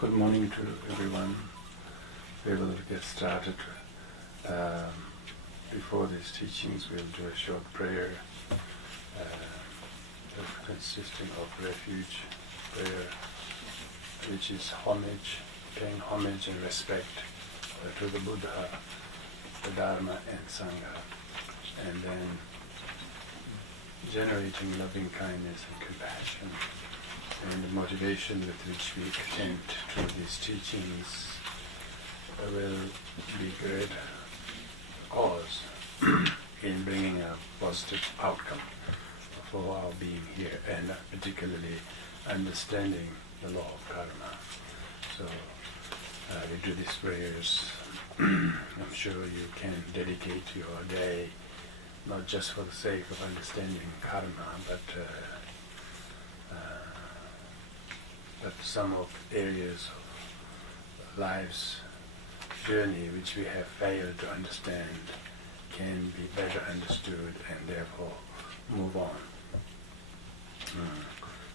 Good morning to everyone. We will get started. Before these teachings, we'll do a short prayer consisting of refuge prayer, which is homage, paying homage and respect to the Buddha, the Dharma and Sangha, and then generating loving kindness and compassion. And the motivation with which we attend to these teachings will be great cause in bringing a positive outcome for our being here, and particularly understanding the law of karma. So we do these prayers. I'm sure you can dedicate your day not just for the sake of understanding karma, but some of areas of life's journey which we have failed to understand can be better understood and therefore move on.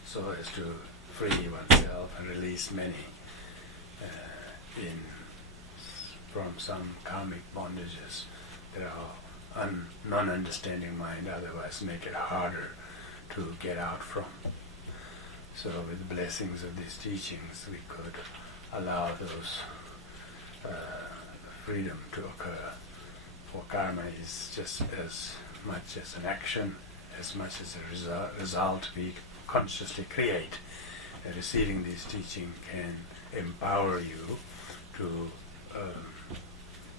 So as to free oneself and release many from some karmic bondages that our non-understanding mind otherwise make it harder to get out from. So with the blessings of these teachings, we could allow those freedom to occur. For karma is just as much as an action, as much as a result we consciously create. Receiving this teaching can empower you to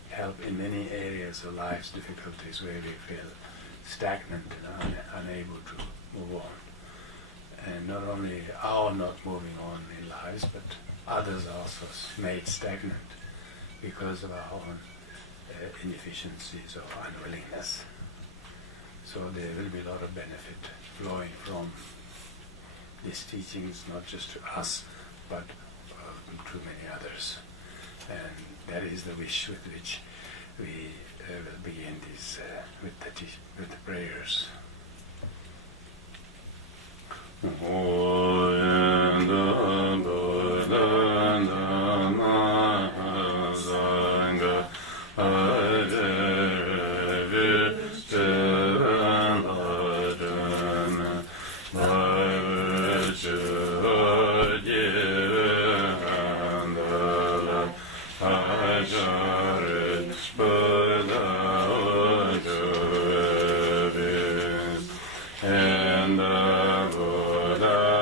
help in many areas of life's difficulties where we feel stagnant and unable to move on. And not only our not moving on in lives, but others also made stagnant because of our own inefficiencies or unwillingness. So there will be a lot of benefit flowing from these teachings, not just to us, but to many others. And that is the wish with which we will begin these with the prayers. And the Buddha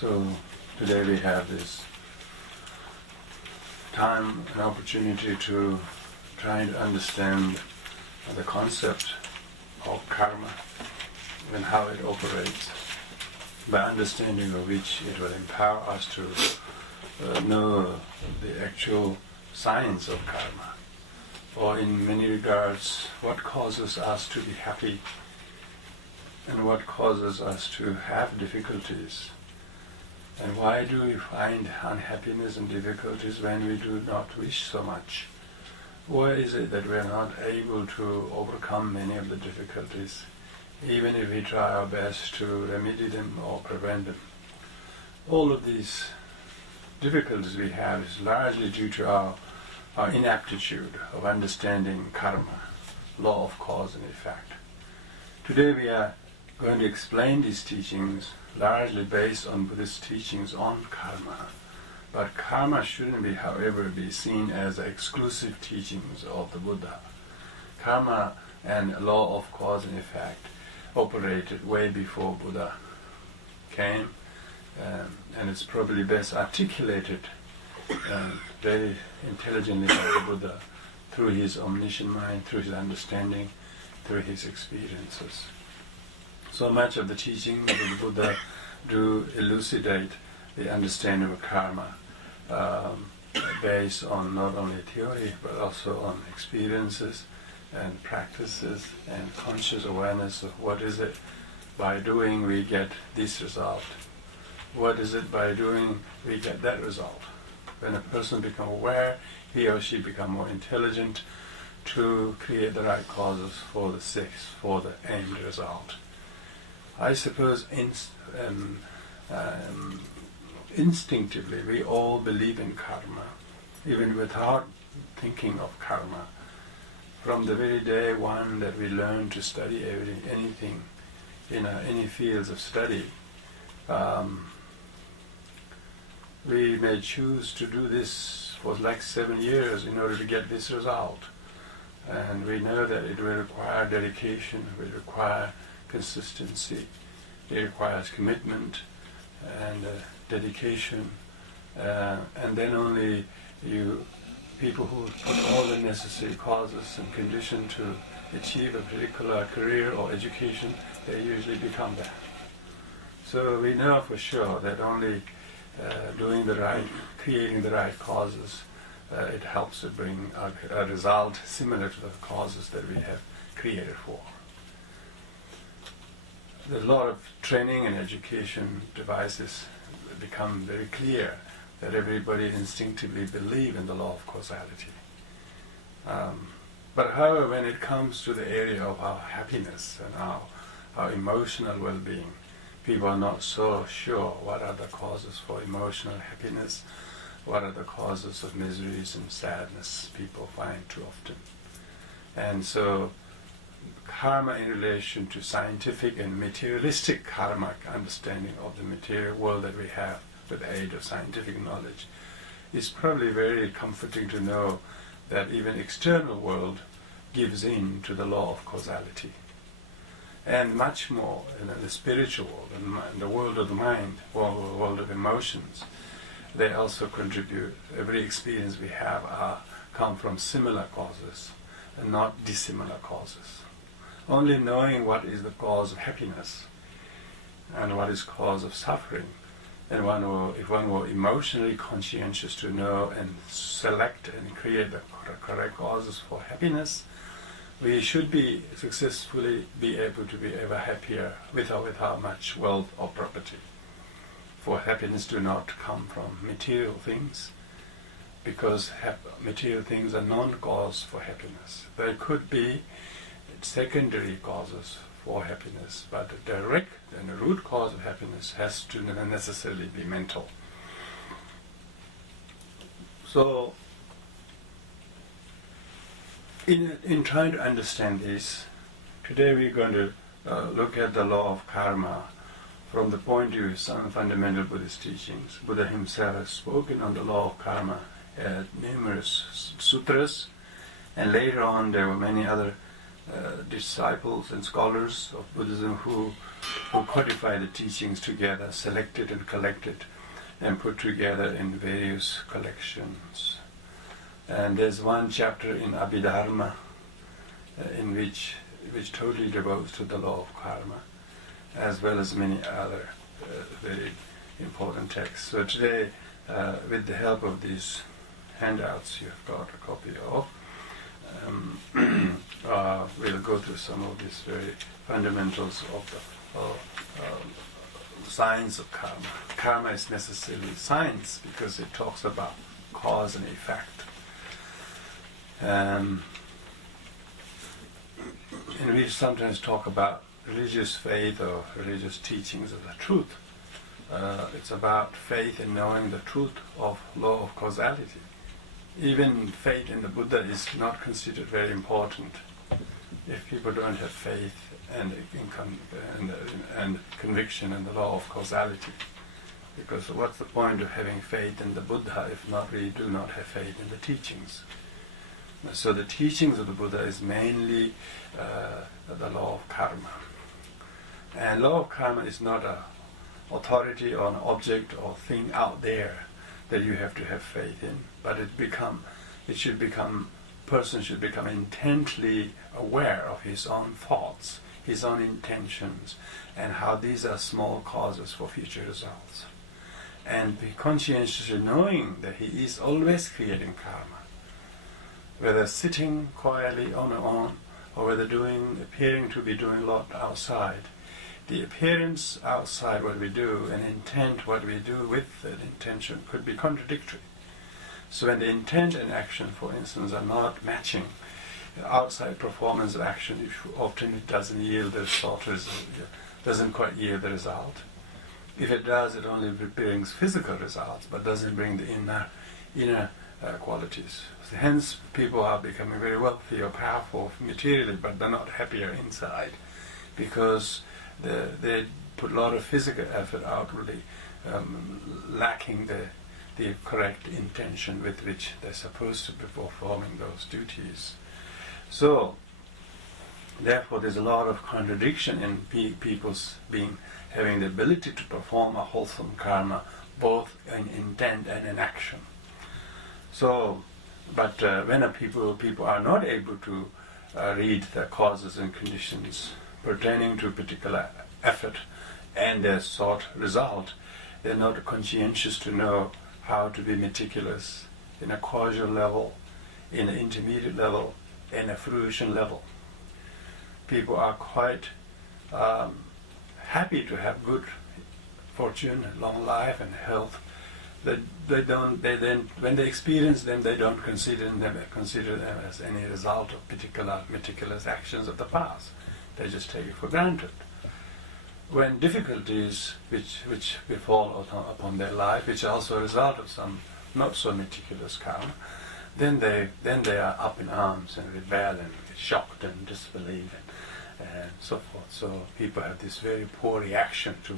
So today we have this time and opportunity to try to understand the concept of karma and how it operates, by understanding of which it will empower us to know the actual science of karma, or in many regards what causes us to be happy and what causes us to have difficulties. And why do we find unhappiness and difficulties when we do not wish so much? Why is it that we are not able to overcome many of the difficulties, even if we try our best to remedy them or prevent them? All of these difficulties we have is largely due to our inaptitude of understanding karma, law of cause and effect. Today we are going to explain these teachings largely based on Buddhist teachings on karma. But karma shouldn't be, however, be seen as exclusive teachings of the Buddha. Karma and law of cause and effect operated way before Buddha came, and it's probably best articulated very intelligently by the Buddha through his omniscient mind, through his understanding, through his experiences. So much of the teaching of the Buddha do elucidate the understanding of karma based on not only theory but also on experiences and practices and conscious awareness of what is it by doing we get this result, what is it by doing we get that result. When a person becomes aware, he or she becomes more intelligent to create the right causes for the aimed instinctively we all believe in karma, even without thinking of karma. From the very day one that we learn to study anything in any fields of study, we may choose to do this for like 7 years in order to get this result. And we know that it will require dedication, it will require consistency, it requires commitment and dedication, and then only people who put all the necessary causes and conditions to achieve a particular career or education, they usually become that. So we know for sure that only doing the right, creating the right causes, it helps to bring a result similar to the causes that we have created for. There's a lot of training and education devices that become very clear that everybody instinctively believe in the law of causality. But however, when it comes to the area of our happiness and our emotional well-being, people are not so sure what are the causes for emotional happiness, what are the causes of miseries and sadness people find too often. And so karma in relation to scientific and materialistic karmic understanding of the material world that we have with the aid of scientific knowledge is probably very comforting to know that even external world gives in to the law of causality. And much more in the spiritual world and the world of the mind, world of emotions, they also contribute. Every experience we have come from similar causes and not dissimilar causes. Only knowing what is the cause of happiness and what is cause of suffering, and if one were emotionally conscientious to know and select and create the correct causes for happiness, we should be successfully be able to be ever happier without much wealth or property. For happiness do not come from material things, because material things are non-cause for happiness. There could be secondary causes for happiness, but the direct and the root cause of happiness has to necessarily be mental. So, in trying to understand this, today we're going to look at the law of karma from the point of view of some fundamental Buddhist teachings. Buddha himself has spoken on the law of karma at numerous sutras, and later on there were many other disciples and scholars of Buddhism who codified the teachings together, selected and collected and put together in various collections. And there's one chapter in Abhidharma in which totally devotes to the law of karma, as well as many other very important texts. So today, with the help of these handouts you've got a copy of, we'll go through some of these very fundamentals of the science of karma. Karma is necessarily science because it talks about cause and effect. And we sometimes talk about religious faith or religious teachings of the truth. It's about faith in knowing the truth of law of causality. Even faith in the Buddha is not considered very important if people don't have faith and conviction in the law of causality. Because what's the point of having faith in the Buddha if we do not have faith in the teachings? So the teachings of the Buddha is mainly the law of karma. And law of karma is not an authority or an object or thing out there that you have to have faith in, but person should become intently aware of his own thoughts, his own intentions, and how these are small causes for future results. And be conscientiously knowing that he is always creating karma, whether sitting quietly on her own, or whether appearing to be doing a lot outside. The appearance outside what we do and intent what we do with that intention could be contradictory. So when the intent and action, for instance, are not matching, the outside performance of action, often it doesn't yield the result, doesn't quite yield the result. If it does, it only brings physical results, but doesn't bring the inner qualities. Hence, people are becoming very wealthy or powerful materially, but they're not happier inside, because they put a lot of physical effort outwardly, lacking the correct intention with which they're supposed to be performing those duties. So, therefore, there's a lot of contradiction in people's having the ability to perform a wholesome karma, both in intent and in action. So, but when people are not able to read the causes and conditions pertaining to particular effort and their sought result, they're not conscientious to know how to be meticulous in a causal level, in an intermediate level, and a fruition level. People are quite happy to have good fortune, long life, and health. When they experience them, they don't consider them as any result of particular meticulous actions of the past. They just take it for granted. When difficulties which befall upon their life, which are also a result of some not so meticulous karma, then they are up in arms and rebel and shocked and disbelieve and so forth. So people have this very poor reaction to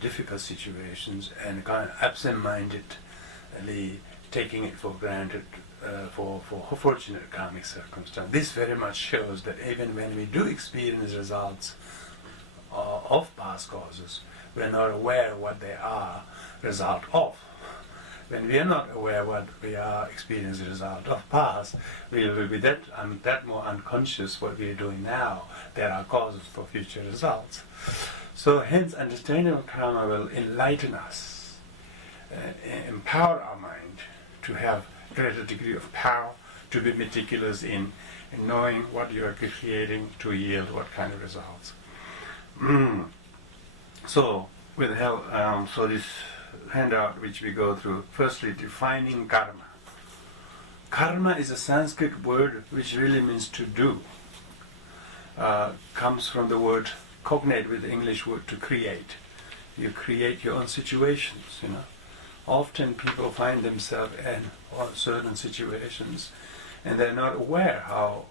difficult situations and kind of absent-mindedly taking it for granted for fortunate karmic circumstance. This very much shows that even when we do experience results of past causes, we're not aware what they are result of. When we are not aware what we are experiencing result of past, we will be that more unconscious what we are doing now. There are causes for future results. So hence understanding of karma will enlighten us, empower our mind to have greater degree of power, to be meticulous in knowing what you are creating to yield what kind of results. So with help, so this handout which we go through, firstly defining karma. Karma is a Sanskrit word which really means to do. Comes from the word cognate with the English word to create. You create your own situations, you know. Often people find themselves in certain situations and they're not aware how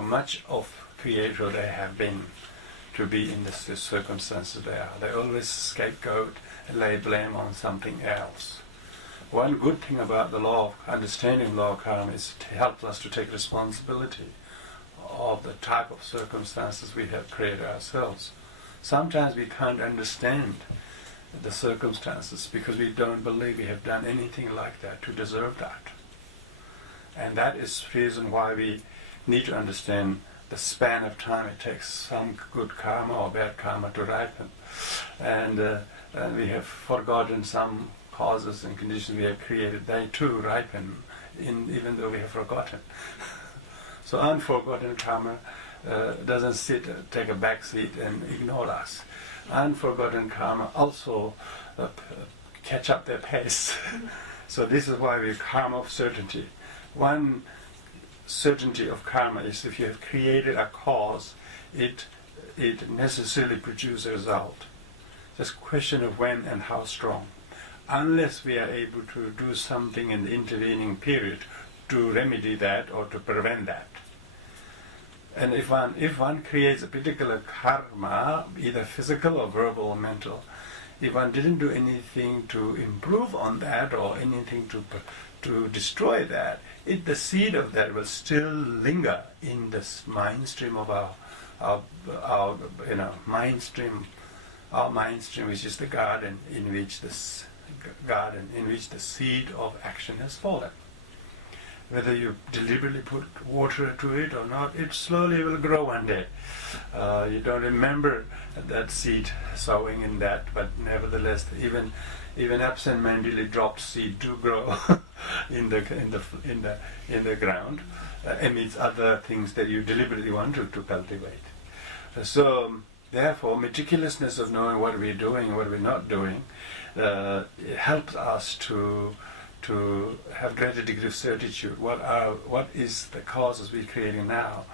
much of creator they have been to be in this circumstances they are. They always scapegoat and lay blame on something else. One good thing about the law of understanding law of karma is it helps us to take responsibility of the type of circumstances we have created ourselves. Sometimes we can't understand the circumstances because we don't believe we have done anything like that to deserve that. And that is the reason why we need to understand the span of time it takes some good karma or bad karma to ripen. And we have forgotten some causes and conditions we have created. They too ripen even though we have forgotten. So unforgotten karma doesn't take a back seat and ignore us. Unforgotten karma also catch up their pace. So this is why we karma of certainty. One certainty of karma is if you have created a cause, it necessarily produces a result. Just a question of when and how strong. Unless we are able to do something in the intervening period to remedy that or to prevent that. And if one creates a particular karma, either physical or verbal or mental, if one didn't do anything to improve on that or anything to destroy that, the seed of that will still linger in this mind stream of our mind stream, which is the garden in which the seed of action has fallen. Whether you deliberately put water to it or not, it slowly will grow one day. You don't remember that seed sowing in that, but nevertheless, even absent-mindedly dropped seed do grow in the ground amidst other things that you deliberately want to cultivate. So therefore, meticulousness of knowing what we're doing, what we're not doing, helps us to have greater degree of certitude. What is the causes we're creating now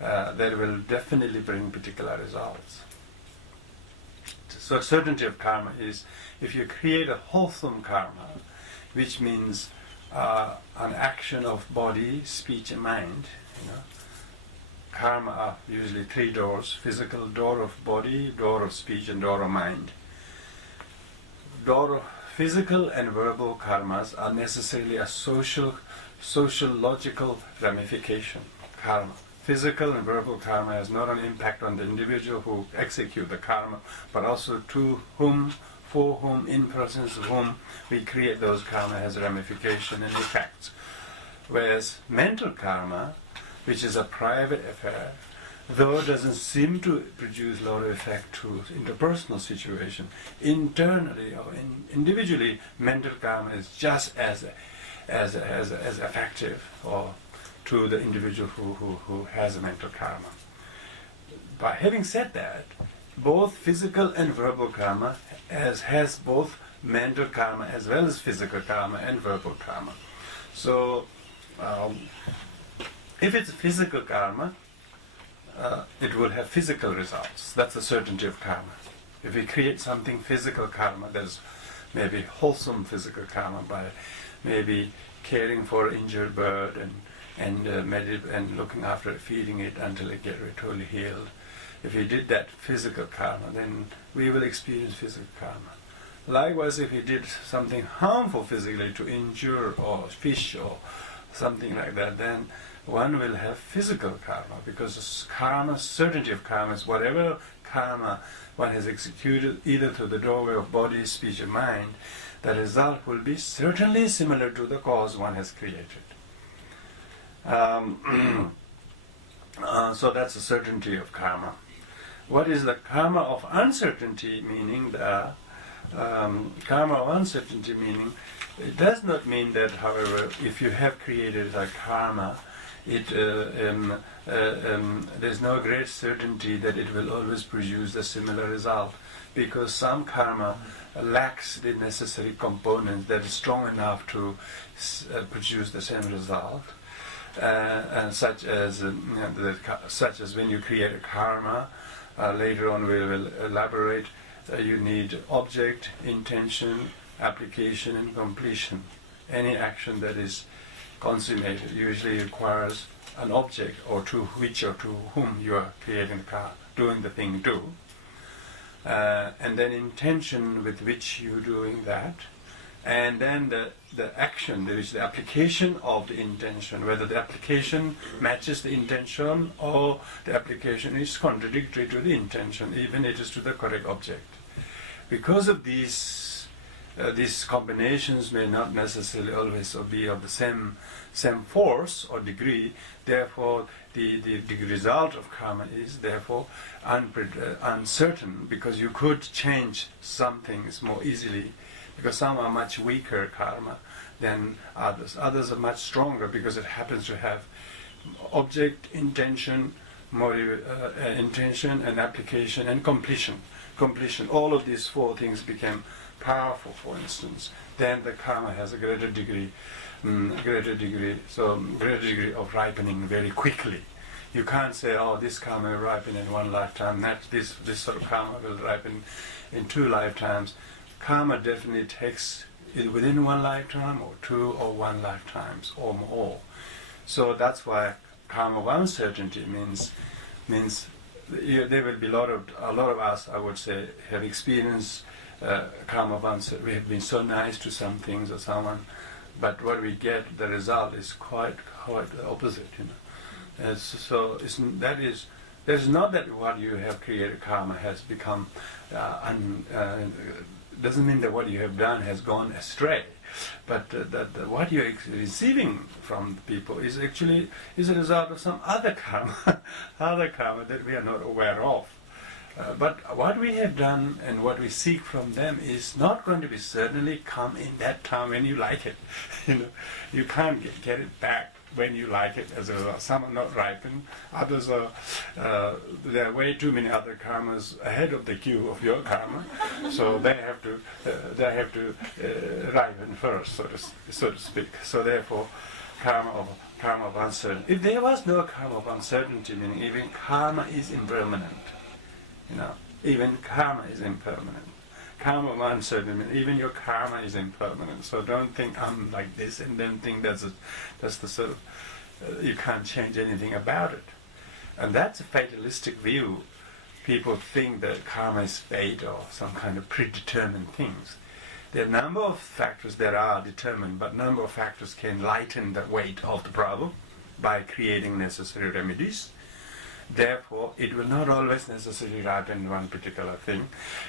that will definitely bring particular results. So certainty of karma is if you create a wholesome karma, which means an action of body, speech and mind, karma are usually three doors: physical door of body, door of speech and door of mind. Door of physical and verbal karmas are necessarily a sociological ramification. Karma. Physical and verbal karma has not only impact on the individual who execute the karma, but also to whom, for whom, in presence of whom we create those karma has ramification and effects. Whereas mental karma, which is a private affair, though it doesn't seem to produce a lot of effect to interpersonal situation, internally or individually, mental karma is just as effective or to the individual who has a mental karma. By having said that, both physical and verbal karma has both mental karma as well as physical karma and verbal karma. So if it's physical karma, it will have physical results. That's the certainty of karma. If we create something physical karma, there's maybe wholesome physical karma by maybe caring for an injured bird and looking after it, feeding it until it gets totally healed. If we did that physical karma, then we will experience physical karma. Likewise, if we did something harmful physically to injure or fish or something like that, then one will have physical karma, because karma, certainty of karma is whatever karma one has executed either through the doorway of body, speech and mind, the result will be certainly similar to the cause one has created. So that's the certainty of karma. What is the karma of uncertainty? Meaning the karma of uncertainty meaning, it does not mean that, however, if you have created a karma, there's no great certainty that it will always produce a similar result, because some karma lacks the necessary components that is strong enough to produce the same result. And such as when you create a karma, later on we will elaborate, you need object, intention, application and completion. Any action that is consummated usually requires an object or to which or to whom you are creating the karma, doing the thing to. And then intention with which you're doing that. And then the action, there is the application of the intention, whether the application matches the intention or the application is contradictory to the intention, even it is to the correct object. Because of these combinations may not necessarily always be of the same force or degree, therefore the result of karma is therefore uncertain, because you could change some things more easily, because some are much weaker karma than others. Others are much stronger because it happens to have object, intention, motive, intention and application and completion. All of these four things became powerful, for instance. Then the karma has a greater degree of ripening very quickly. You can't say, oh, this karma will ripen in one lifetime, this sort of karma will ripen in 2 lifetimes. Karma definitely takes it within 1 lifetime or 2 or 1 lifetimes or more. So that's why karma of uncertainty means there will be a lot of us, I would say, have experienced karma of uncertainty. We have been so nice to some things or someone, but what we get, the result is quite the opposite. So that is not that what you have created karma has become doesn't mean that what you have done has gone astray, but that what you're receiving from people is a result of some other karma, that we are not aware of. But what we have done and what we seek from them is not going to be certainly come in that time when you like it. You can't get it back when you like it as a result. Some are not ripened, others are, there are way too many other karmas ahead of the queue of your karma, so they have to ripen first, so to speak. So therefore, karma of uncertainty. If there was no karma of uncertainty, meaning even karma is impermanent, Even karma is impermanent. Karma of uncertainty, even your karma is impermanent. So don't think I'm like this, and then think that's the sort of, you can't change anything about it. And that's a fatalistic view. People think that karma is fate or some kind of predetermined things. There are a number of factors that are determined, but a number of factors can lighten the weight of the problem by creating necessary remedies. Therefore, it will not always necessarily ripen one particular thing.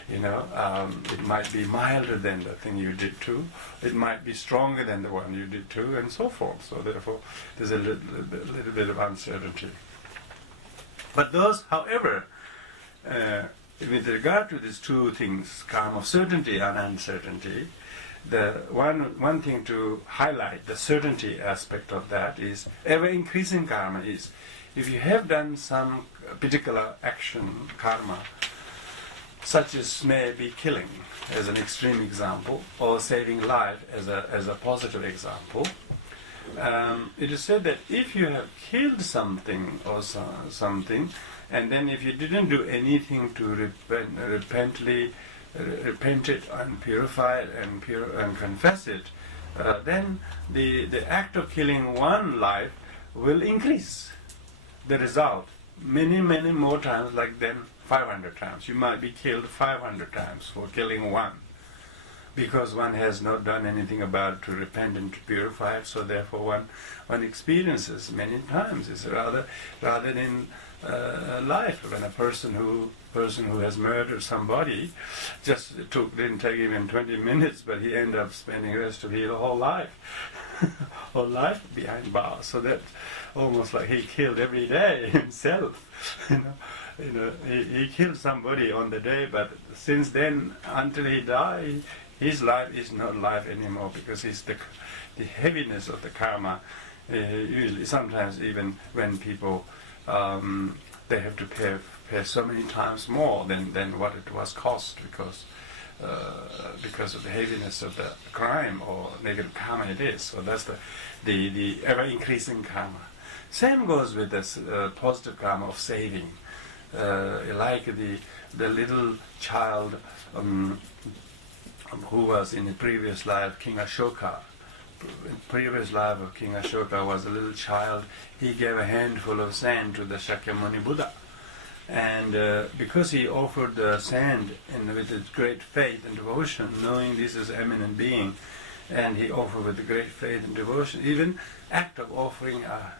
It might be milder than the thing you did too. It might be stronger than the one you did too, and so forth. So therefore, there's a little bit of uncertainty. But those, however, with regard to these two things, karma of certainty and uncertainty, the one thing to highlight, the certainty aspect of that is ever-increasing karma is, if you have done some particular action, karma, such as maybe killing as an extreme example, or saving life as a positive example, it is said that if you have killed something or something, and then if you didn't do anything to repent it and purify it and confess it, then the act of killing one life will increase the result many more times, like then 500 times. You might be killed 500 times for killing one, because one has not done anything about it to repent and to purify it. So therefore one experiences many times. It's rather than life. When a person who has murdered somebody didn't take even 20 minutes, but he ended up spending the rest of his whole life behind bars. So that almost like he killed every day himself. He killed somebody on the day, but since then until he died, his life is not life anymore, because it's the heaviness of the karma. Usually, sometimes even when people they have to pay so many times more than what it was cost, because of the heaviness of the crime or negative karma it is. So that's the ever-increasing karma. Same goes with this positive karma of saving. Like the little child who was in the previous life, King Ashoka. In the previous life of King Ashoka was a little child. He gave a handful of sand to the Shakyamuni Buddha. And because he offered the sand with great faith and devotion, knowing this is eminent being, and he offered with great faith and devotion, even act of offering a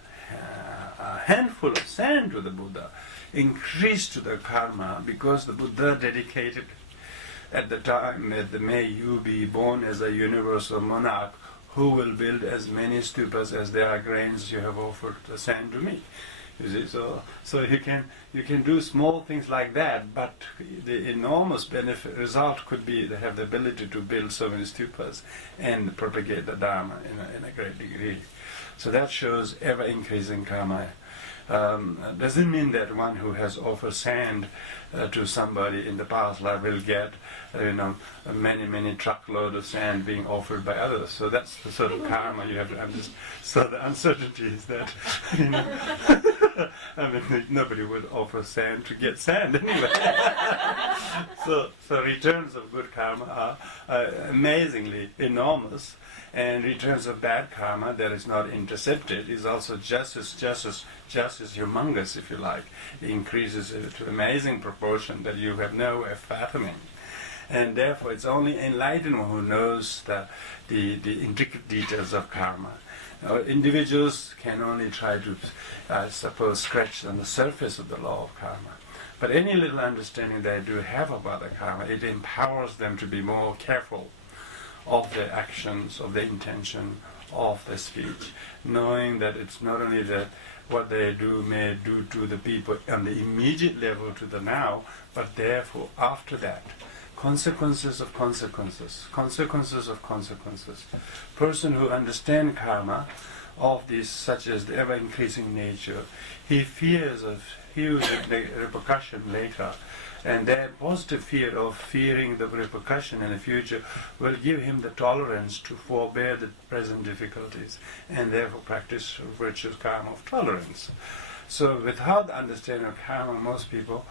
handful of sand to the Buddha increased the karma, because the Buddha dedicated at the time that may you be born as a universal monarch who will build as many stupas as there are grains you have offered the sand to me. You see, so you can do small things like that, but the enormous benefit result could be they have the ability to build so many stupas and propagate the Dharma in a great degree. So that shows ever increasing karma. Doesn't mean that one who has offered sand to somebody in the past life will get many truckload of sand being offered by others. So that's the sort of karma you have to understand. So the uncertainty is that I mean, nobody would offer sand to get sand anyway. so returns of good karma are amazingly enormous, and returns of bad karma that is not intercepted is also just as humongous, if you like. It increases to amazing proportion that you have no way of fathoming. And therefore it's only enlightened one who knows the intricate details of karma. Individuals can only try to, scratch on the surface of the law of karma. But any little understanding they do have about the karma, it empowers them to be more careful of their actions, of their intention, of their speech, knowing that it's not only that what they do may do to the people on the immediate level to the now, but therefore after that, consequences of consequences, consequences of consequences. Person who understands karma of this, such as the ever-increasing nature, he fears of huge repercussion later, and that positive fear of fearing the repercussion in the future will give him the tolerance to forbear the present difficulties, and therefore practice virtuous karma of tolerance. So without the understanding of karma, most people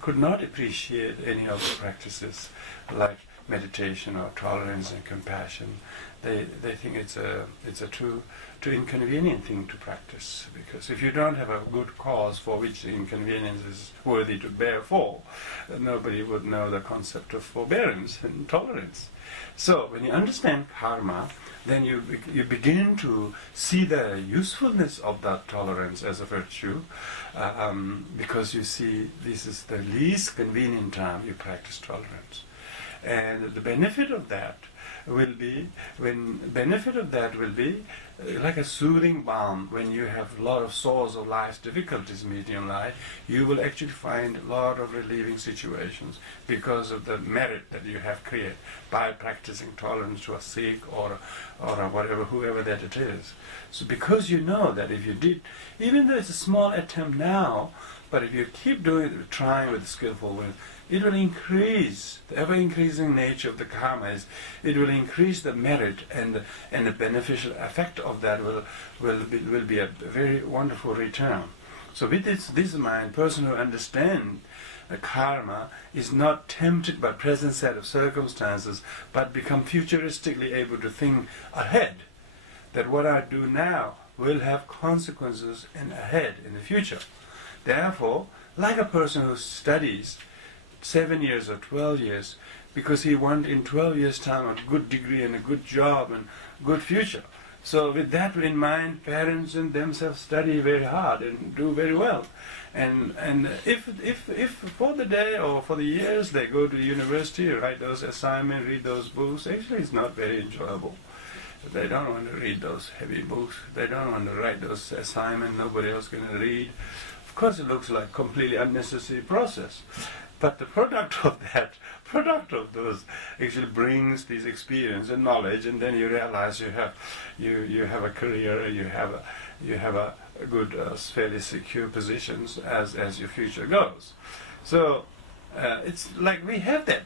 could not appreciate any of the practices like meditation or tolerance and compassion. They think it's a too inconvenient thing to practice, because if you don't have a good cause for which the inconvenience is worthy to bear for, nobody would know the concept of forbearance and tolerance. So when you understand karma, then you begin to see the usefulness of that tolerance as a virtue, because you see this is the least convenient time you practice tolerance. And the benefit of that will be like a soothing balm. When you have a lot of sores of life's difficulties meeting in life, you will actually find a lot of relieving situations because of the merit that you have created by practicing tolerance to a Sikh or whatever, whoever that it is. So because you know that if you did, even though it's a small attempt now, but if you keep doing it, trying with skillful will, it will increase the ever-increasing nature of the karma. It will increase the merit, and the beneficial effect of that will be a very wonderful return. So with this mind, person who understands the karma is not tempted by present set of circumstances, but become futuristically able to think ahead, that what I do now will have consequences ahead in the future. Therefore, like a person who studies 7 years or 12 years, because he wants in 12 years' time a good degree and a good job and good future. So with that in mind, parents and themselves study very hard and do very well. And if for the day or for the years they go to university, write those assignments, read those books, actually it's not very enjoyable. They don't want to read those heavy books. They don't want to write those assignments. Nobody else going to read. Of course, it looks like completely unnecessary process. But the product of those actually brings this experience and knowledge, and then you realize you have a career, you have a good, fairly secure positions as your future goes. So it's like we have that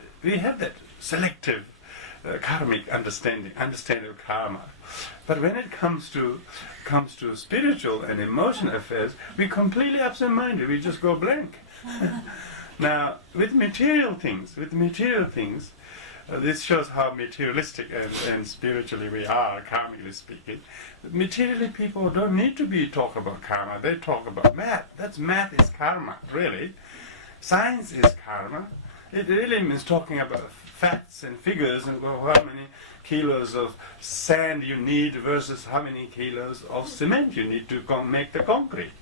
selective karmic understanding of karma. But when it comes to spiritual and emotional affairs, we completely absent-minded. We just go blank. Now, with material things, this shows how materialistic and spiritually we are, karmically speaking. Materially, people don't need to talk about karma. They talk about math. Math is karma, really. Science is karma. It really means talking about facts and figures and how many kilos of sand you need versus how many kilos of cement you need to make the concrete.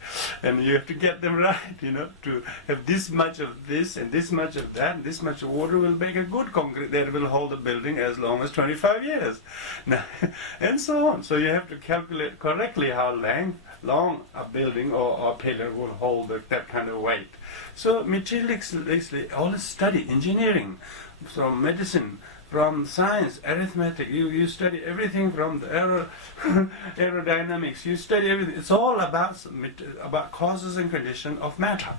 And you have to get them right, to have this much of this and this much of that and this much of water will make a good concrete that will hold a building as long as 25 years. Now, and so on. So you have to calculate correctly how long a building or a pillar will hold that kind of weight. So materialistically, all this study, engineering, from medicine, from science, arithmetic, you study everything from the aerodynamics, you study everything. It's all about causes and conditions of matter.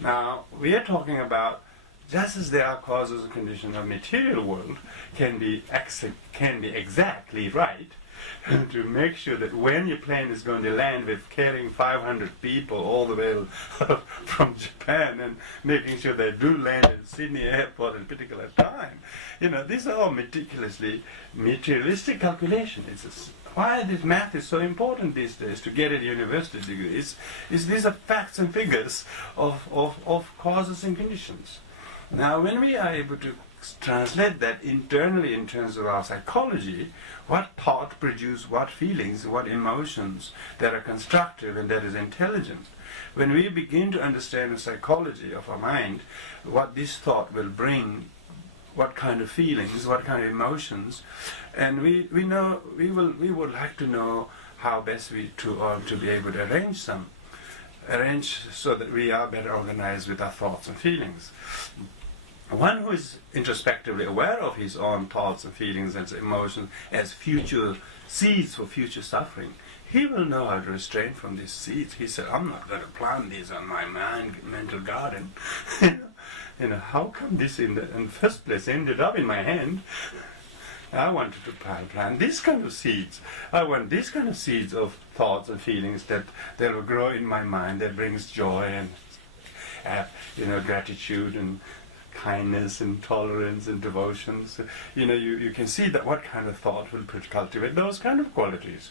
Now, we are talking about, just as there are causes and conditions of material world, can be exactly right, to make sure that when your plane is going to land with carrying 500 people all the way from Japan and making sure they do land at Sydney airport at a particular time. These are all meticulously materialistic calculations. It's why this math is so important these days to get a university degree. These are facts and figures of causes and conditions. Now, when we are able to translate that internally in terms of our psychology, what thought produces what feelings, what emotions that are constructive and that is intelligent. When we begin to understand the psychology of our mind, what this thought will bring, what kind of feelings, what kind of emotions, and we would like to know how best to be able to arrange so that we are better organized with our thoughts and feelings. One who is introspectively aware of his own thoughts and feelings and emotions as future seeds for future suffering, he will know how to restrain from these seeds. He said, I'm not going to plant these on my mental garden. How come this in the first place ended up in my hand? I wanted to plant this kind of seeds. I want this kind of seeds of thoughts and feelings that will grow in my mind, that brings joy and gratitude and kindness and tolerance and devotion. So, you can see that what kind of thought will cultivate those kind of qualities.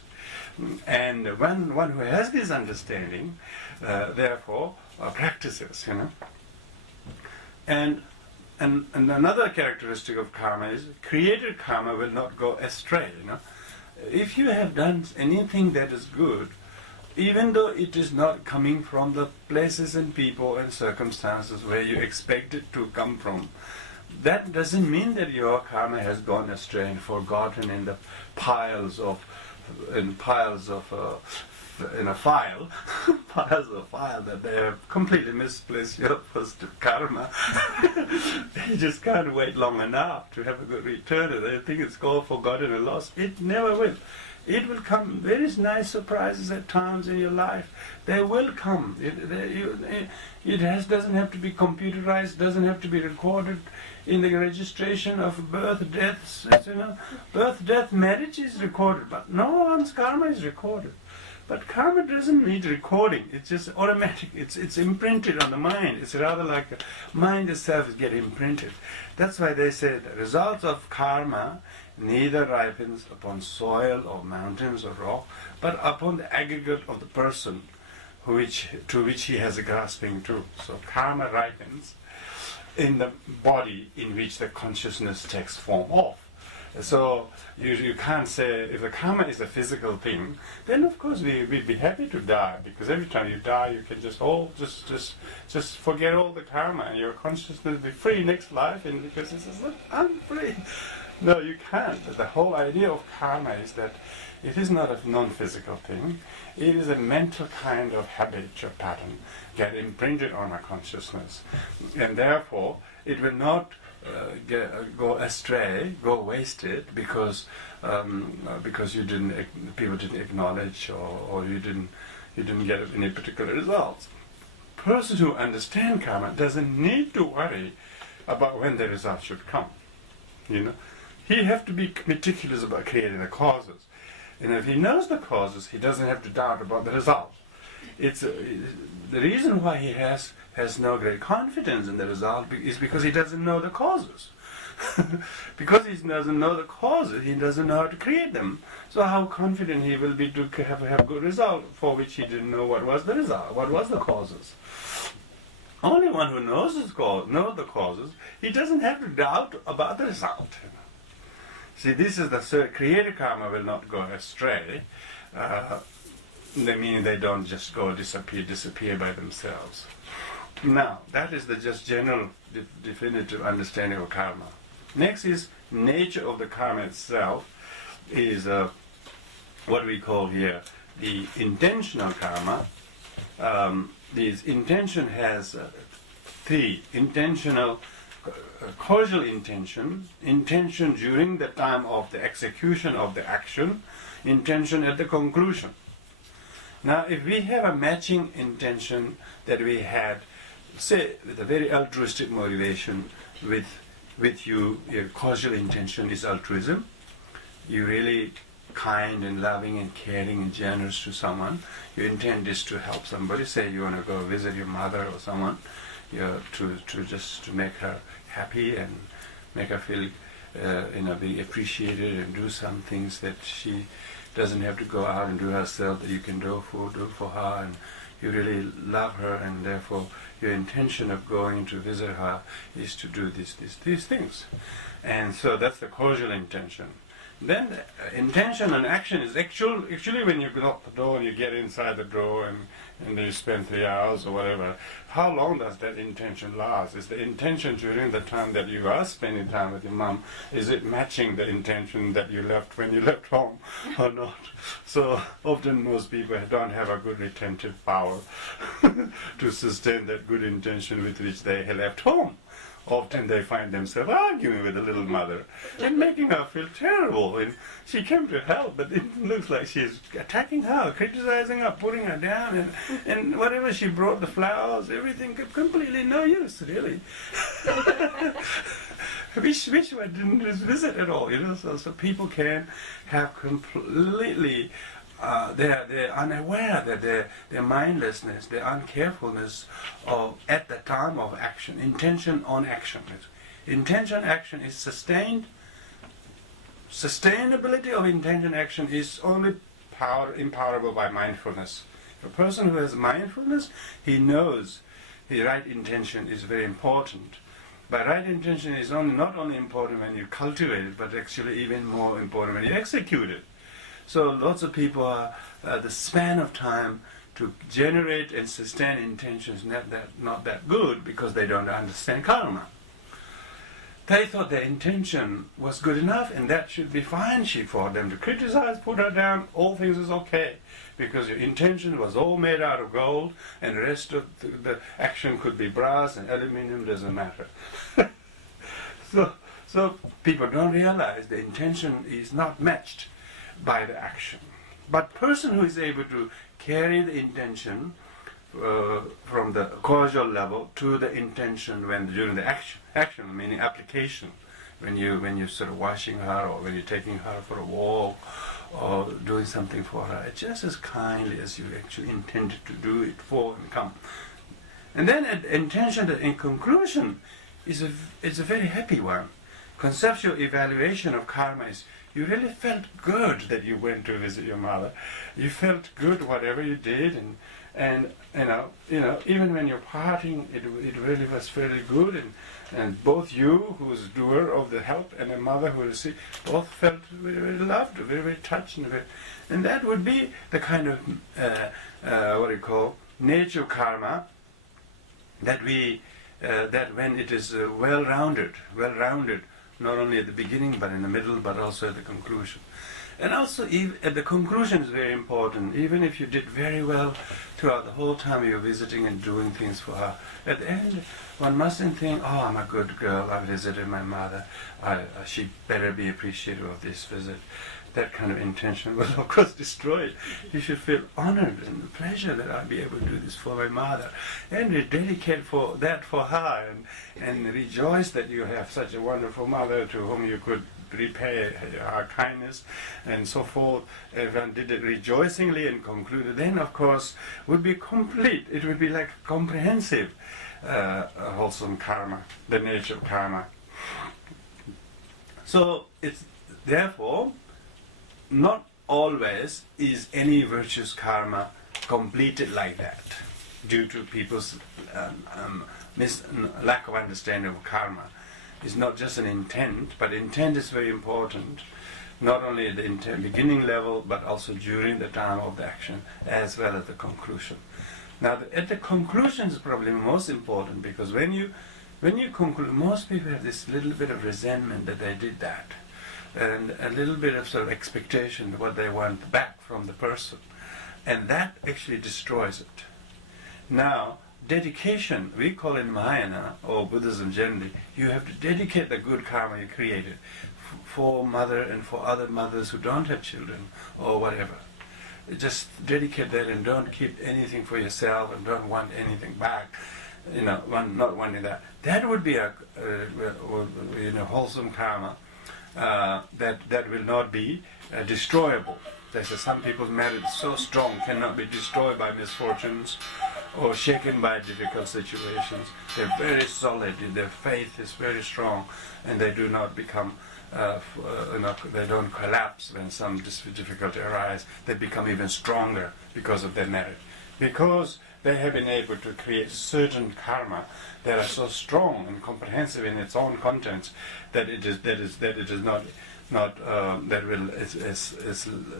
And one who has this understanding, therefore, practices, And another characteristic of karma is created karma will not go astray. If you have done anything that is good, even though it is not coming from the places and people and circumstances where you expect it to come from, that doesn't mean that your karma has gone astray and forgotten in the piles of in a file, piles of file that they have completely misplaced your positive karma. You just can't wait long enough to have a good return. They think it's called forgotten and lost. It never will. It will come. Very nice surprises at times in your life. They will come. Doesn't have to be computerized. Doesn't have to be recorded in the registration of birth, deaths. Birth, death, marriage is recorded, but no one's karma is recorded. But karma doesn't need recording. It's just automatic. It's imprinted on the mind. It's rather like the mind itself is getting imprinted. That's why they say the results of karma neither ripens upon soil or mountains or rock, but upon the aggregate of the person to which he has a grasping to. So karma ripens in the body in which the consciousness takes form of. So you can't say, if the karma is a physical thing, then of course we'd be happy to die, because every time you die you can just forget all the karma and your consciousness will be free next life, and because it says, look, I'm free. No, you can't. The whole idea of karma is that it is not a non-physical thing. It is a mental kind of habit or pattern get imprinted on our consciousness, and therefore it will not go astray, go wasted, because people didn't acknowledge or you didn't get any particular results. Person who understands karma doesn't need to worry about when the result should come. He has to be meticulous about creating the causes. And if he knows the causes, he doesn't have to doubt about the result. It's the reason why he has no great confidence in the result is because he doesn't know the causes. Because he doesn't know the causes, he doesn't know how to create them. So how confident he will be to have a good result for which he didn't know what was the result, what was the causes. Only one who knows the causes, he doesn't have to doubt about the result. See, this is the created karma will not go astray. They mean they don't just go disappear by themselves. Now, that is the just general definitive understanding of karma. Next is nature of the karma itself is what we call here the intentional karma. This intention has three: intentional, causal intention during the time of the execution of the action, intention at the conclusion. Now, if we have a matching intention that we had, say, with a very altruistic motivation, with you, your causal intention is altruism, you're really kind and loving and caring and generous to someone, your intent is to help somebody, say you want to go visit your mother or someone, to make her happy and make her feel be appreciated, and do some things that she doesn't have to go out and do herself, that you can do for her, and you really love her, and therefore your intention of going to visit her is to do these things. And so that's the causal intention. Then the intention and action is actually when you knock the door and you get inside the door and you spend 3 hours or whatever. How long does that intention last? Is the intention during the time that you are spending time with your mom, is it matching the intention that you left when you left home or not? So often most people don't have a good retentive power to sustain that good intention with which they left home. often they find themselves arguing with the little mother and making her feel terrible. And she came to help, but it looks like she's attacking her, criticizing her, putting her down, and whatever she brought, the flowers, everything, completely no use, really. Wish I didn't visit at all, so people can have completely they're unaware that their mindlessness, their uncarefulness of at the time of action, intention on action. Intention action is sustained. Sustainability of intention action is only empowerable by mindfulness. A person who has mindfulness, he knows the right intention is very important. But right intention is not only important when you cultivate it, but actually even more important when you execute it. So lots of people are the span of time to generate and sustain intentions not that good because they don't understand karma. They thought their intention was good enough and that should be fine. For them to criticize, put her down, all things is okay because your intention was all made out of gold and the rest of the action could be brass and aluminium, doesn't matter. So people don't realize the intention is not matched by the action. But person who is able to carry the intention from the causal level to the intention during the action meaning application, when you're sort of washing her or when you're taking her for a walk or doing something for her, just as kindly as you actually intended to do it for and come. And then intention in conclusion is a very happy one. Conceptual evaluation of karma is you really felt good that you went to visit your mother. You felt good whatever you did, and even when you're parting, it really was fairly good, and both you, who's doer of the help, and the mother who received, both felt very, very loved, very, very touched, and that would be the kind of what you call nature karma that that when it is well-rounded. Not only at the beginning, but in the middle, but also at the conclusion. And also, at the conclusion is very important. Even if you did very well throughout the whole time you're visiting and doing things for her, at the end, one mustn't think, oh, I'm a good girl, I visited my mother, she better be appreciative of this visit. That kind of intention will, of course, destroy it. You should feel honored and pleasure that I'll be able to do this for my mother, and dedicate for her, and rejoice that you have such a wonderful mother to whom you could repay her kindness, and so forth. If one did it rejoicingly and concluded, then, of course, would be complete. It would be like comprehensive, wholesome karma, the nature of karma. So it's therefore. Not always is any virtuous karma completed like that, due to people's lack of understanding of karma. It's not just an intent, but intent is very important, not only at the beginning level, but also during the time of the action, as well as the conclusion. Now, at the conclusion is probably most important, because when you conclude, most people have this little bit of resentment that they did that, and a little bit of sort of expectation of what they want back from the person. And that actually destroys it. Now, dedication, we call it Mahayana, or Buddhism generally, you have to dedicate the good karma you created for mother and for other mothers who don't have children, or whatever. Just dedicate that and don't keep anything for yourself and don't want anything back. Not wanting that. That would be a wholesome karma. That will not be destroyable. They say some people's merit is so strong, cannot be destroyed by misfortunes or shaken by difficult situations. They're very solid, their faith is very strong, and they do not become, they don't collapse when some difficulty arises. They become even stronger because of their merit. Because they have been able to create certain karma that are so strong and comprehensive in its own contents that it is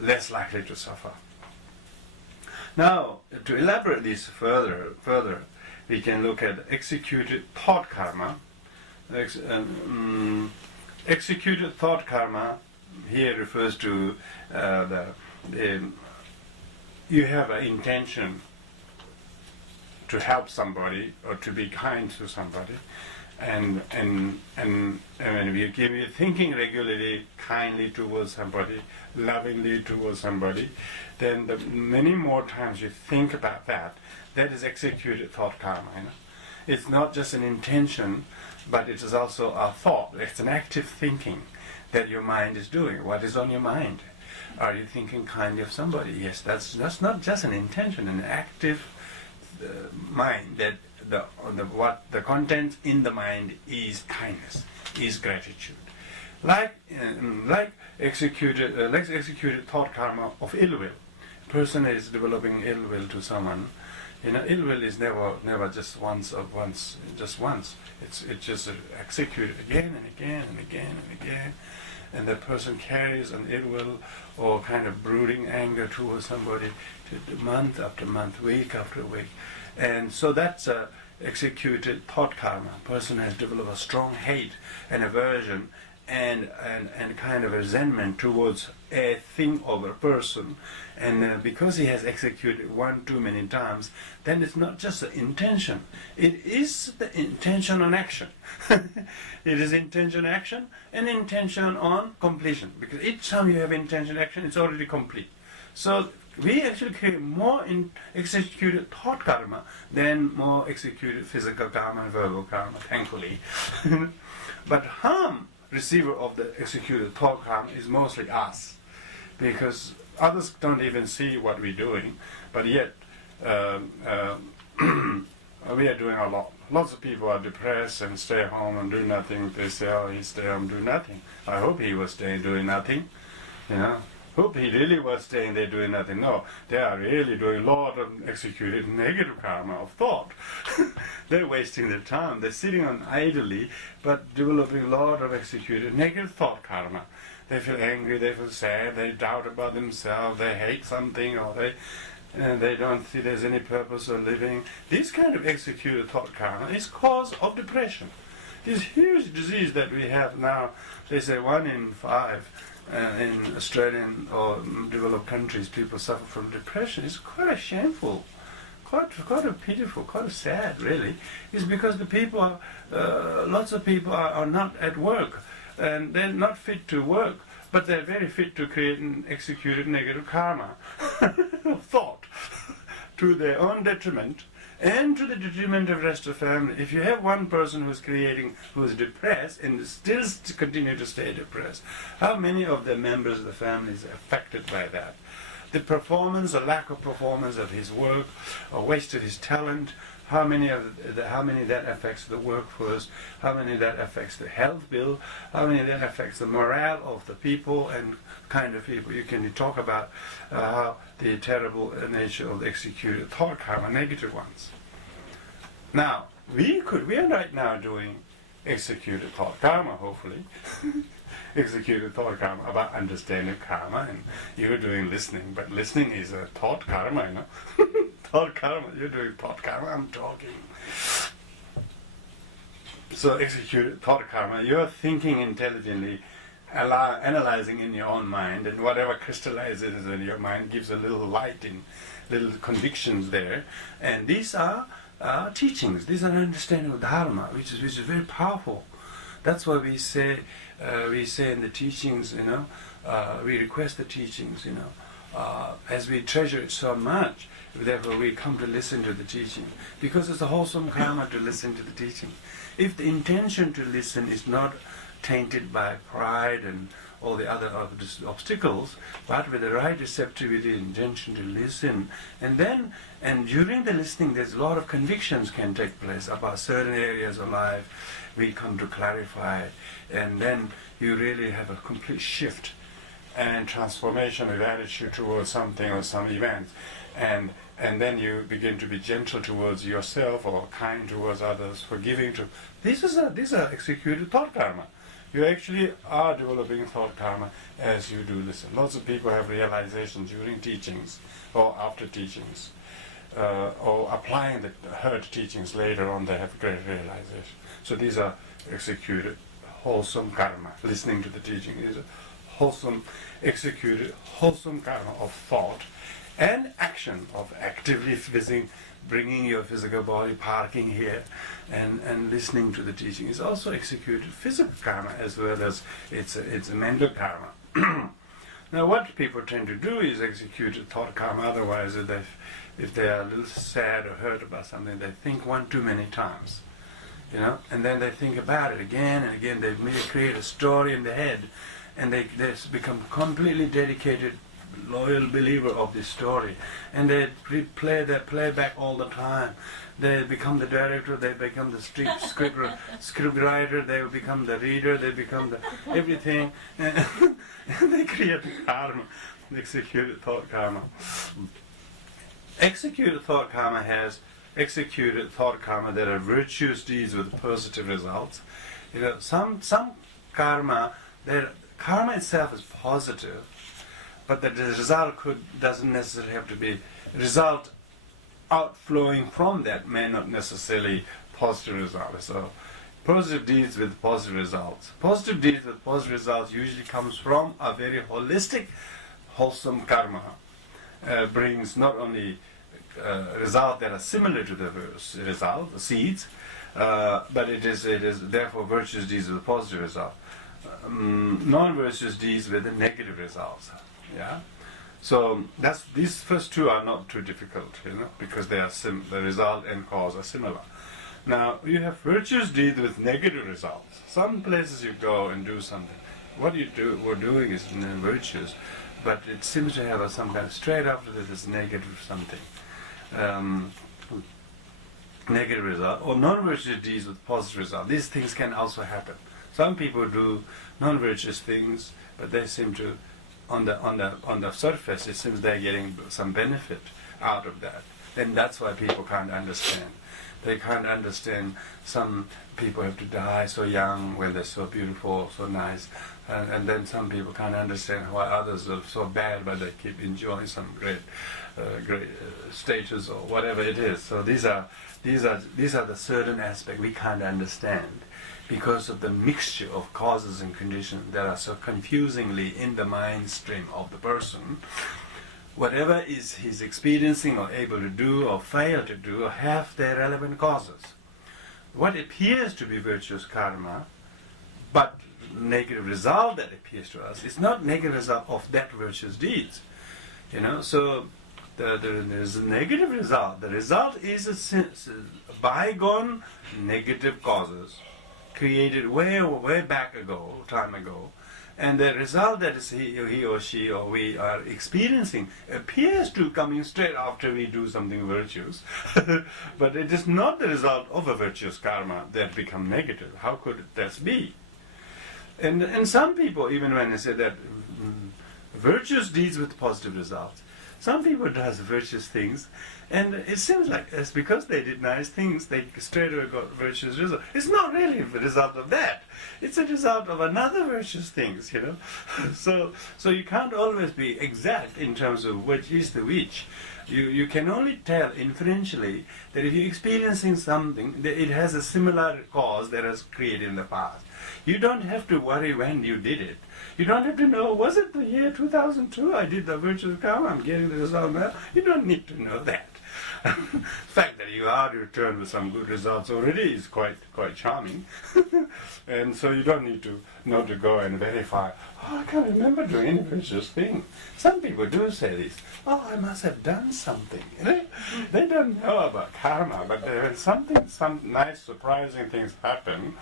less likely to suffer. Now, to elaborate this further, we can look at executed thought karma. Executed thought karma here refers to you have an intention to help somebody or to be kind to somebody, and when you're thinking regularly, kindly towards somebody, lovingly towards somebody, then the many more times you think about that, that is executed thought karma. It's not just an intention, but it is also a thought. It's an active thinking that your mind is doing. What is on your mind? Are you thinking kindly of somebody? Yes, that's not just an intention, an active mind that what the content in the mind is kindness, is gratitude. Like executed thought karma of ill will. A person is developing ill will to someone. Ill will is never just once. It's just executed again and again and again and again. And the person carries an ill will or kind of brooding anger towards somebody month after month, week after week. And so that's a executed thought karma. A person has developed a strong hate and aversion and kind of resentment towards a thing or a person. And because he has executed one too many times, then it's not just the intention. It is the intention on action. It is intention action and intention on completion. Because each time you have intention action, it's already complete. So we actually create more executed thought karma than more executed physical karma and verbal karma, thankfully. But harm receiver of the executed thought karma is mostly us, because others don't even see what we're doing, but yet we are doing a lot. Lots of people are depressed and stay home and do nothing. They say, oh, he stay home, do nothing. I hope he was staying doing nothing, Hope he really was staying there doing nothing. No, they are really doing a lot of executed negative karma of thought. They're wasting their time. They're sitting on idly, but developing a lot of executed negative thought karma. They feel angry, they feel sad, they doubt about themselves, they hate something, or they don't see there's any purpose of living. This kind of executed thought karma is cause of depression. This huge disease that we have now, they say 1 in 5 in Australian or developed countries, people suffer from depression. It's quite shameful, quite a pitiful, quite sad, really. It's because the people are, lots of people are not at work, and they're not fit to work, but they're very fit to create and execute negative karma of thought to their own detriment and to the detriment of the rest of the family. If you have one person who's depressed and still continue to stay depressed, how many of the members of the family is affected by that? The performance or lack of performance of his work, or wasted his talent, how many that affects the workforce, how many that affects the health bill, how many that affects the morale of the people and kind of people. You can talk about how the terrible nature of the executed thought karma, negative ones. Now, we are right now doing executed thought karma, hopefully. Executed thought karma about understanding karma, and you're doing listening, but listening is a thought karma, Thought karma, you're doing thought karma, I'm talking. So executed thought karma, you're thinking intelligently, analyzing in your own mind, and whatever crystallizes in your mind gives a little light in, little convictions there. And these are teachings, these are understanding of Dharma, which is very powerful. That's why we say in the teachings, we request the teachings, as we treasure it so much, therefore we come to listen to the teaching, because it's a wholesome karma to listen to the teaching. If the intention to listen is not tainted by pride and all the other obstacles, but with the right receptivity, intention to listen, and during the listening there's a lot of convictions can take place about certain areas of life. We come to clarify, and then you really have a complete shift and transformation of attitude towards something or some event, and then you begin to be gentle towards yourself or kind towards others, forgiving to. These are executed thought karma. You actually are developing thought karma as you do listen. Lots of people have realizations during teachings or after teachings, or applying the heard teachings later on. They have great realization. So these are executed wholesome karma. Listening to the teaching is a wholesome, executed wholesome karma of thought, And action of actively bringing your physical body, parking here, and listening to the teaching is also executed physical karma as well as it's a mental karma. Now, what people tend to do is execute a thought karma. Otherwise, if they are a little sad or hurt about something, they think one too many times, and then they think about it again and again. They may create a story in their head, and they become completely dedicated, loyal believer of this story, and they play back all the time. They become the director, they become the script writer, they become the reader, they become the everything, and they create karma, executed thought karma. Executed thought karma has executed thought karma that are virtuous deeds with positive results. Some karma, karma itself is positive, but the result doesn't necessarily have to be result outflowing from that may not necessarily positive result. So positive deeds with positive results. Positive deeds with positive results usually comes from a very holistic, wholesome karma. Brings not only results that are similar to the result, the seeds, but it is therefore virtuous deeds with a positive result. Non-virtuous deeds with the negative results. Yeah. So these first two are not too difficult, because they are the result and cause are similar. Now you have virtuous deeds with negative results. Some places you go and do something, what we're doing is virtuous, but it seems to have some kind of straight after this is negative something, negative result, or non-virtuous deeds with positive result. These things can also happen. Some people do non-virtuous things, but they seem to, on the surface, it seems they're getting some benefit out of that. Then that's why people can't understand. They can't understand some people have to die so young when they're so beautiful, so nice, and then some people can't understand why others are so bad, but they keep enjoying some great status or whatever it is. So these are the certain aspects we can't understand, because of the mixture of causes and conditions that are so confusingly in the mind stream of the person. Whatever is he's experiencing or able to do or fail to do have their relevant causes. What appears to be virtuous karma, but negative result that appears to us, is not negative result of that virtuous deeds. So there's a negative result. The result is a bygone negative causes created way back time ago, and the result that is he or she or we are experiencing appears to coming straight after we do something virtuous, but it is not the result of a virtuous karma that become negative. How could that be? And some people, even when they say that virtuous deeds with positive results, some people does virtuous things, and it seems like it's because they did nice things, they straight away got virtuous results. It's not really a result of that. It's a result of another virtuous things, So you can't always be exact in terms of which is the which. You can only tell inferentially that if you're experiencing something, that it has a similar cause that has created in the past. You don't have to worry when you did it. You don't have to know, was it the year 2002 I did the virtuous karma, I'm getting the result now? You don't need to know that. The fact that you are returned with some good results already is quite charming. And so you don't need to know to go and verify, I can't remember doing any virtuous thing. Some people do say this, I must have done something. They don't know about karma, but when some nice surprising things happen,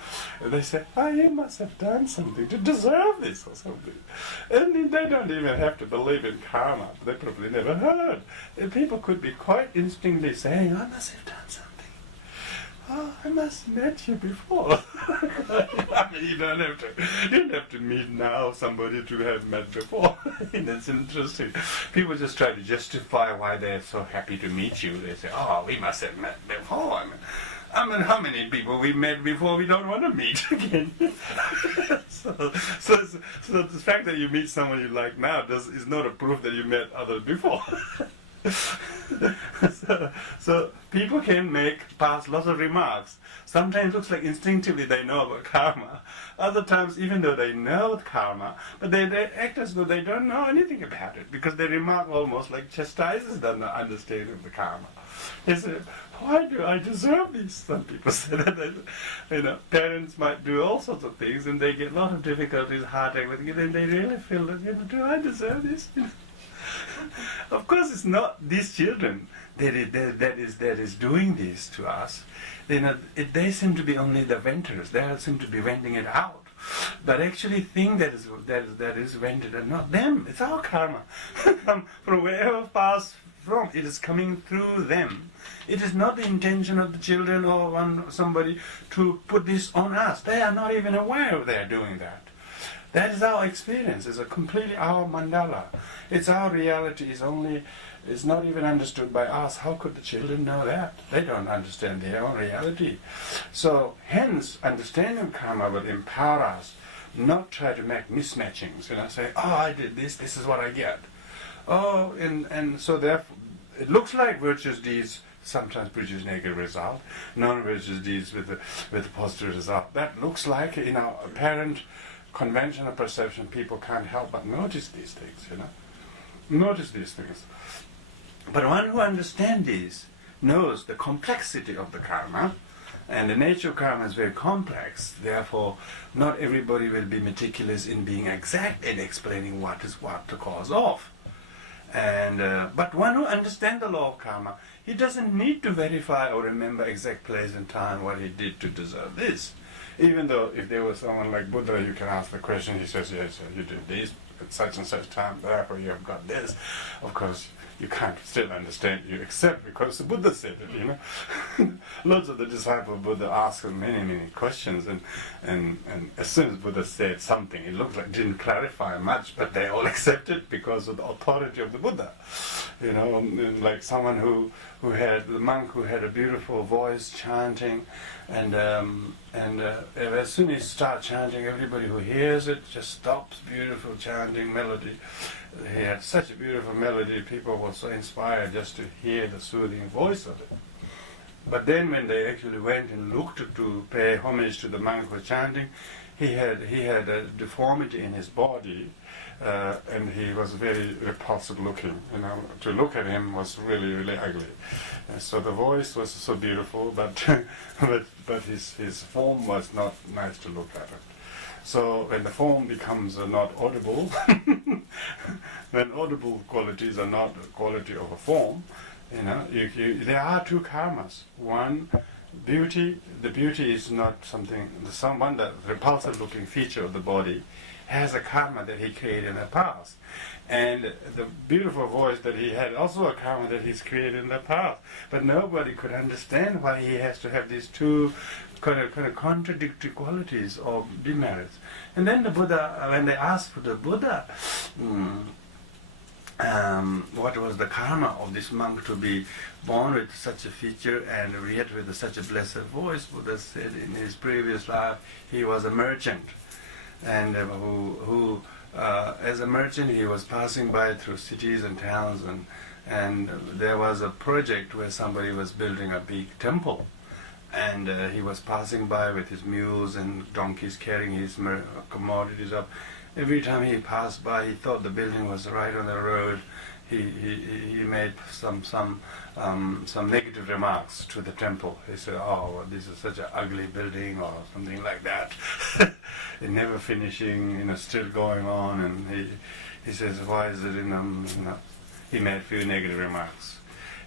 they say, you must have done something to deserve this or something. And they don't even have to believe in karma. They probably never heard. And people could be quite instinctively saying, I must have done something. I must have met you before. You don't have to meet now somebody to have met before. That's interesting. People just try to justify why they're so happy to meet you. They say, we must have met before. I mean, how many people we met before we don't want to meet again? so the fact that you meet someone you like now is not a proof that you met others before. So people can pass lots of remarks. Sometimes it looks like instinctively they know about karma. Other times, even though they know karma, but they act as though they don't know anything about it, because they remark almost like chastises the understanding of the karma. They say, why do I deserve this? Some people say that, parents might do all sorts of things and they get a lot of difficulties, heartache with it, and they really feel that, do I deserve this? Of course, it's not these children that is doing this to us. They seem to be only the venters. They seem to be venting it out. But actually, thing that is vented are not them. It's our karma. From wherever passed from, it is coming through them. It is not the intention of the children or on somebody to put this on us. They are not even aware they are doing that. That is our experience. It's a completely our mandala. It's our reality. It's not even understood by us. How could the children know that? They don't understand their own reality. So, hence, understanding karma will empower us, not try to make mismatchings. Say, oh, I did this. This is what I get. Oh, and so therefore, it looks like virtuous deeds sometimes produce negative result. Non-virtuous deeds with a positive result. That looks like, in our apparent conventional perception, people can't help but notice these things, Notice these things. But one who understands these knows the complexity of the karma, and the nature of karma is very complex. Therefore, not everybody will be meticulous in being exact in explaining what is what the cause of. But one who understands the law of karma, he doesn't need to verify or remember exact place and time what he did to deserve this. Even though if there was someone like Buddha, you can ask the question, he says, yes, you did this at such and such time, therefore you have got this. Of course, you can't still understand you except because the Buddha said it, Lots of the disciples of Buddha asked him many, many questions, and as soon as Buddha said something, it looked like didn't clarify much, but they all accepted because of the authority of the Buddha. Like someone who had, the monk who had a beautiful voice chanting, and as soon as he starts chanting, everybody who hears it just stops. Beautiful chanting melody. He had such a beautiful melody, people were so inspired just to hear the soothing voice of it. But then when they actually went and looked to pay homage to the monk who was chanting, he had a deformity in his body, and he was very repulsive looking. To look at him was really, really ugly. So the voice was so beautiful, but but his form was not nice to look at it. So when the form becomes not audible, when audible qualities are not the quality of a form, there are two karmas. One, beauty. The beauty is not something. The repulsive-looking feature of the body has a karma that he created in the past, and the beautiful voice that he had also a karma that he's created in the past. But nobody could understand why he has to have these two kind of contradictory qualities or demerits. And then the Buddha, when they asked for the Buddha, what was the karma of this monk to be born with such a feature and yet with such a blessed voice, Buddha said in his previous life he was a merchant, and who as a merchant he was passing by through cities and towns, and there was a project where somebody was building a big temple. And he was passing by with his mules and donkeys carrying his commodities up. Every time he passed by, he thought the building was right on the road. He made some negative remarks to the temple. He said, "Oh, this is such an ugly building," or something like that. It never finishing, still going on. And he says, "Why is it He made a few negative remarks.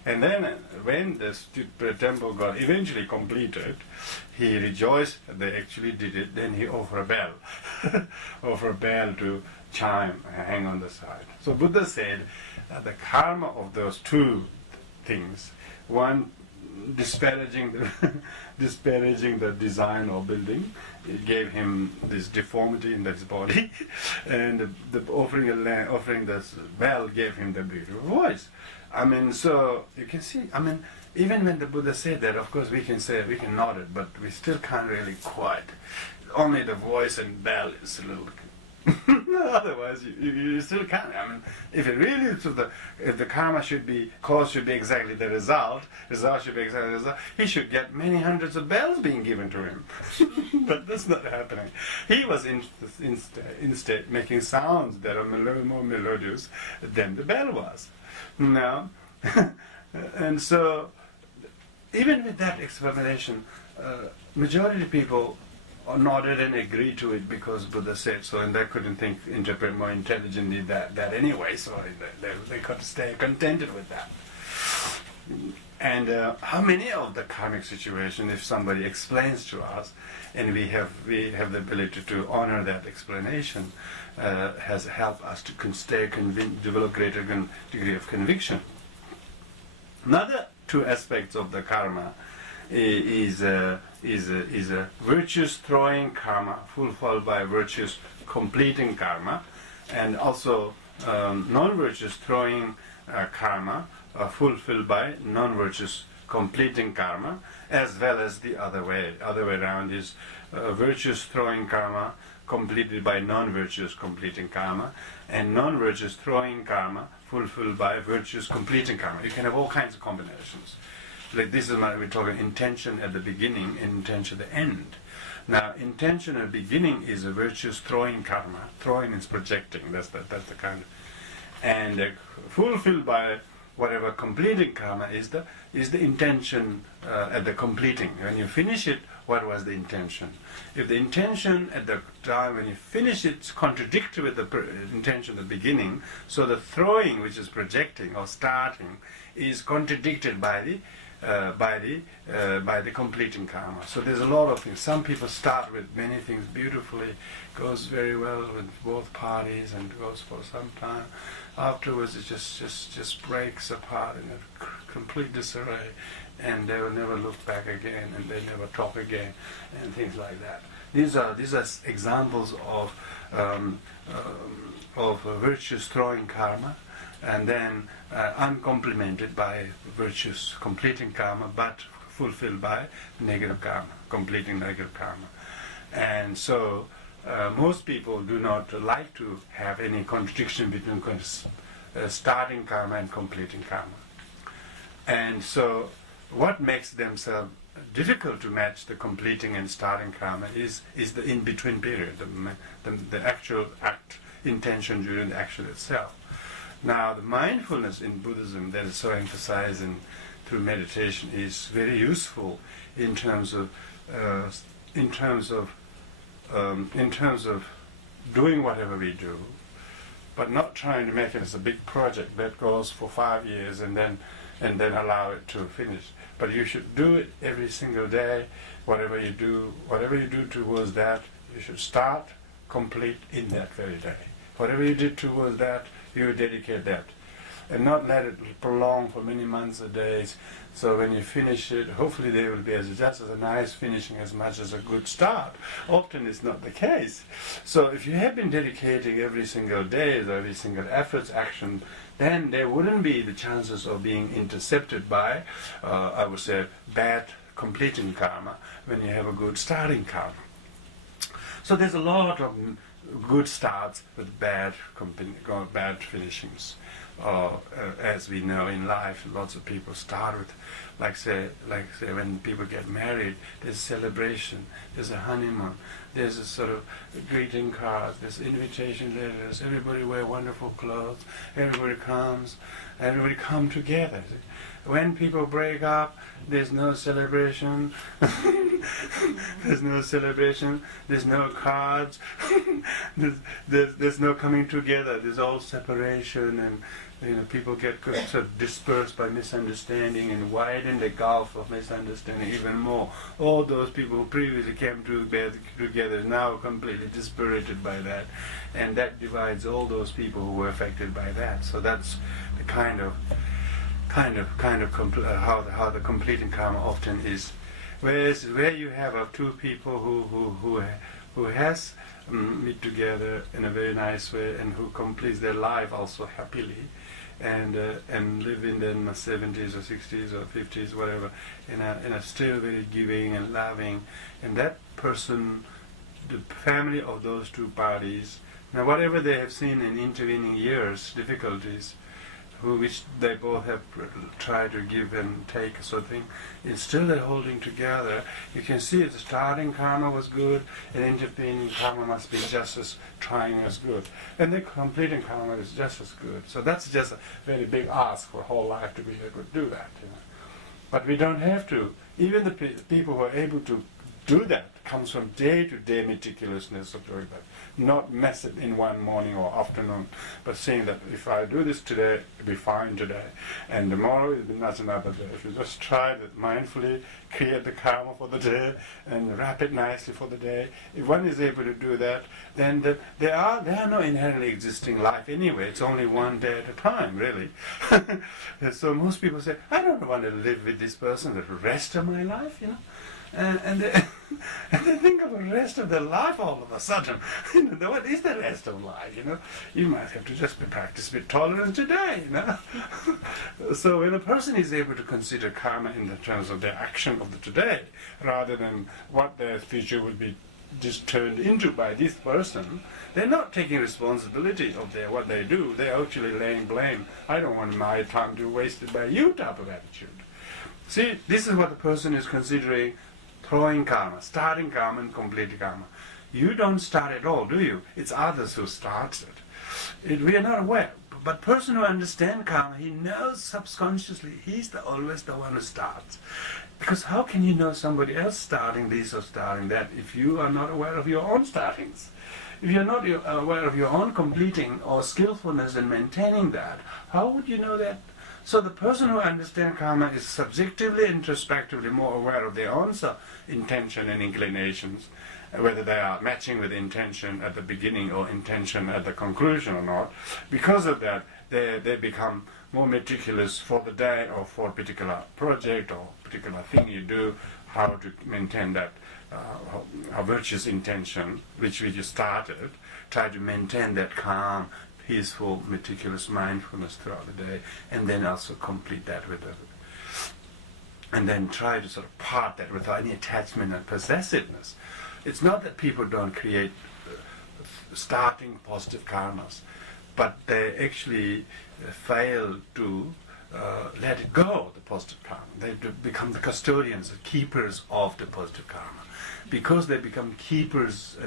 And then when the temple got eventually completed, he rejoiced that they actually did it. Then he offered a bell, offered a bell to chime, hang on the side. So Buddha said that the karma of those two things, one disparaging the design or building, it gave him this deformity in his body, and the offering this bell gave him the beautiful voice. So you can see, even when the Buddha said that, of course we can nod it, but we still can't really quite. Only the voice and bell is a little Otherwise, you still can't. I mean, if it really is if the karma should be, cause should be exactly the result should be exactly the result, he should get many hundreds of bells being given to him. But that's not happening. He was instead making sounds that are more melodious than the bell was. Now, and so, even with that explanation, majority of people nodded and agreed to it because Buddha said so, and they couldn't interpret more intelligently that anyway, so they could stay contented with that. And how many of the karmic situation, if somebody explains to us, and we have the ability to honor that explanation, has helped us to develop greater degree of conviction. Another two aspects of the karma is a virtuous throwing karma fulfilled by virtuous completing karma, and also non-virtuous throwing karma fulfilled by non-virtuous completing karma, as well as the other way around is virtuous throwing karma completed by non-virtuous completing karma, and non-virtuous throwing karma fulfilled by virtuous completing karma. You can have all kinds of combinations. Like this is we're talking intention at the beginning and intention at the end. Now, intention at the beginning is a virtuous throwing karma. Throwing is projecting. That's the kind of, and fulfilled by whatever completing karma is the intention at the completing. When you finish it, what was the intention? If the intention at the time when you finish it contradicts with the intention at the beginning, so the throwing, which is projecting or starting, is contradicted by the completing karma. So there's a lot of things. Some people start with many things beautifully, goes very well with both parties and goes for some time. Afterwards it just breaks apart in a complete disarray, and they will never look back again, and they never talk again, and things like that. These are examples of virtuous throwing karma, and then uncomplimented by virtuous completing karma, but fulfilled by negative karma, completing negative karma. And so most people do not like to have any contradiction between starting karma and completing karma. And so what makes themselves difficult to match the completing and starting karma is the in-between period, the actual act, intention during the action itself. Now, the mindfulness in Buddhism that is so emphasized through meditation is very useful in terms of doing whatever we do, but not trying to make it as a big project that goes for 5 years and then allow it to finish. But you should do it every single day. Whatever you do towards that, you should start, complete in that very day. Whatever you did towards that, you dedicate that, and not let it prolong for many months or days. So when you finish it, hopefully there will be just as a nice finishing as much as a good start. Often it's not the case. So if you have been dedicating every single day, or every single effort's action, then there wouldn't be the chances of being intercepted by, I would say, bad completing karma when you have a good starting karma. So there's a lot of good starts with bad finishings. As we know in life, lots of people start with, like say when people get married, there's a celebration, there's a honeymoon, there's a sort of greeting cards, there's invitation letters, everybody wear wonderful clothes, everybody come together. When people break up, there's no celebration. There's no celebration. There's no cards. there's no coming together. There's all separation, and people get sort of dispersed by misunderstanding and widen the gulf of misunderstanding even more. All those people who previously came together now completely dispirited by that, and that divides all those people who were affected by that. So that's the kind of how the completing karma often is. Whereas where you have two people who has meet together in a very nice way and who completes their life also happily, and live in their 70s or 60s or 50s, whatever, in a still very giving and loving, and that person, the family of those two parties, Now, whatever they have seen in intervening years, difficulties, which they both have tried to give and take, sort of thing, it's still they're holding together. You can see the starting karma was good, and intervening karma must be just as trying as good, and the completing karma is just as good. So that's just a very big ask for whole life to be able to do that. But we don't have to. Even the people who are able to do that comes from day-to-day meticulousness of doing that. Not mess it in one morning or afternoon, but saying that if I do this today, it'll be fine today, and tomorrow it'll be not another day. If you just try to mindfully create the karma for the day and wrap it nicely for the day, if one is able to do that, then there are no inherently existing life anyway. It's only one day at a time, really. So most people say, I don't want to live with this person the rest of my life, and they think of the rest of their life all of a sudden. What is the rest of life? You might have to just practice with tolerance today. So when a person is able to consider karma in the terms of their action of the today, rather than what their future will be just turned into by this person, they're not taking responsibility of what they do. They're actually laying blame. I don't want my time to be wasted by you type of attitude. See, this is what the person is considering throwing karma, starting karma and completing karma. You don't start at all, do you? It's others who starts it. We are not aware. But person who understands karma, he knows subconsciously he's always the one who starts. Because how can you know somebody else starting this or starting that if you are not aware of your own startings? If you're not aware of your own completing or skillfulness in maintaining that, how would you know that? So the person who understands karma is subjectively, introspectively more aware of their own intention and inclinations, whether they are matching with intention at the beginning or intention at the conclusion or not. Because of that, they become more meticulous for the day or for a particular project or particular thing you do, how to maintain that virtuous intention, which we just started, try to maintain that calm, peaceful, meticulous mindfulness throughout the day, and then also complete that with it. And then try to sort of part that without any attachment and possessiveness. It's not that people don't create starting positive karmas, but they actually fail to let it go, the positive karma. They become the custodians, the keepers of the positive karma. Because they become keepers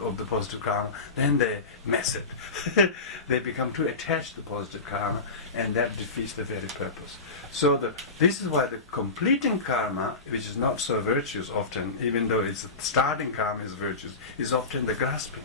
of the positive karma, then they mess it. They become too attached to positive karma, and that defeats the very purpose. So this is why the completing karma, which is not so virtuous often, even though it's starting karma is virtuous, is often the grasping.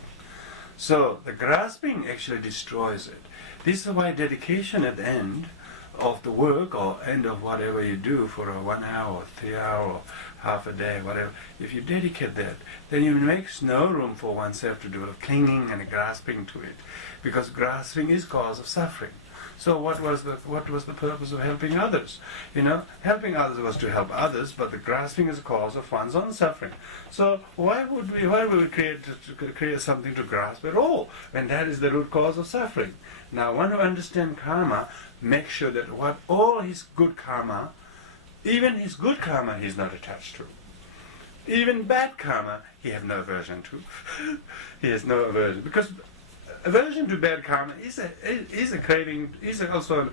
So the grasping actually destroys it. This is why dedication at the end of the work or end of whatever you do for a 1 hour, 3 hour, or half a day, whatever, if you dedicate that, then you make no room for oneself to develop clinging and grasping to it, because grasping is cause of suffering. So what was the purpose of helping others? Helping others was to help others, but the grasping is a cause of one's own suffering. So why would we create something to grasp at all, when that is the root cause of suffering? Now, one who understands karma makes sure that all his good karma, even his good karma, he is not attached to. Even bad karma, he has no aversion to. He has no aversion, because aversion to bad karma is a craving, is also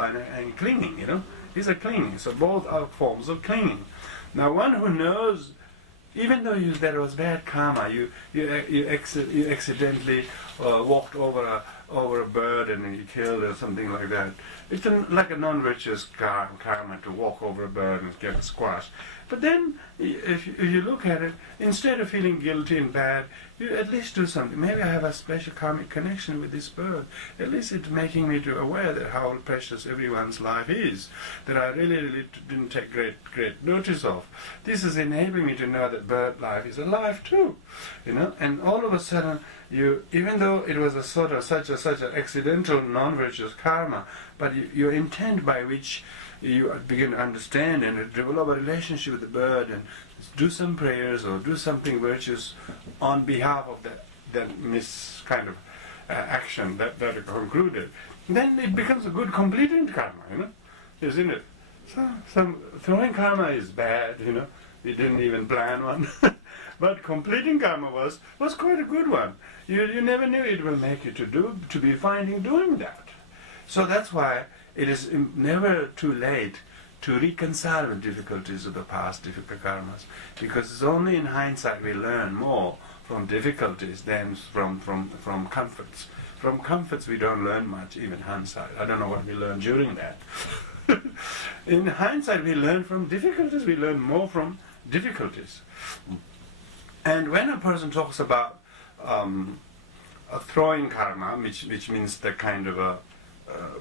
an clinging. Is a clinging. So both are forms of clinging. Now, one who knows, even though there was bad karma, you accidentally walked over a bird and you killed or something like that. It's like a non-virtuous karma to walk over a bird and get squashed. But then, if you look at it, instead of feeling guilty and bad, you at least do something. Maybe I have a special karmic connection with this bird. At least it's making me aware that how precious everyone's life is, that I really didn't take great notice of. This is enabling me to know that bird life is alive too, And all of a sudden, even though it was such an accidental, non-virtuous karma, but your intent by which you begin to understand and develop a relationship with the bird and do some prayers or do something virtuous on behalf of that kind of action that concluded, then it becomes a good completing karma, isn't it? So some throwing karma is bad, we didn't even plan one. But completing karma was quite a good one. You never knew it will make you to be finding doing that. So that's why it is never too late to reconcile with difficulties of the past, difficult karmas, because it's only in hindsight we learn more from difficulties than from comforts. From comforts we don't learn much, even hindsight. I don't know what we learn during that. In hindsight we learn from difficulties, we learn more from difficulties. And when a person talks about a throwing karma, which means the kind of a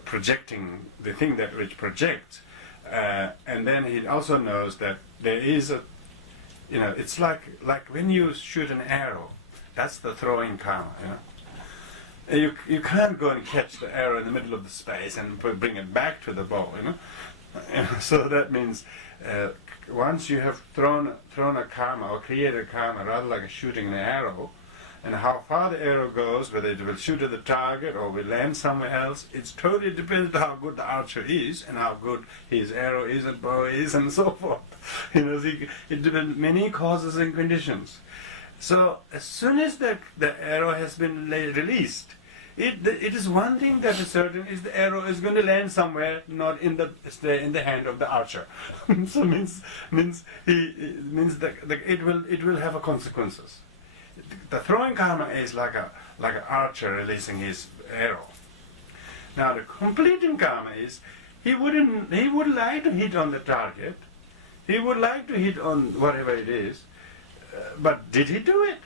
projecting, the thing that which projects, and then he also knows that there is a, it's like when you shoot an arrow, that's the throwing karma, You can't go and catch the arrow in the middle of the space and bring it back to the bow, So that means once you have thrown a karma or created a karma, rather like shooting an arrow, and how far the arrow goes, whether it will shoot at the target or will land somewhere else, it's totally depends on how good the archer is and how good his arrow is and bow is and so forth. It depends many causes and conditions. So as soon as the arrow has been released, it is one thing that is certain, is the arrow is going to land somewhere, not in the hand of the archer. So means that it will have consequences. The throwing karma is like an archer releasing his arrow. Now the completing karma is he would like to hit on the target, he would like to hit on whatever it is, but did he do it?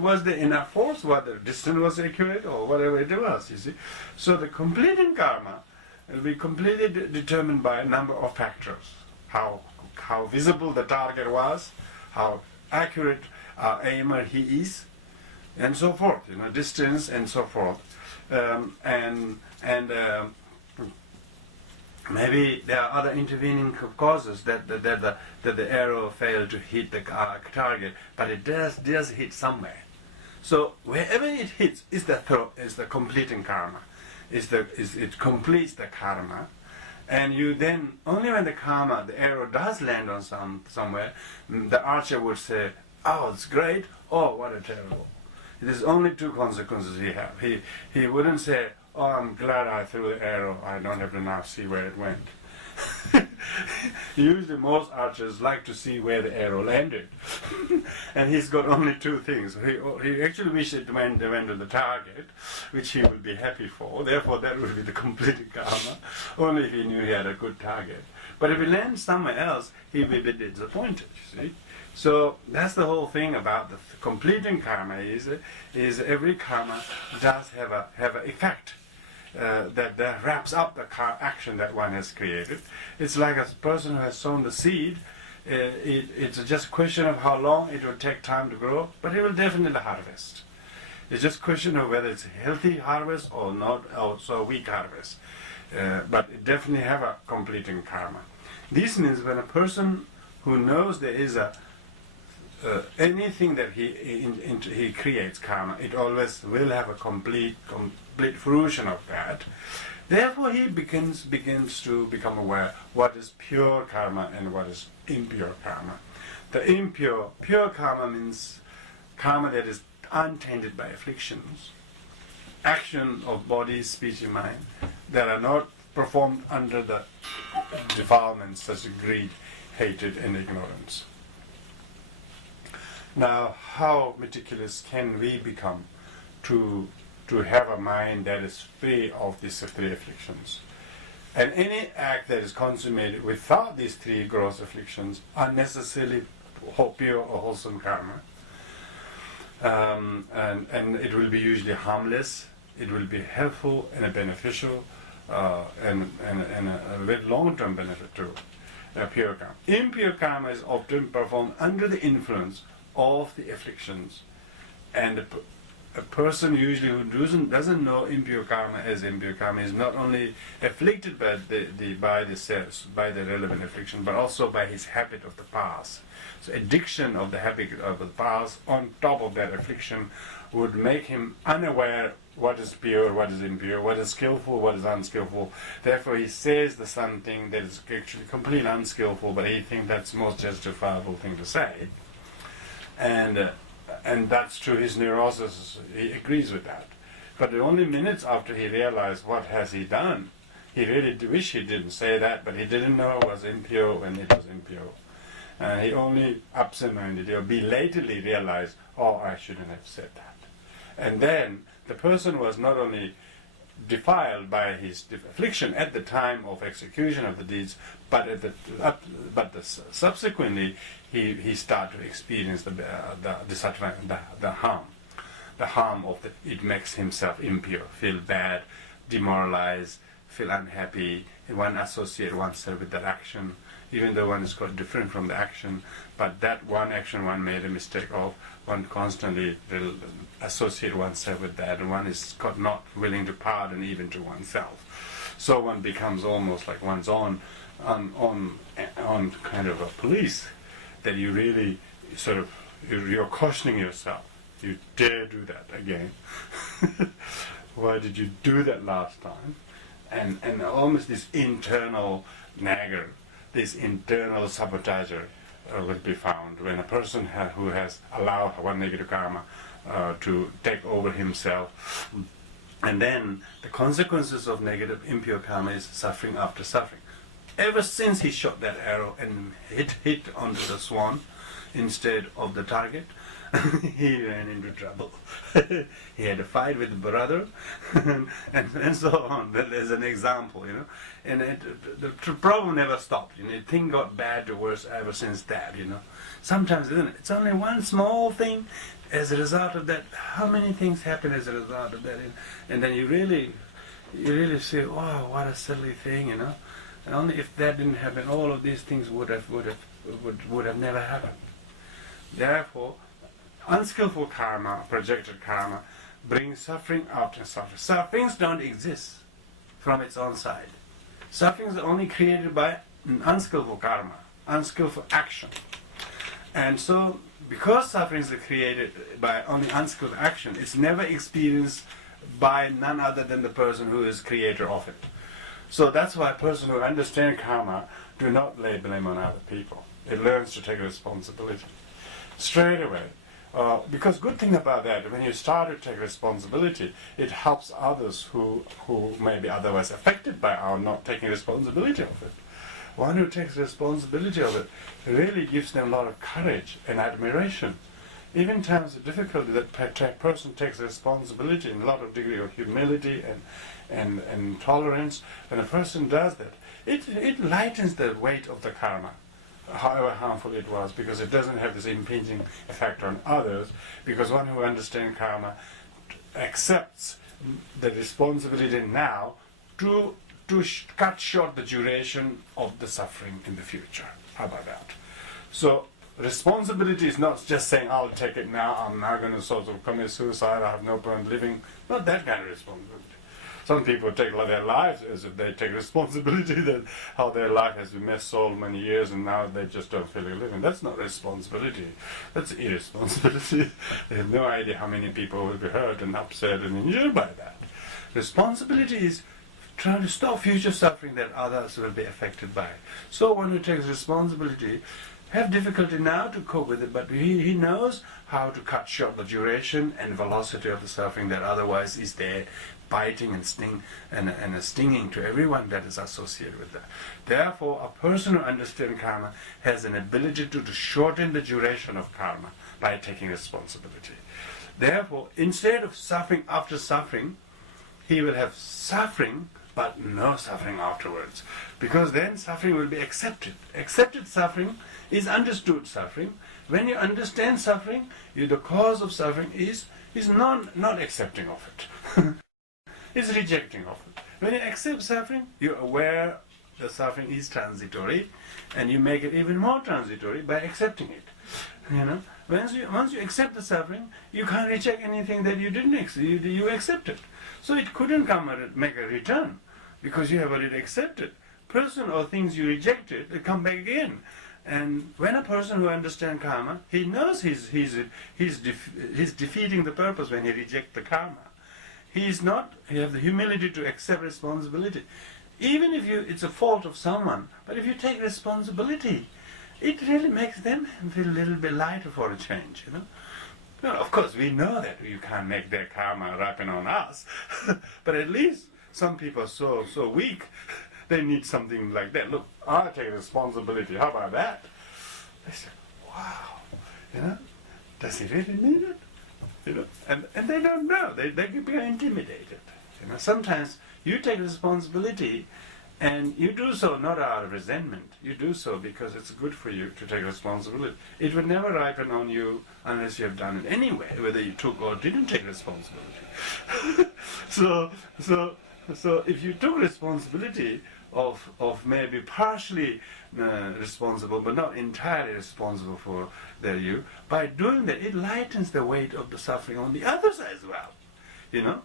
Was there enough force? Whether the distance was accurate or whatever it was, you see. So the completing karma will be completely determined by a number of factors. How visible the target was, how accurate aimer he is, and so forth. Distance and so forth. Maybe there are other intervening causes that the arrow failed to hit the target, but it does hit somewhere. So wherever it hits is the completing karma. It completes the karma, and you then only when the arrow does land on somewhere, the archer would say, "Oh, it's great! Oh, what a terrible!" It is only two consequences he have. He wouldn't say, "Oh, I'm glad I threw the arrow. I don't have to now see where it went." Usually most archers like to see where the arrow landed. And he's got only two things. He actually wishes it went to the target, which he would be happy for. Therefore, that would be the completing karma, only if he knew he had a good target. But if he lands somewhere else, he would be disappointed, you see. So that's the whole thing about the completing karma is every karma does have an effect that wraps up the action that one has created. It's like a person who has sown the seed. It's just a question of how long it will take time to grow, but it will definitely harvest. It's just a question of whether it's a healthy harvest or not, or so a weak harvest. But it definitely have a completing karma. This means when a person who knows there is anything that he creates karma, it always will have a complete fruition of that. Therefore, he begins to become aware what is pure karma and what is impure karma. The pure karma means karma that is untainted by afflictions, action of body, speech, and mind that are not performed under the defilements such as greed, hatred, and ignorance. Now, how meticulous can we become to have a mind that is free of these three afflictions? And any act that is consummated without these three gross afflictions are necessarily pure or wholesome karma. And it will be usually harmless, it will be helpful and beneficial, and a very long-term benefit to pure karma. Impure karma is often performed under the influence of the afflictions, and a person usually who doesn't know impure karma as impure karma is not only afflicted by the relevant affliction, but also by his habit of the past. So addiction of the habit of the past on top of that affliction would make him unaware what is pure, what is impure, what is skillful, what is unskillful. Therefore he says something that is actually completely unskillful, but he thinks that's the most justifiable thing to say. and that's true. His neurosis, he agrees with that. But only minutes after he realized what has he done, he really wish he didn't say that, but he didn't know it was impure when it was impure. And he only absent-minded or belatedly realized, oh, I shouldn't have said that. And then the person was not only defiled by his affliction at the time of execution of the deeds, but subsequently he started to experience the harm of it makes himself impure, feel bad, demoralized, feel unhappy. One associate oneself with that action, even though one is quite different from the action, but that one action one made a mistake of, one constantly will associate oneself with that, and one is not willing to pardon even to oneself. So one becomes almost like one's own kind of a police, that you really sort of, you're cautioning yourself. You dare do that again. Why did you do that last time? And almost this internal nagger, this internal sabotager will be found when a person who has allowed one negative karma to take over himself. And then the consequences of negative impure karma is suffering after suffering. Ever since he shot that arrow and hit onto the swan instead of the target, he ran into trouble. He had a fight with the brother, and so on. There's an example, you know. And the problem never stopped. You know, the thing got bad to worse ever since that. You know, sometimes isn't it? It's only one small thing. As a result of that, how many things happen as a result of that? And then you really say, "Oh, what a silly thing," you know. And only if that didn't happen, all of these things would have never happened. Therefore, unskillful karma, projected karma, brings suffering after suffering. Sufferings don't exist from its own side. Sufferings are only created by unskillful karma, unskillful action. And so, because sufferings are created by only unskillful action, it's never experienced by none other than the person who is creator of it. So that's why a person who understands karma do not lay blame on other people. It learns to take responsibility straight away. Because good thing about that, when you start to take responsibility, it helps others who may be otherwise affected by our not taking responsibility of it. One who takes responsibility of it really gives them a lot of courage and admiration. Even in times of difficulty, that person takes responsibility in a lot of degree of humility and tolerance. When a person does that, it lightens the weight of the karma, however harmful it was, because it doesn't have this impinging effect on others, because one who understands karma accepts the responsibility now to cut short the duration of the suffering in the future. How about that? So responsibility is not just saying, I'll take it now, I'm now going to sort of commit suicide, I have no point living. Not that kind of responsibility. Some people take their lives as if they take responsibility that how their life has been messed so many years and now they just don't feel like living. That's not responsibility. That's irresponsibility. They have no idea how many people will be hurt and upset and injured by that. Responsibility is trying to stop future suffering that others will be affected by. So one who takes responsibility have difficulty now to cope with it, but he knows how to cut short the duration and velocity of the suffering that otherwise is there, biting and stinging to everyone that is associated with that. Therefore, a person who understands karma has an ability to shorten the duration of karma by taking responsibility. Therefore, instead of suffering after suffering, he will have suffering but no suffering afterwards, because then suffering will be accepted. Accepted suffering is understood suffering. When you understand suffering, the cause of suffering is not accepting of it. It's rejecting of it. When you accept suffering, you're aware the suffering is transitory, and you make it even more transitory by accepting it. You know, once you accept the suffering, you can't reject anything that you didn't accept. You accept it. So it couldn't come and make a return, because you have already accepted. Person or things you rejected, they come back again. And when a person who understands karma, he knows he's defeating the purpose when he rejects the karma. He has the humility to accept responsibility. Even if it's a fault of someone, but if you take responsibility, it really makes them feel a little bit lighter for a change, you know. Well, of course, we know that you can't make their karma ripen on us, but at least some people are so weak, they need something like that. Look, I take responsibility. How about that? They say, wow, you know, does he really need it? You know, and they don't know. They become intimidated. You know, sometimes you take responsibility, and you do so not out of resentment. You do so because it's good for you to take responsibility. It would never ripen on you unless you have done it anyway, whether you took or didn't take responsibility. So if you took responsibility of maybe partially responsible, but not entirely responsible for their you, by doing that, it lightens the weight of the suffering on the others as well. You know,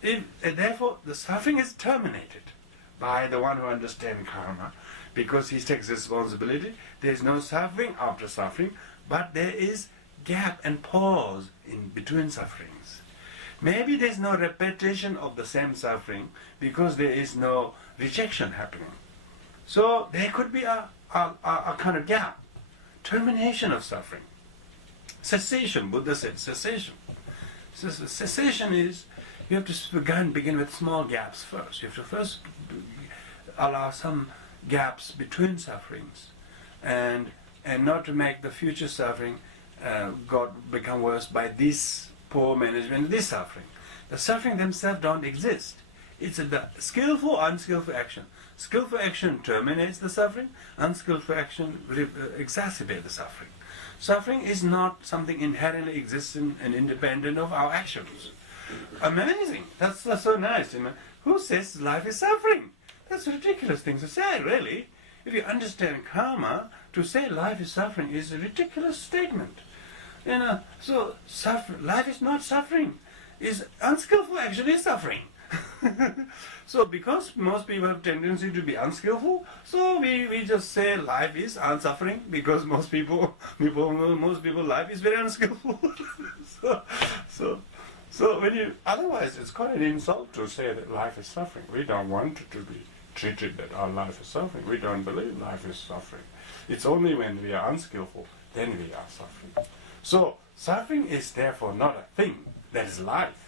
and therefore the suffering is terminated by the one who understands karma, because he takes responsibility. There is no suffering after suffering, but there is gap and pause in between sufferings. Maybe there is no repetition of the same suffering because there is no rejection happening. So there could be a kind of gap, termination of suffering. Cessation, Buddha said cessation. So cessation is, you have to begin with small gaps first. You have to first allow some gaps between sufferings, and not to make the future suffering become worse by this poor management of this suffering. The suffering themselves don't exist. It's the skillful, unskillful action. Skillful action terminates the suffering, unskillful action exacerbates the suffering. Suffering is not something inherently existent and independent of our actions. Amazing! That's so nice. You know? Who says life is suffering? That's a ridiculous thing to say, really. If you understand karma, to say life is suffering is a ridiculous statement. You know, so life is not suffering. Is unskillful action is suffering. So because most people have tendency to be unskillful, so we just say life is unsuffering, because most people life is very unskillful. So when you, otherwise it's quite an insult to say that life is suffering. We don't want it to be treated that our life is suffering. We don't believe life is suffering. It's only when we are unskillful, then we are suffering. So suffering is therefore not a thing that is life.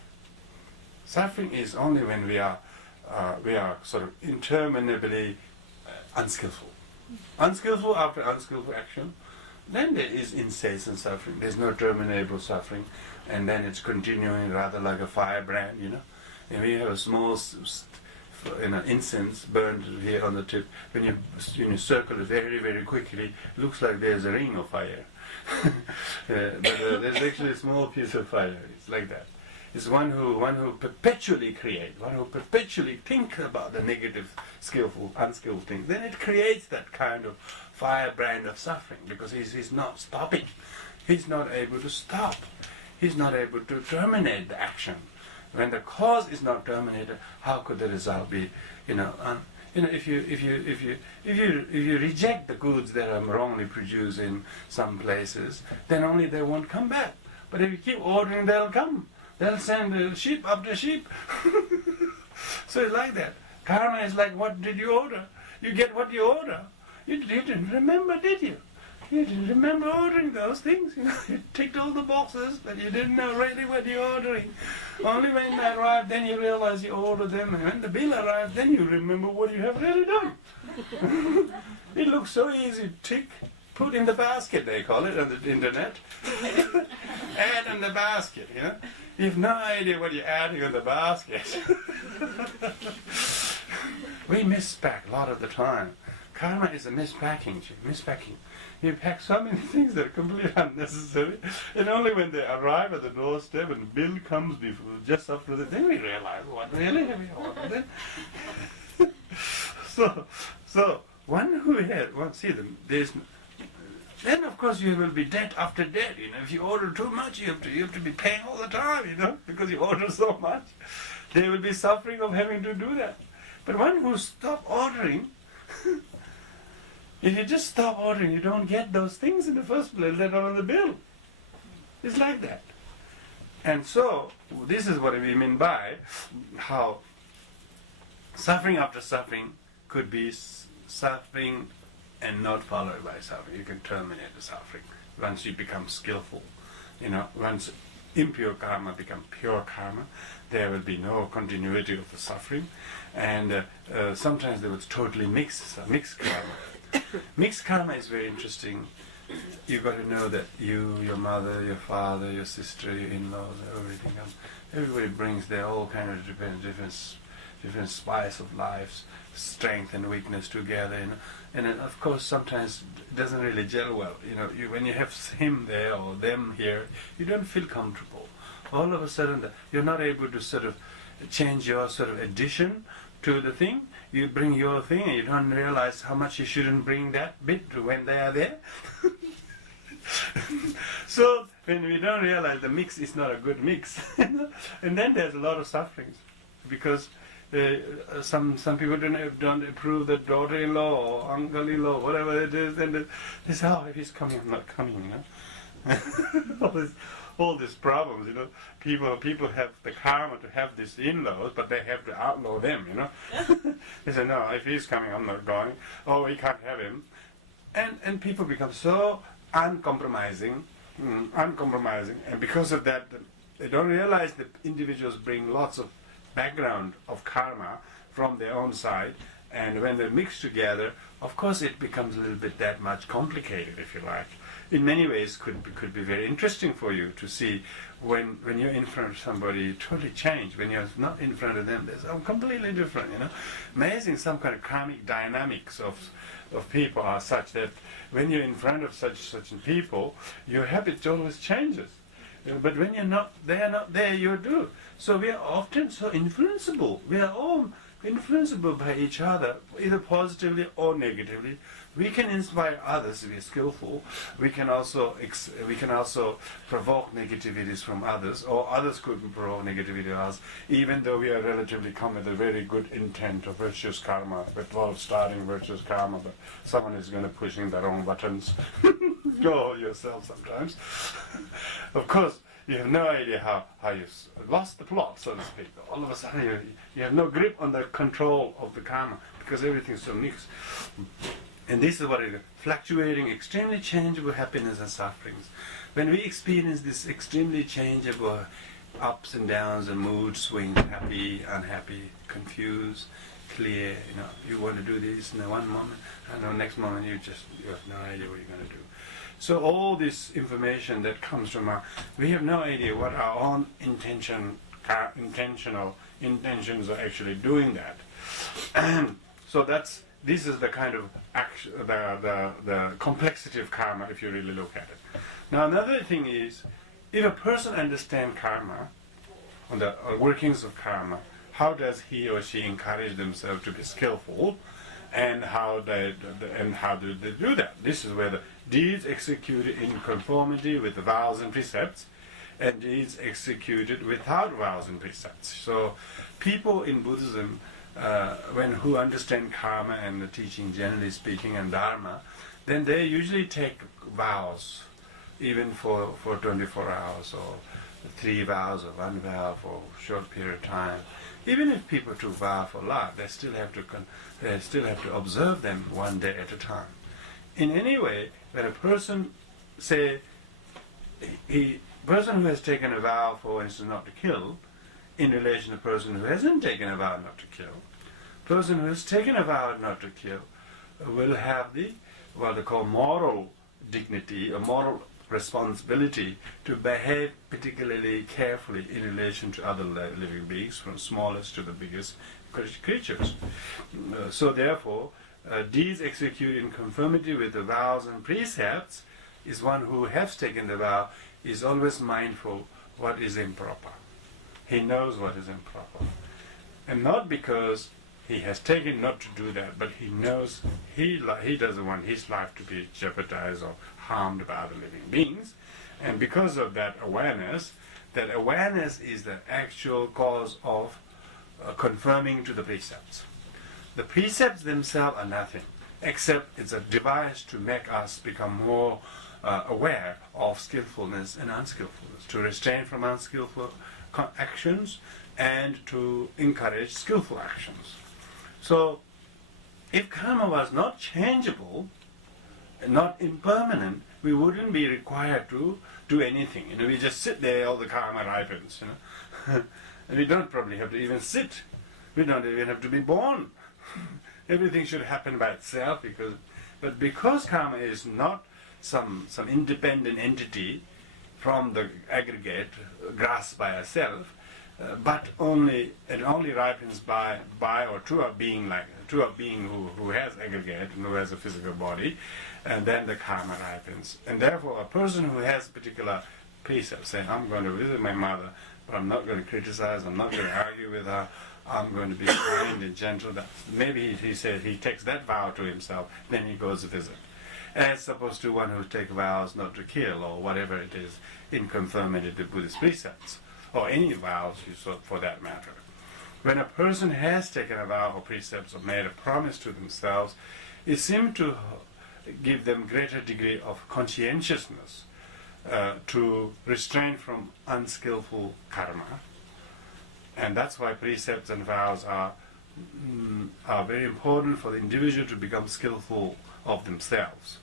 Suffering is only when we are sort of interminably unskillful. Unskillful after unskillful action, then there is incessant suffering. There's no terminable suffering, and then it's continuing rather like a firebrand, you know. And we have a small incense burned here on the tip. When you circle it very, very quickly, it looks like there's a ring of fire. But there's actually a small piece of fire. It's like that. It's one who perpetually creates, one who perpetually thinks about the negative, skillful, unskillful things. Then it creates that kind of firebrand of suffering, because he's not stopping. He's not able to stop. He's not able to terminate the action. When the cause is not terminated, how could the result be? If you reject the goods that are wrongly produced in some places, then only they won't come back. But if you keep ordering, they'll come. They'll send sheep after sheep. So it's like that. Karma is like, what did you order? You get what you order. You didn't remember, did you? You didn't remember ordering those things. You know, you ticked all the boxes, but you didn't know really what you're ordering. Only when they arrived, then you realize you ordered them. And when the bill arrived, then you remember what you have really done. It looks so easy. Tick, put in the basket, they call it on the internet. Add in the basket, you know. You have no idea what you're adding in the basket. We mispack a lot of the time. Karma is a mispacking. You pack so many things that are completely unnecessary, and only when they arrive at the doorstep and the bill comes before, just after that, then we realize, what really have we ordered then? So one who had, see them, then of course you will be debt after debt. You know, if you order too much, you have to be paying all the time. You know, because you order so much, they will be suffering of having to do that. But one who stops ordering, if you just stop ordering, you don't get those things in the first place that are on the bill. It's like that. And so this is what we mean by how suffering after suffering could be suffering and not followed by suffering. You can terminate the suffering once you become skillful. Once impure karma becomes pure karma, there will be no continuity of the suffering, and sometimes there was totally mixed karma. Mixed karma is very interesting. You've got to know that you, your mother, your father, your sister, your in-laws, everybody brings their all kind of different spice of lives, strength and weakness together, and then of course sometimes it doesn't really gel well. When you have him there or them here, you don't feel comfortable. All of a sudden, you're not able to sort of change your sort of addition to the thing. You bring your thing, and you don't realize how much you shouldn't bring that bit to when they are there. So when we don't realize the mix is not a good mix, and then there's a lot of sufferings, because some people don't approve the daughter-in-law or uncle-in-law, whatever it is, and they say, "Oh, if he's coming, I'm not coming." All these problems, people have the karma to have these in-laws, but they have to outlaw them, They say, "No, if he's coming, I'm not going." Oh, we can't have him, and people become so uncompromising, and because of that, they don't realize that individuals bring lots of background of karma from their own side, and when they're mixed together, of course it becomes a little bit that much complicated, if you like. In many ways could be very interesting for you to see when you're in front of somebody totally change. When you're not in front of them, they're completely different, Amazing, some kind of karmic dynamics of people are such that when you're in front of such people, your habit always changes. But when they are not there, you do. So we are often so influenceable. We are all influenceable by each other, either positively or negatively. We can inspire others to be skillful. We can also provoke negativities from others, or others could provoke negativity to us, even though we are relatively come with a very good intent of virtuous karma, but starting virtuous karma, but someone is going to pushing the wrong buttons. Go yourself sometimes. Of course, you have no idea how you lost the plot, so to speak. All of a sudden, you have no grip on the control of the karma, because everything's so mixed. And this is what it is, fluctuating, extremely changeable happiness and sufferings. When we experience this extremely changeable ups and downs and mood swings, happy, unhappy, confused, clear, you want to do this in one moment, and the next moment you have no idea what you're going to do. So all this information that comes from we have no idea what our own intentional intentions are actually doing that. And so this is the kind of action, the complexity of karma, if you really look at it. Now another thing is, if a person understands karma, on the workings of karma, how does he or she encourage themselves to be skillful, and how do they do that? This is where the deeds executed in conformity with the vows and precepts, and deeds executed without vows and precepts. So people in Buddhism, who understand karma and the teaching generally speaking and dharma, then they usually take vows, even for 24 hours, or 3 vows or 1 vow for a short period of time. Even if people took vow for life, they still have to observe them one day at a time. In any way, when a person person who has taken a vow, for instance, not to kill, in relation to a person who hasn't taken a vow not to kill, person who has taken a vow not to kill will have what they call moral dignity, a moral responsibility to behave particularly carefully in relation to other living beings, from smallest to the biggest creatures. So therefore, deeds executed in conformity with the vows and precepts is one who has taken the vow is always mindful what is improper. He knows what is improper. And not because he has taken not to do that, but he knows he doesn't want his life to be jeopardized or harmed by other living beings. And because of that awareness is the actual cause of conforming to the precepts. The precepts themselves are nothing, except it's a device to make us become more aware of skillfulness and unskillfulness, to restrain from unskillful actions and to encourage skillful actions. So, if karma was not changeable, not impermanent, we wouldn't be required to do anything. We just sit there, all the karma ripens. And we don't probably have to even sit. We don't even have to be born. Everything should happen by itself, but because karma is not some independent entity from the aggregate grasped by ourselves, but it only ripens by or to a being who has aggregate and who has a physical body, and then the karma ripens. And therefore, a person who has particular precepts, saying, I'm going to visit my mother, but I'm not going to criticize, I'm not going to argue with her, I'm going to be kind and gentle. Maybe he said he takes that vow to himself, then he goes to visit. As opposed to one who takes vows not to kill or whatever it is in conformity to Buddhist precepts, or any vows for that matter. When a person has taken a vow or precepts or made a promise to themselves, it seems to give them greater degree of conscientiousness to restrain from unskillful karma. And that's why precepts and vows are very important for the individual to become skillful of themselves.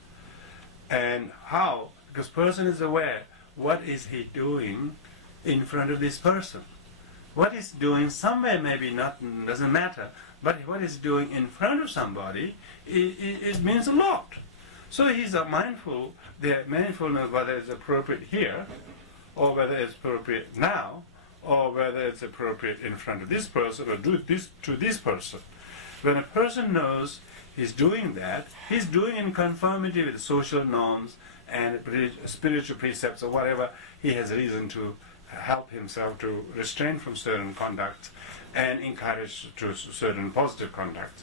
And how? Because person is aware, what is he doing in front of this person? What he's doing somewhere maybe not doesn't matter, but what he's doing in front of somebody, it means a lot. So he's mindful, the mindfulness whether it's appropriate here, or whether it's appropriate now, or whether it's appropriate in front of this person or do this to this person. When a person knows he's doing that, he's doing in conformity with social norms and spiritual precepts or whatever he has reason to help himself to restrain from certain conducts and encourage to certain positive conducts.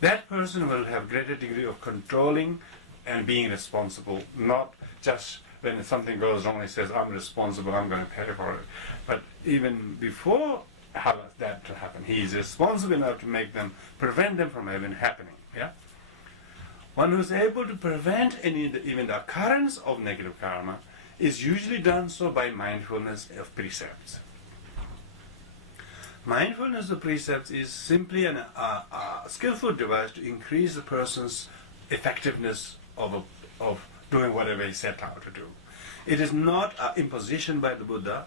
That person will have greater degree of controlling and being responsible, not just when something goes wrong, he says, I'm responsible, I'm going to pay for it. But even before that to happen, he is responsible enough to prevent them from even happening. Yeah? One who is able to prevent even the occurrence of negative karma is usually done so by mindfulness of precepts. Mindfulness of precepts is simply a skillful device to increase the person's effectiveness of doing whatever he set out to do. It is not an imposition by the Buddha.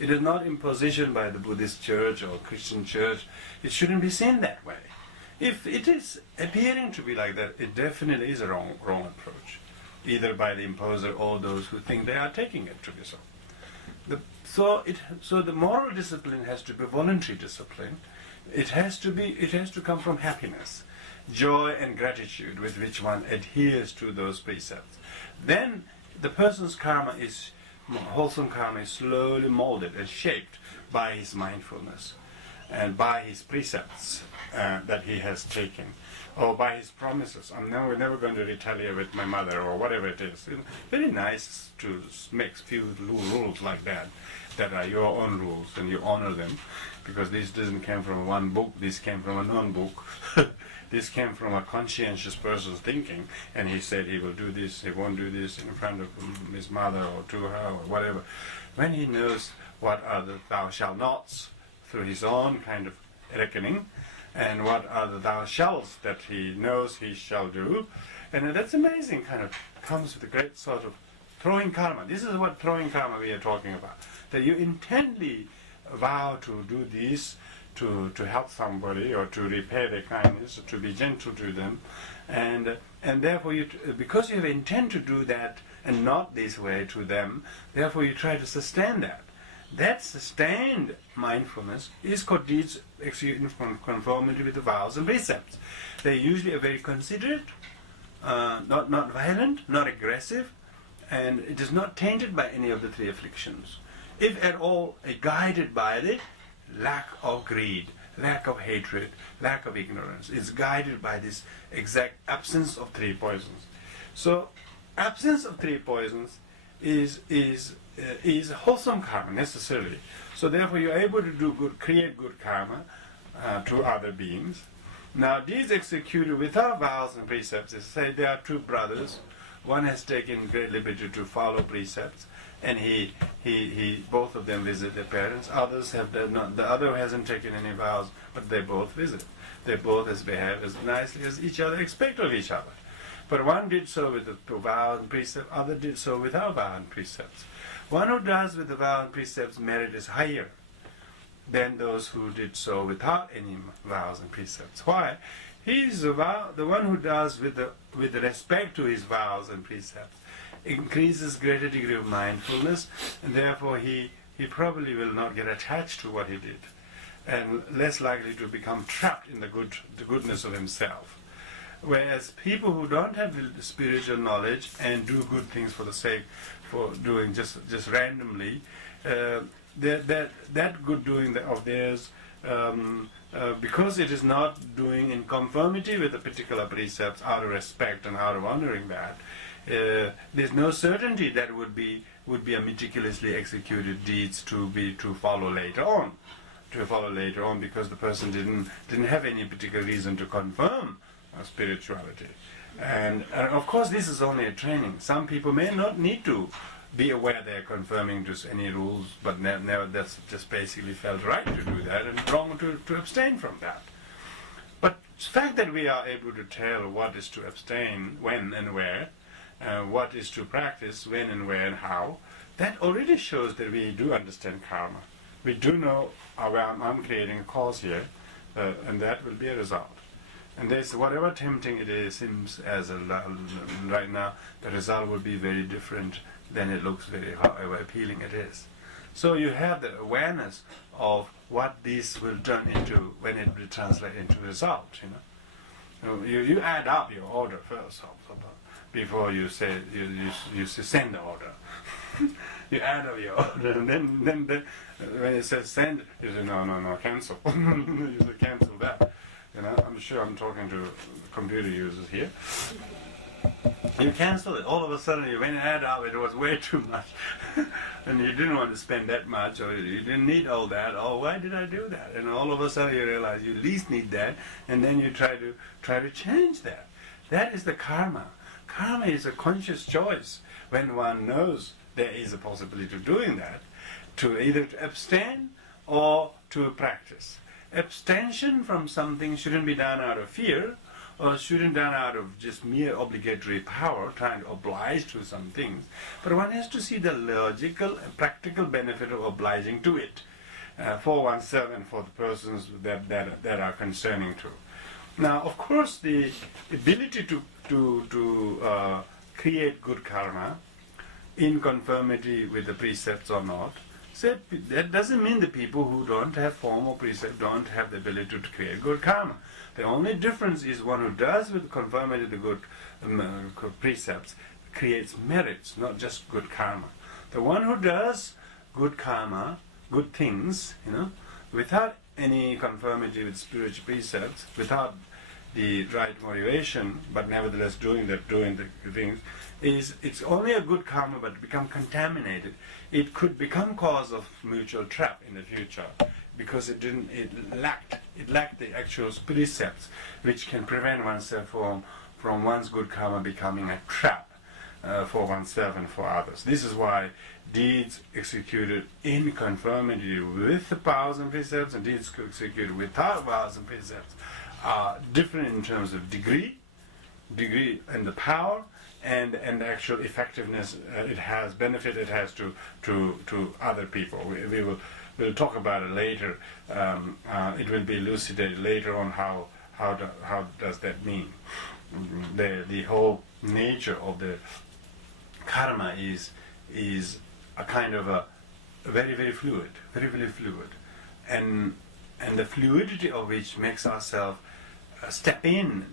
It is not imposition by the Buddhist church or Christian church. It shouldn't be seen that way. If it is appearing to be like that, it definitely is a wrong approach, either by the imposer or those who think they are taking it to be so. So the moral discipline has to be voluntary discipline. It has to come from happiness, joy and gratitude with which one adheres to those precepts. Then the person's wholesome karma is slowly molded and shaped by his mindfulness and by his precepts that he has taken, or by his promises. I'm never going to retaliate with my mother, or whatever it is. It's very nice to make few rules like that are your own rules, and you honor them, because this doesn't come from one book, this came from a non-book. This came from a conscientious person's thinking, and he said he will do this, he won't do this in front of his mother or to her or whatever. When he knows what are the thou shalt nots through his own kind of reckoning, and what are the thou shalls that he knows he shall do, and that's amazing, kind of comes with a great sort of throwing karma. This is what throwing karma we are talking about. That you intently vow to do this, to help somebody, or to repay their kindness, or to be gentle to them, and therefore because you have intent to do that and not this way to them, therefore you try to sustain that. That sustained mindfulness is called deeds executed in conformity with the vows and precepts. They usually are very considerate, not violent, not aggressive, and it is not tainted by any of the three afflictions. If at all guided by the lack of greed, lack of hatred, lack of ignorance, is guided by this exact absence of three poisons. So, absence of three poisons is wholesome karma necessarily. So therefore you are able to do good, create good karma to other beings. Now these executed without vows and precepts is, say there are two brothers, one has taken great liberty to follow precepts, and he both of them visit their parents. Others have not. The other hasn't taken any vows, but they both visit. They both behave as nicely as each other expect of each other. But one did so with the vow and precept, other did so without vow and precepts. One who does with the vow and precepts merit is higher than those who did so without any vows and precepts. Why? He is the one who does with respect to his vows and precepts increases greater degree of mindfulness, and therefore he probably will not get attached to what he did, and less likely to become trapped in the goodness of himself. Whereas people who don't have the spiritual knowledge and do good things for the sake for doing just randomly, that good doing of theirs, because it is not doing in conformity with the particular precepts out of respect and out of honoring that, there's no certainty that would be a meticulously executed deeds to follow later on. Because the person didn't have any particular reason to confirm spirituality. And of course this is only a training. Some people may not need to be aware they're confirming to any rules, but never that's just basically felt right to do that and wrong to abstain from that. But the fact that we are able to tell what is to abstain, when and where, what is to practice, when and where and how, that already shows that we do understand karma. We do know I'm creating a cause here, and that will be a result. And there's whatever tempting it is, seems as right now, the result will be very different than it looks, however appealing it is. So you have the awareness of what this will turn into when it will translate into result. You add up your order first before you say you send the order. You add up your order, and then when it says send, you say no, cancel. You say cancel that. I'm sure I'm talking to computer users here. You cancel it. All of a sudden, when you add up, it was way too much, and you didn't want to spend that much, or you didn't need all that. Oh, why did I do that? And all of a sudden, you realize you least need that, and then you try to change that. That is the karma. Karma is a conscious choice when one knows there is a possibility of doing that, to either to abstain or to practice. Abstention from something shouldn't be done out of fear, or shouldn't be done out of just mere obligatory power, trying to oblige to some things. But one has to see the logical and practical benefit of obliging to it, for oneself and for the persons that are concerning to. Now, of course, the ability to create good karma in conformity with the precepts or not, that doesn't mean the people who don't have form or precept don't have the ability to create good karma. The only difference is one who does with conformity to the good precepts creates merits, not just good karma. The one who does good karma, good things, without any conformity with spiritual precepts, without the right motivation, but nevertheless doing the things, it's only a good karma, but become contaminated. It could become cause of mutual trap in the future, because it lacked the actual precepts which can prevent oneself from one's good karma becoming a trap for oneself and for others. This is why deeds executed in conformity with the vows and precepts and deeds executed without vows and precepts are different in terms of degree and the power and the actual effectiveness it has, benefit it has to other people. We'll talk about it later. It will be elucidated later on how does that mean. The whole nature of the karma is a kind of a very, very fluid, and the fluidity of which makes ourselves step in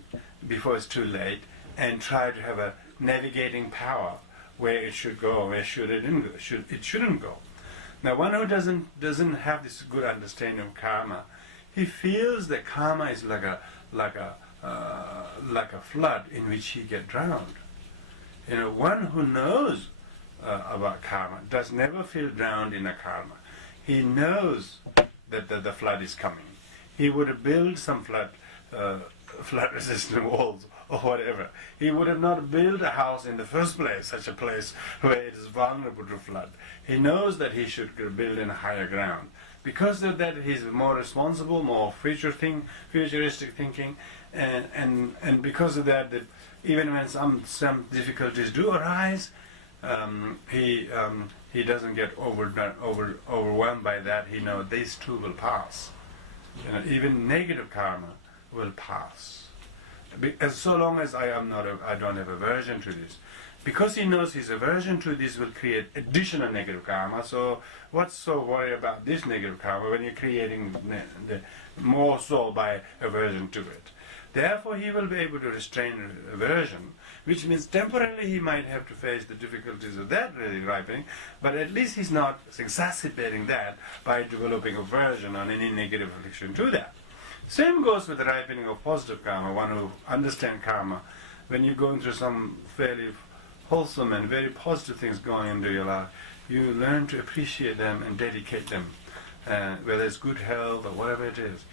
before it's too late and try to have a navigating power where it should go, where it shouldn't go. Now, one who doesn't have this good understanding of karma, he feels that karma is like a flood in which he gets drowned. One who knows about karma does never feel drowned in a karma. He knows that the flood is coming. He would build some flood-resistant walls or whatever. He would have not built a house in the first place, such a place where it is vulnerable to flood. He knows that he should build in higher ground. Because of that, he's more responsible, more futuristic thinking, and because of that, even when some difficulties do arise, he doesn't get overwhelmed by that. He knows these too will pass. Even negative karma will pass. So long as I don't have aversion to this. Because he knows his aversion to this will create additional negative karma, so what's so worry about this negative karma when you're creating more so by aversion to it? Therefore he will be able to restrain aversion, which means temporarily he might have to face the difficulties of that really ripening, but at least he's not exacerbating that by developing aversion on any negative affliction to that. Same goes with the ripening of positive karma. One who understands karma, when you're going through some fairly wholesome and very positive things going into your life, you learn to appreciate them and dedicate them, whether it's good health or whatever it is,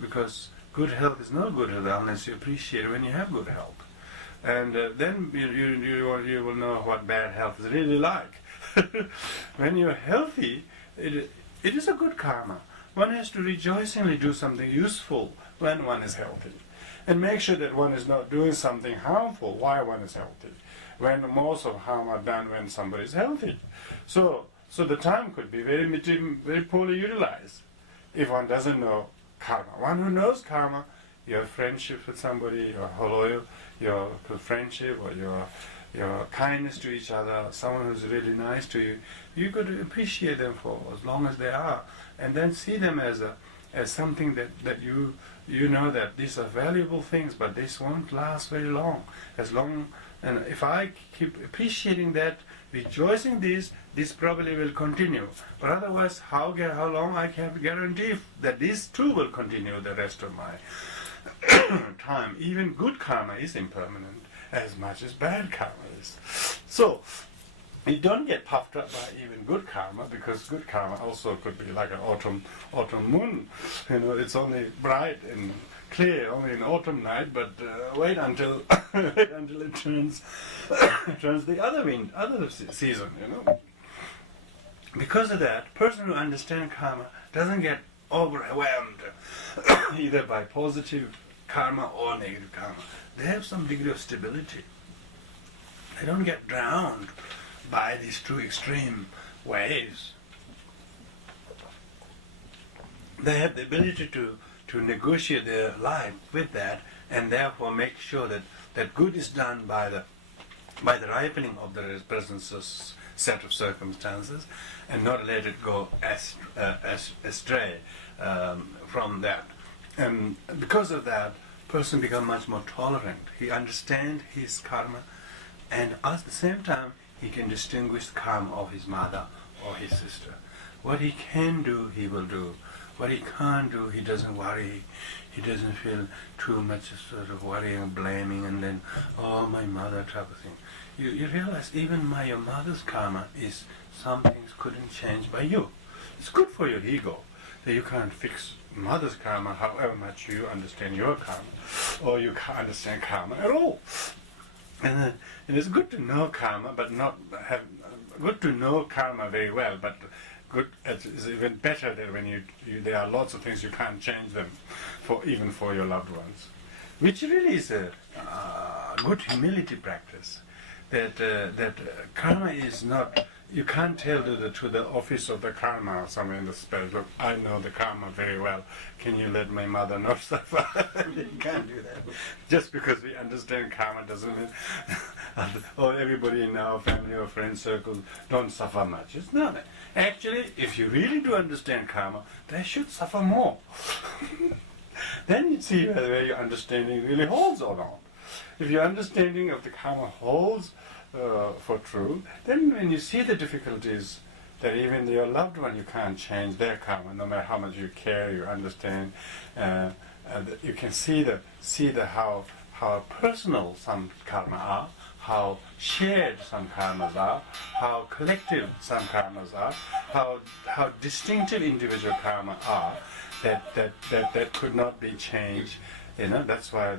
because good health is not good health unless you appreciate it when you have good health, and then you will know what bad health is really like. When you're healthy, it is a good karma. One has to rejoicingly do something useful when one is healthy, and make sure that one is not doing something harmful while one is healthy, when most of harm are done when somebody is healthy. So the time could be very poorly utilized if one doesn't know karma. One who knows karma, your friendship with somebody, your loyal, your friendship, or your kindness to each other, someone who's really nice to you, you got to appreciate them for as long as they are, and then see them as something that you know that these are valuable things, but this won't last very long. And if I keep appreciating that, rejoicing this probably will continue. But otherwise, how long I can guarantee that this too will continue the rest of my time. Even good karma is impermanent as much as bad karma is. So you don't get puffed up by even good karma, because good karma also could be like an autumn moon. It's only bright and clear only in autumn night, but wait until it turns the other season. Because of that, person who understands karma doesn't get overwhelmed either by positive karma or negative karma. They have some degree of stability. They don't get drowned by these two extreme waves. They have the ability to negotiate their life with that, and therefore make sure that good is done by the ripening of the present set of circumstances, and not let it go astray from that. And because of that, person becomes much more tolerant. He understands his karma, and at the same time he can distinguish the karma of his mother or his sister. What he can do, he will do. What he can't do, he doesn't worry. He doesn't feel too much sort of worrying and blaming, and then, oh, my mother type of thing. You realize even your mother's karma is some things couldn't change by you. It's good for your ego that you can't fix mother's karma however much you understand your karma, or you can't understand karma at all. And it's good to know karma, but not have good to know karma very well, but good is even better that when there are lots of things you can't change them even for your loved ones, which really is a good humility practice. That karma is not, you can't tell to the office of the karma or somewhere in the spirit, look, I know the karma very well, can you let my mother not suffer? You can't do that. Just because we understand karma doesn't mean everybody in our family or friend circles don't suffer much. It's not. Actually, if you really do understand karma, they should suffer more. Then you see whether your understanding really holds or not. If your understanding of the karma holds for true, then when you see the difficulties that even your loved one, you can't change their karma, no matter how much you care, you understand, you can see how personal some karma are, how shared some karmas are, how collective some karmas are, how distinctive individual karma are, that could not be changed. That's why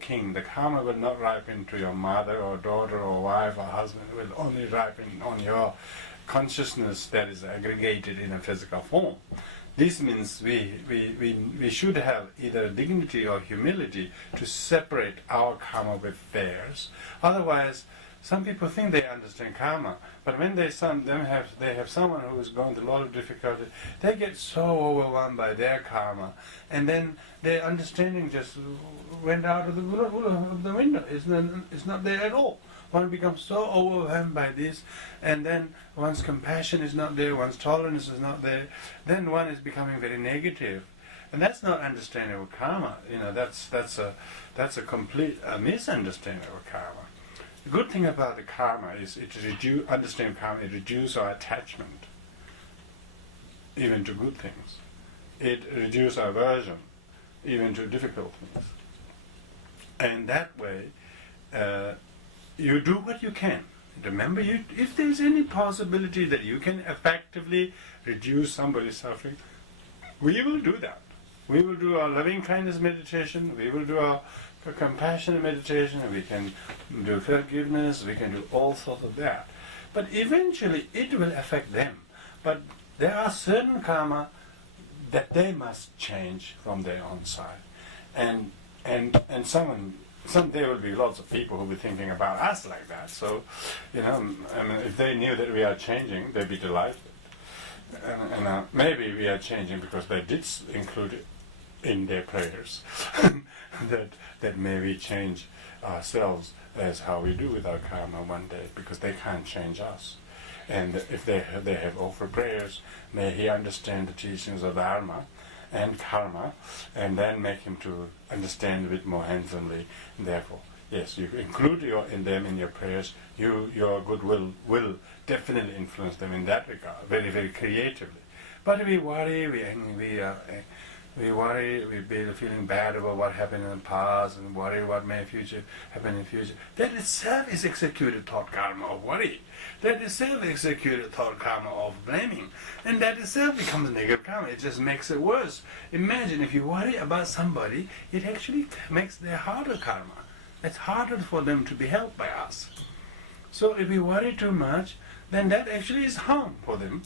king, the karma will not ripen to your mother or daughter or wife or husband. It will only ripen on your consciousness that is aggregated in a physical form. This means we should have either dignity or humility to separate our karma with theirs. Otherwise, some people think they understand karma, but when they have someone who is going through a lot of difficulty, they get so overwhelmed by their karma, and then their understanding just went out of the window. It's not there at all. One becomes so overwhelmed by this, and then one's compassion is not there, one's tolerance is not there, then one is becoming very negative. And that's not understanding of karma. That's a complete misunderstanding of karma. The good thing about the karma is understanding karma, it reduces our attachment even to good things. It reduces our aversion even to difficult things. And that way, you do what you can. Remember, if there's any possibility that you can effectively reduce somebody's suffering, we will do that. We will do our loving kindness meditation, we will do our compassionate meditation, we can do forgiveness, we can do all sorts of that. But eventually it will affect them. But there are certain karma that they must change from their own side. And there will be lots of people who will be thinking about us like that. So, if they knew that we are changing, they'd be delighted. And maybe we are changing because they did include it in their prayers. that may we change ourselves as how we do with our karma one day, because they can't change us. And if they have offered prayers, may he understand the teachings of Dharma and karma, and then make him to understand a bit more handsomely. And therefore, yes, you include them in your prayers. Your goodwill will definitely influence them in that regard, very, very creatively. But we worry, we worry, we be feeling bad about what happened in the past, and worry what may happen in the future. That itself is executed thought karma of worry. That itself is executed thought karma of blaming. And that itself becomes negative karma. It just makes it worse. Imagine if you worry about somebody, it actually makes their harder karma. It's harder for them to be helped by us. So if we worry too much, then that actually is harm for them.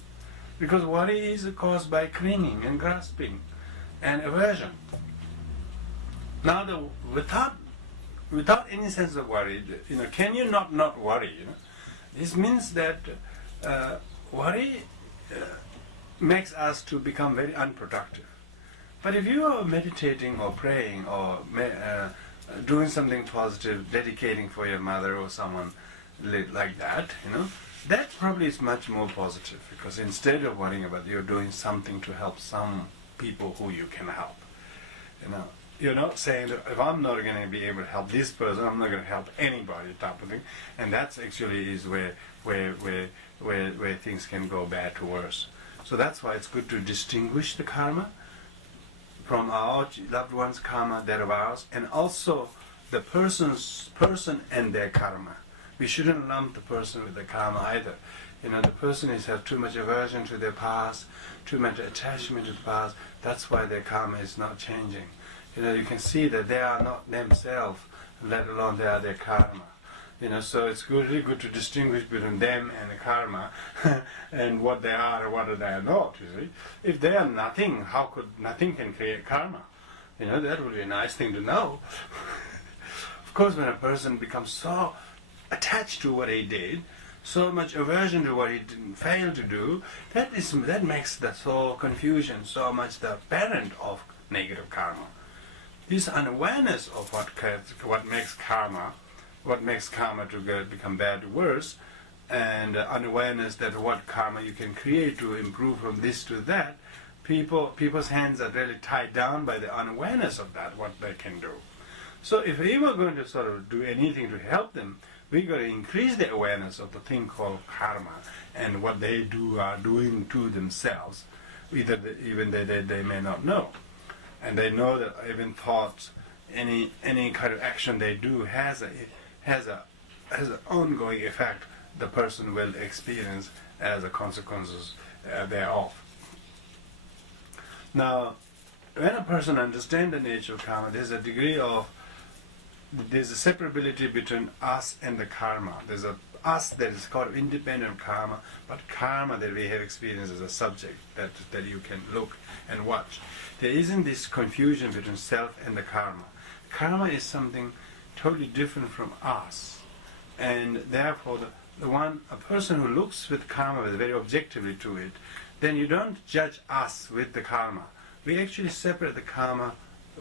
Because worry is caused by clinging and grasping and aversion. Now, without any sense of worry, can you not worry? This means that worry makes us to become very unproductive. But if you are meditating or praying or doing something positive, dedicating for your mother or someone like that, that probably is much more positive, because instead of worrying about, you're doing something to help some people who you can help. You're not saying that if I'm not going to be able to help this person, I'm not going to help anybody, type of thing. And that's actually is where things can go bad to worse. So that's why it's good to distinguish the karma from our loved one's karma, that of ours, and also the person and their karma. We shouldn't lump the person with the karma either. The person has too much aversion to their past, too much attachment to the past. That's why their karma is not changing. You can see that they are not themselves, let alone they are their karma. So it's really good to distinguish between them and the karma, and what they are and what they are not. You see, if they are nothing, how could nothing can create karma? That would be a nice thing to know. Of course, when a person becomes so attached to what he did, so much aversion to what he failed to do, that makes the soul confusion, so much the parent of negative karma. This unawareness of what makes karma to become bad to worse, and unawareness that what karma you can create to improve from this to that, people's hands are really tied down by the unawareness of that, what they can do. So if we were going to sort of do anything to help them, we got to increase the awareness of the thing called karma and what they are doing to themselves, even they may not know. And they know that even thoughts, any kind of action they do has an ongoing effect the person will experience as a consequences thereof. Now, when a person understands the nature of karma, there's a separability between us and the karma. There's a us that is called independent karma, but karma that we have experienced as a subject that you can look and watch. There isn't this confusion between self and the karma. Karma is something totally different from us, and therefore a person who looks with karma very objectively to it, then you don't judge us with the karma. We actually separate the karma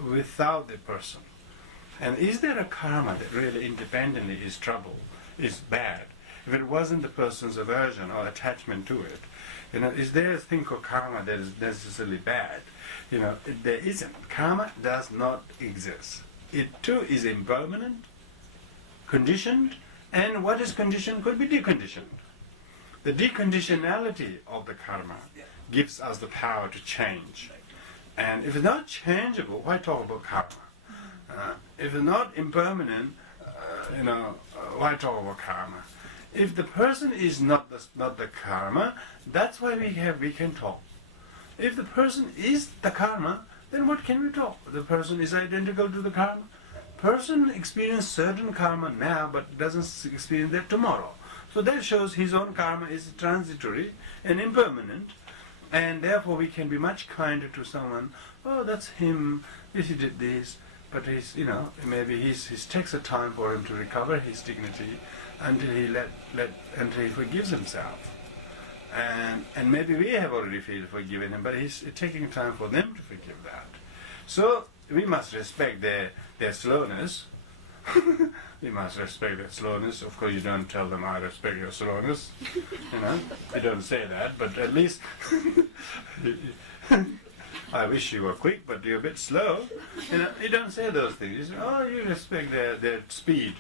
without the person. And is there a karma that really independently is trouble, is bad? If it wasn't the person's aversion or attachment to it, is there a thing called karma that is necessarily bad? There isn't. Karma does not exist. It too is impermanent, conditioned, and what is conditioned could be deconditioned. The deconditionality of the karma gives us the power to change. And if it's not changeable, why talk about karma? If it's not impermanent, why talk about karma? If the person is not the karma, that's why we can talk. If the person is the karma, then what can we talk? The person is identical to the karma. Person experiences certain karma now, but doesn't experience that tomorrow. So that shows his own karma is transitory and impermanent, and therefore we can be much kinder to someone. Oh, that's him. Yes, he did this. But maybe he takes a time for him to recover his dignity until he forgives himself. And maybe we have already forgiven him, but he's taking time for them to forgive that. So we must respect their slowness. We must respect their slowness. Of course, you don't tell them, I respect your slowness. You don't say that, but at least I wish you were quick, but you're a bit slow. You don't say those things. You say, oh, you respect their speed.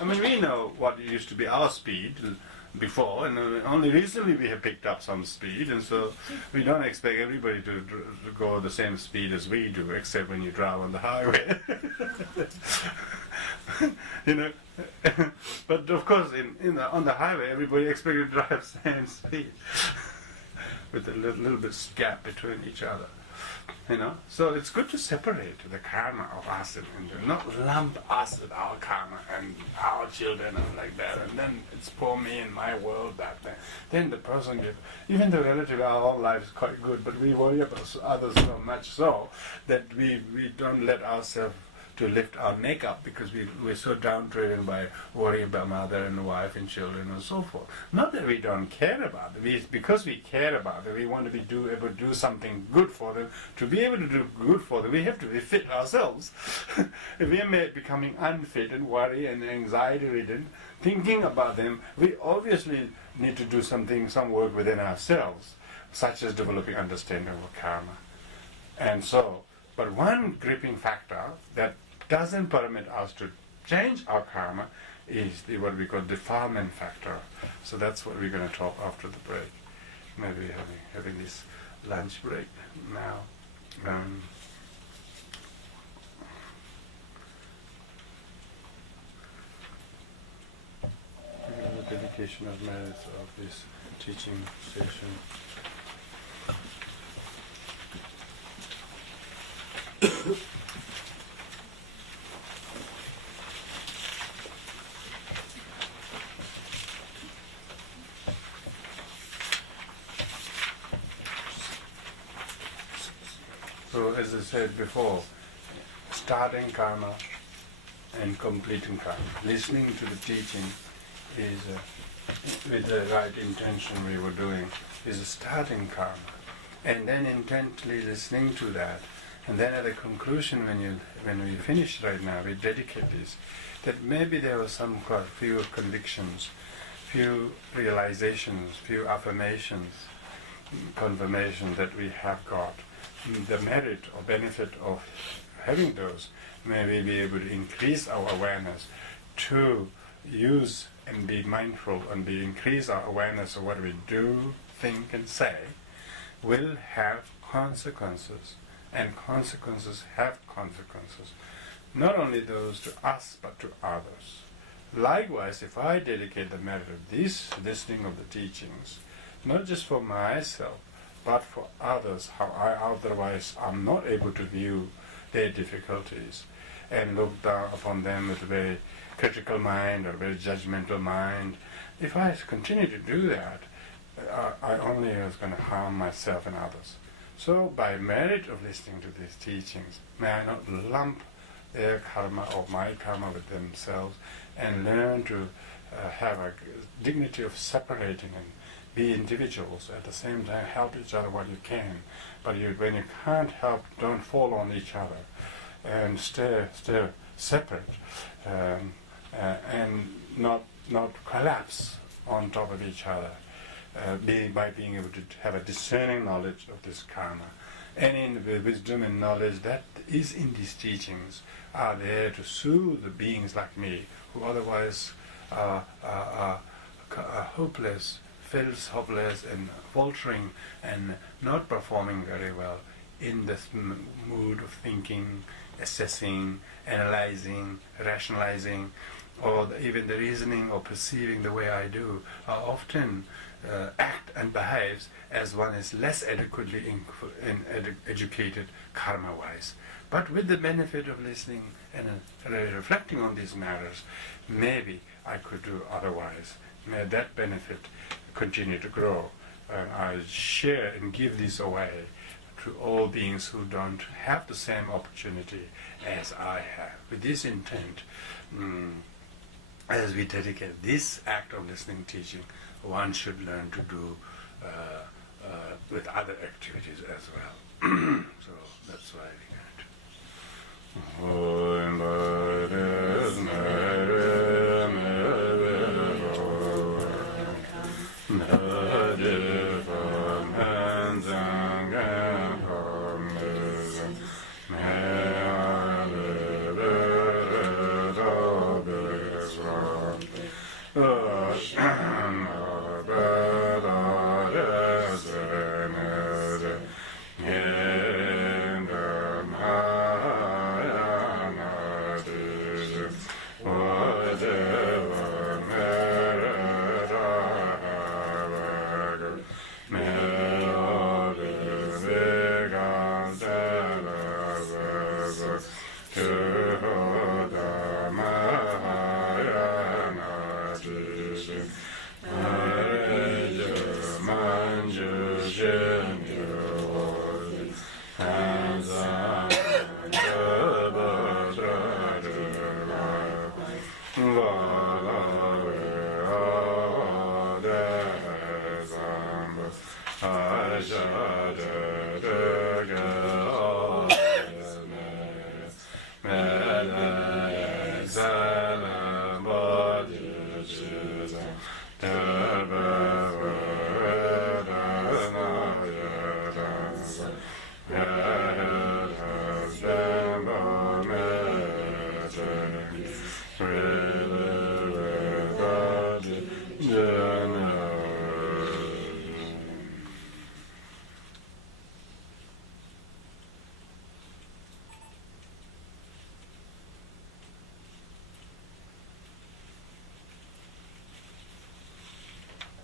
We know what used to be our speed before, and only recently we have picked up some speed, and so we don't expect everybody to go the same speed as we do, except when you drive on the highway. But of course, on the highway, everybody expects you to drive the same speed, with a little bit gap between each other. So it's good to separate the karma of us and not lump us with our karma and our children and like that, and then it's poor me in my world that then the person even the relative our whole life is quite good, but we worry about others so much so that we don't let ourselves to lift our neck up because we're so downtrodden by worrying about mother and wife and children and so forth. Not that we don't care about them. Because we care about them, we want to be able to do something good for them. To be able to do good for them, we have to be fit ourselves. If we are becoming unfit and worry and anxiety-ridden, thinking about them, we obviously need to do some work within ourselves, such as developing understanding of karma. And so, but one gripping factor that doesn't permit us to change our karma is what we call defilement factor. So that's what we're going to talk after the break. Maybe having this lunch break now. The dedication of merits of this teaching session. So as I said before, starting karma and completing karma. Listening to the teaching is, with the right intention we were doing, is a starting karma. And then intently listening to that, and then at the conclusion when we finish right now, we dedicate this, that maybe there was few convictions, few realizations, few affirmations, confirmation that we have got. The merit or benefit of having those, may we be able to increase our awareness to use and be mindful and increase our awareness of what we do, think and say, will have consequences. And consequences have consequences. Not only those to us, but to others. Likewise, if I dedicate the merit of this listening of the teachings, not just for myself, but for others, how I otherwise am not able to view their difficulties, and look down upon them with a very critical mind or very judgmental mind. If I continue to do that, I only was going to harm myself and others. So by merit of listening to these teachings, may I not lump their karma or my karma with themselves and learn to have a dignity of separating and be individuals, at the same time help each other what you can. But when you can't help, don't fall on each other and stay separate and not collapse on top of each other. By being able to have a discerning knowledge of this karma. And in the wisdom and knowledge that is in these teachings are there to soothe the beings like me, who otherwise are hopeless, feels hopeless and faltering and not performing very well in this mood of thinking, assessing, analyzing, rationalizing, or even the reasoning or perceiving the way I do, are often act and behaves as one is less adequately educated karma-wise. But with the benefit of listening and reflecting on these matters, maybe I could do otherwise. May that benefit continue to grow. And I share and give this away to all beings who don't have the same opportunity as I have. With this intent, as we dedicate this act of listening teaching, one should learn to do with other activities as well. So that's why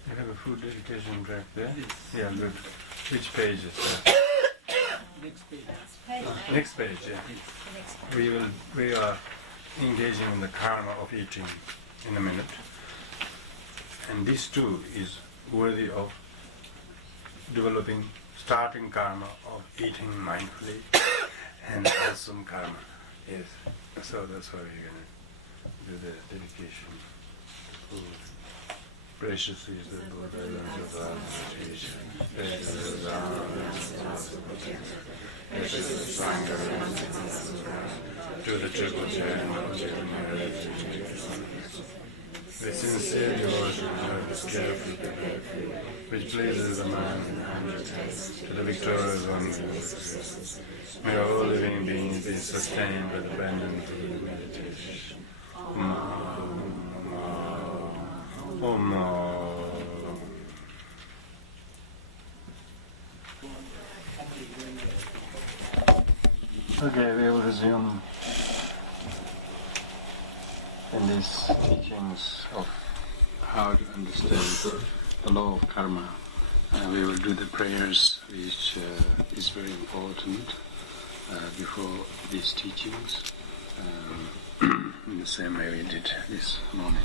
you have a food dedication track there? Yes. Yeah, good. Which page is that? Next page. Next page, yeah. Yes. We are engaging in the karma of eating in a minute. And this too is worthy of developing, starting karma of eating mindfully and wholesome karma. Yes. So that's why we're going to do the dedication to food. Precious is the Buddha of our situation. Precious is the Precious is Sangha. To the triple chain of with sincere devotion and carefully prepared food, which pleases the mind to the victorious ones. May all living beings be sustained with abandon through meditation. Okay, we will resume in these teachings of how to understand the law of karma. We will do the prayers, which is very important before these teachings. in the same way we did this morning.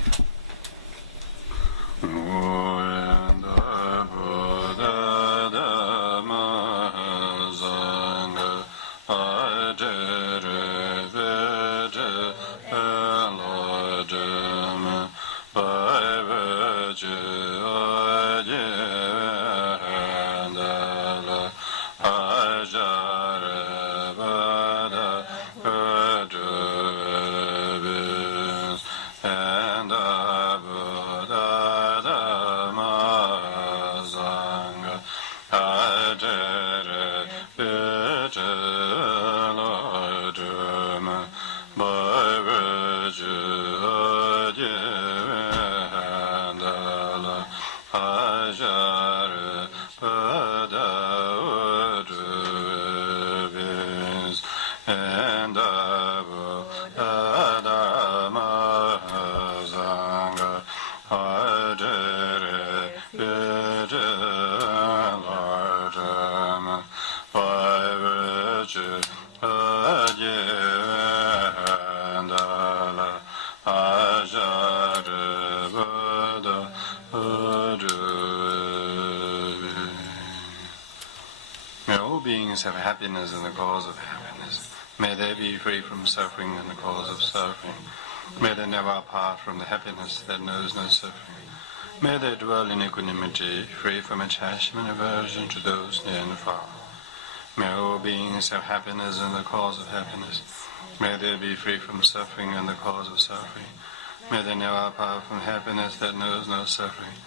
May all beings have happiness and the cause of happiness. May they be free from suffering and the cause of suffering. May they never part from the happiness that knows no suffering. May they dwell in equanimity, free from attachment and aversion to those near and far. May all beings have happiness and the cause of happiness. May they be free from suffering and the cause of suffering. May they never part from happiness that knows no suffering.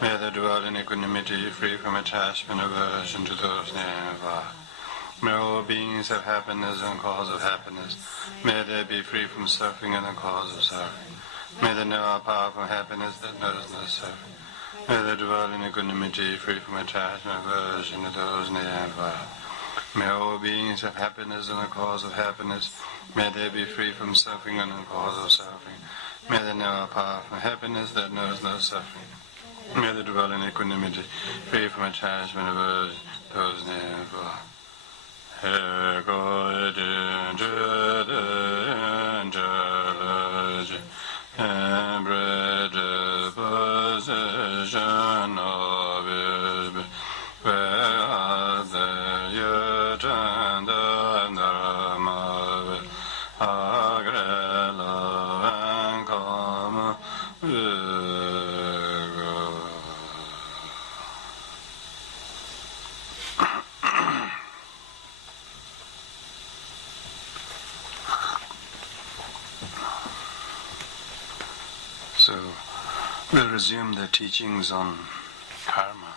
May they dwell in equanimity, free from attachment and aversion to those near and far. May all beings have happiness and cause of happiness. May they be free from suffering and the cause of suffering. May they never part from happiness that knows no suffering. May they dwell in equanimity, free from attachment and aversion to those near and far. May all beings have happiness and the cause of happiness. May they be free from suffering and the cause of suffering. May they never part from happiness that knows no suffering. May they dwell in equanimity, free from attachment and aversion to those near and far. So, we'll resume the teachings on karma,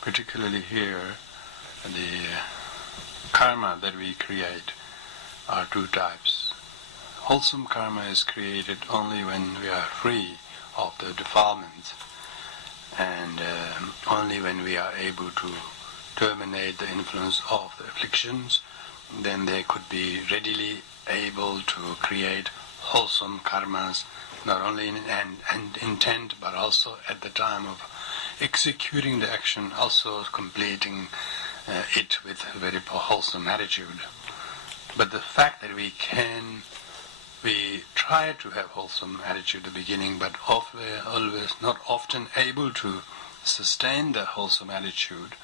particularly here. The karma that we create are two types. Wholesome karma is created only when we are free of the defilements, and only when we are able to terminate the influence of the afflictions, then they could be readily able to create wholesome karmas, not only in intent but also at the time of executing the action, also completing it with a very wholesome attitude. But the fact that we try to have wholesome attitude at the beginning, but always not often able to sustain the wholesome attitude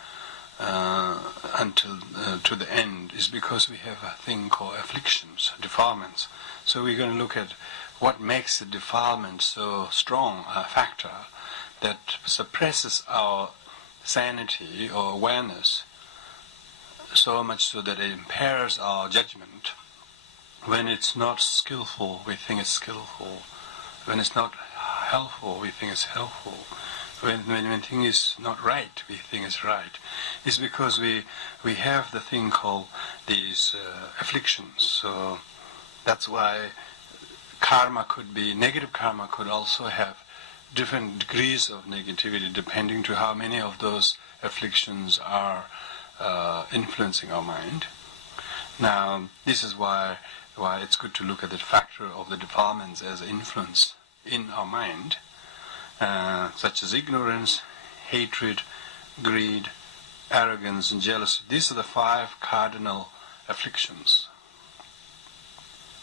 until to the end, is because we have a thing called afflictions, defilements. So we're going to look at what makes the defilement so strong a factor that suppresses our sanity or awareness so much so that it impairs our judgment. When it's not skillful, we think it's skillful. When it's not helpful, we think it's helpful. When thing is not right, we think it's right. It's because we have the thing called these afflictions. So that's why karma could be, negative karma could also have different degrees of negativity depending to how many of those afflictions are influencing our mind. Now, this is why it's good to look at the factor of the defilements as influence in our mind, such as ignorance, hatred, greed, arrogance, and jealousy. These are the 5 cardinal afflictions.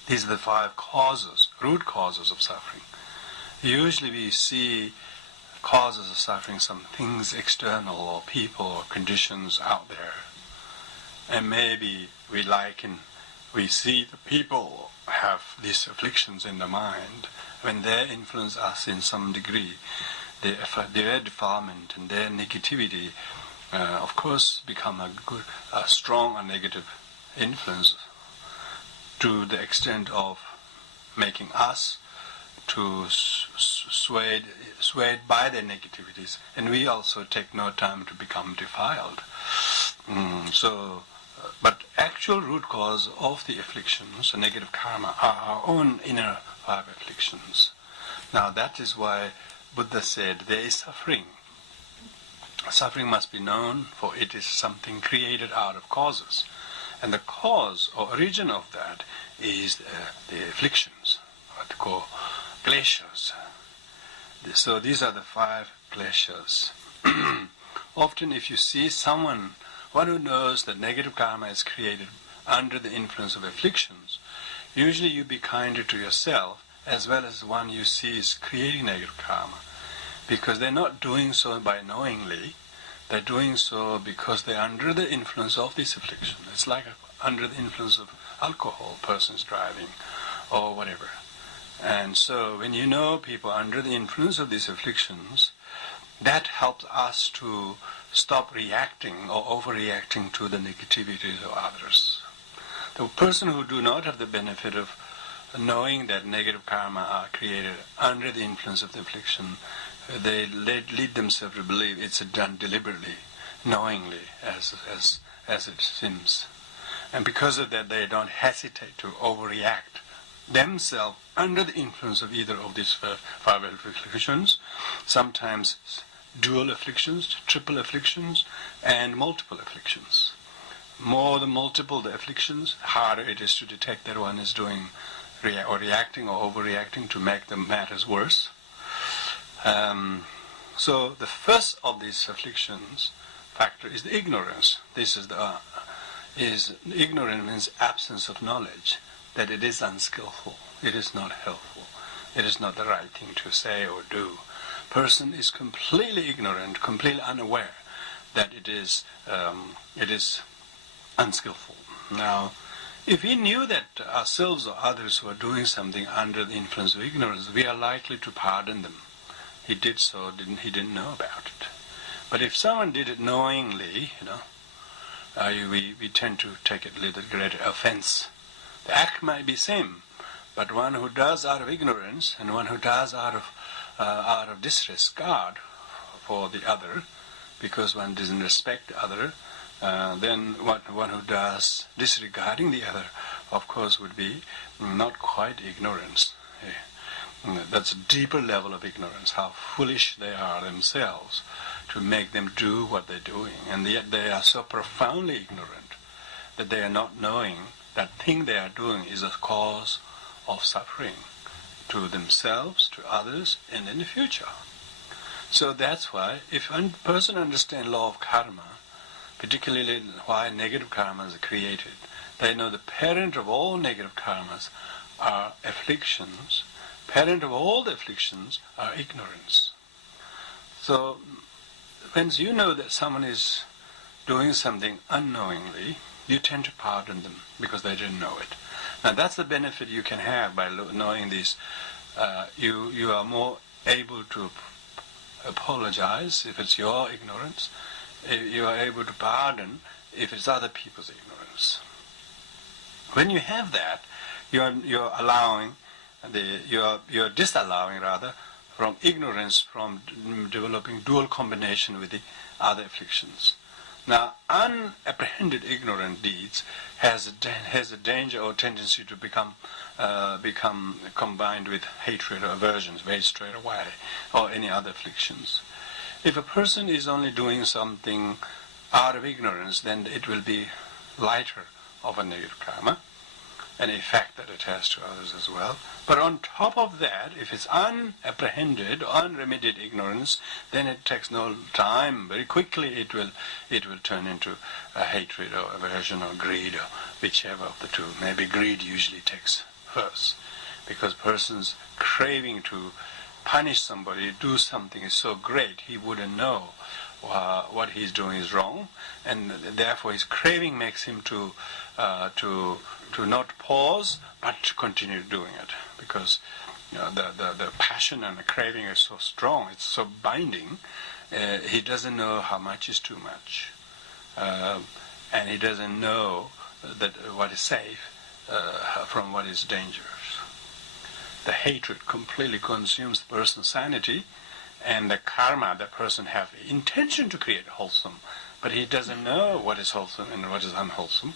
These are the 5 causes, root causes of suffering. Usually we see causes of suffering, some things external or people or conditions out there. And maybe we see the people have these afflictions in the mind. When they influence us in some degree, their defilement and their negativity, of course, become a strong and negative influence to the extent of making us to swayed by their negativities, and we also take no time to become defiled. But actual root cause of the afflictions, the negative karma, are our own inner 5 afflictions. Now that is why Buddha said there is suffering. Suffering must be known, for it is something created out of causes. And the cause or origin of that is the afflictions, what they call kleshas. So these are the 5 kleshas. Often if you see one who knows that negative karma is created under the influence of afflictions, usually you be kinder to yourself as well as one you see is creating negative karma. Because they're not doing so by knowingly, they're doing so because they're under the influence of this affliction. It's like under the influence of alcohol, persons driving or whatever. And so when you know people under the influence of these afflictions, that helps us to stop reacting or overreacting to the negativities of others. The person who do not have the benefit of knowing that negative karma are created under the influence of the affliction, they lead themselves to believe it's done deliberately, knowingly, as it seems. And because of that, they don't hesitate to overreact themselves under the influence of either of these 5 afflictions, sometimes dual afflictions, triple afflictions, and multiple afflictions. More the multiple the afflictions, harder it is to detect that one is doing or reacting or overreacting to make the matters worse. So the first of these afflictions factor is the ignorance. This is ignorance means absence of knowledge, that it is unskillful, it is not helpful, it is not the right thing to say or do. Person is completely ignorant, completely unaware that it is unskillful. Now, if we knew that ourselves or others were doing something under the influence of ignorance, we are likely to pardon them. He did so, he didn't know about it. But if someone did it knowingly, we tend to take it a little greater offense. The act might be same, but one who does out of ignorance and one who does out of disregard for the other, because one doesn't respect the other, then one who does disregarding the other, of course, would be not quite ignorance. That's a deeper level of ignorance, how foolish they are themselves to make them do what they're doing. And yet they are so profoundly ignorant that they are not knowing that thing they are doing is a cause of suffering to themselves, to others, and in the future. So that's why, if a person understands law of karma, particularly why negative karmas are created, they know the parent of all negative karmas are afflictions. Parent of all the afflictions are ignorance. So, when you know that someone is doing something unknowingly, you tend to pardon them because they didn't know it. Now that's the benefit you can have by knowing this. You are more able to apologize if it's your ignorance. You are able to pardon if it's other people's ignorance. When you have that, you're allowing you're disallowing rather from ignorance from developing dual combination with the other afflictions. Now, unapprehended ignorant deeds has a danger or tendency to become combined with hatred or aversions very straight away, or any other afflictions. If a person is only doing something out of ignorance, then it will be lighter of a negative karma, an effect that it has to others as well. But on top of that, if it's unapprehended, unremedied ignorance, then it takes no time. Very quickly it will turn into a hatred or aversion or greed or whichever of the two. Maybe greed usually takes occurs, because person's craving to punish somebody, do something is so great, he wouldn't know what he's doing is wrong, and therefore his craving makes him to not pause but to continue doing it, because the passion and the craving is so strong, it's so binding. He doesn't know how much is too much, and he doesn't know that what is safe from what is dangerous. The hatred completely consumes the person's sanity, and the karma that person have intention to create wholesome, but he doesn't know what is wholesome and what is unwholesome.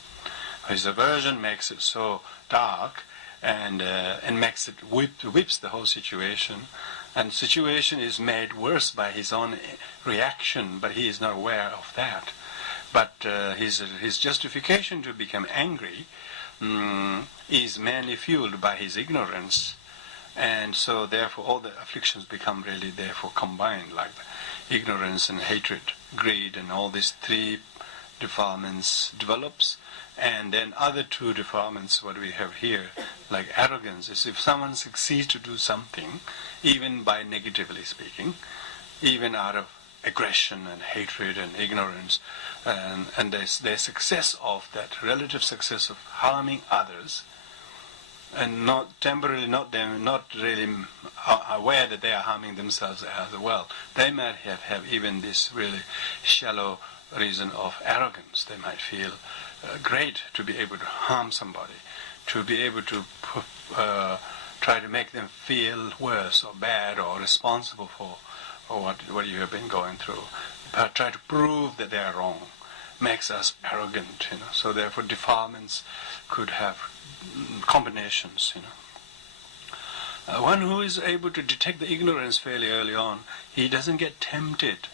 His aversion makes it so dark, and makes it whips the whole situation, and situation is made worse by his own reaction, but he is not aware of that. But his justification to become angry is mainly fueled by his ignorance, and so therefore all the afflictions become really therefore combined, like the ignorance and hatred, greed, and all these three defilements develops. And then other two defilements, what we have here, like arrogance, is if someone succeeds to do something, even by negatively speaking, even out of aggression and hatred and ignorance, and their success of that relative success of harming others, and not temporarily, not really aware that they are harming themselves as well. They might have even this really shallow reason of arrogance. They might feel great to be able to harm somebody, to be able to try to make them feel worse or bad or responsible for what you have been going through. But try to prove that they are wrong makes us arrogant, So therefore defilements could have combinations, One who is able to detect the ignorance fairly early on, he doesn't get tempted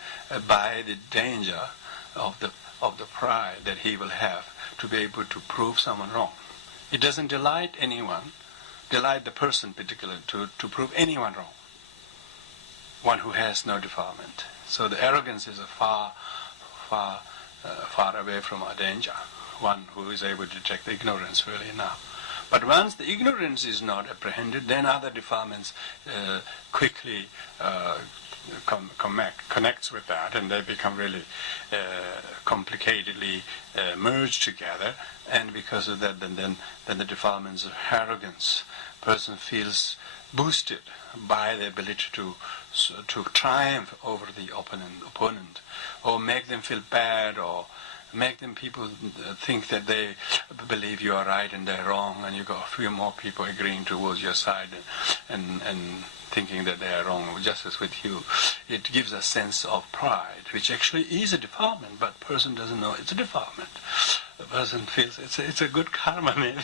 by the danger of the pride that he will have to be able to prove someone wrong. It doesn't delight the person particularly to prove anyone wrong. One who has no defilement. So the arrogance is a far away from our danger. One who is able to detect the ignorance really enough. But once the ignorance is not apprehended, then other defilements quickly connects with that, and they become really complicatedly merged together, and because of that then the defilements of arrogance, person feels boosted by the ability to triumph over the opponent, or make them feel bad, or make them people think that they believe you are right and they're wrong, and you got a few more people agreeing towards your side and thinking that they are wrong just as with you. It gives a sense of pride, which actually is a defilement, but person doesn't know it's a defilement. The person feels it's a good karma, maybe.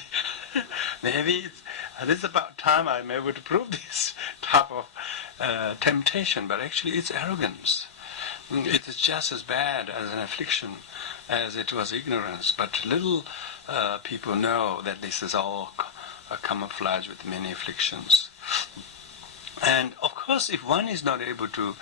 Maybe it's about time I'm able to prove this type of temptation, but actually it's arrogance. It is just as bad as an affliction as it was ignorance, but little people know that this is all a camouflage with many afflictions. And of course, if one is not able to,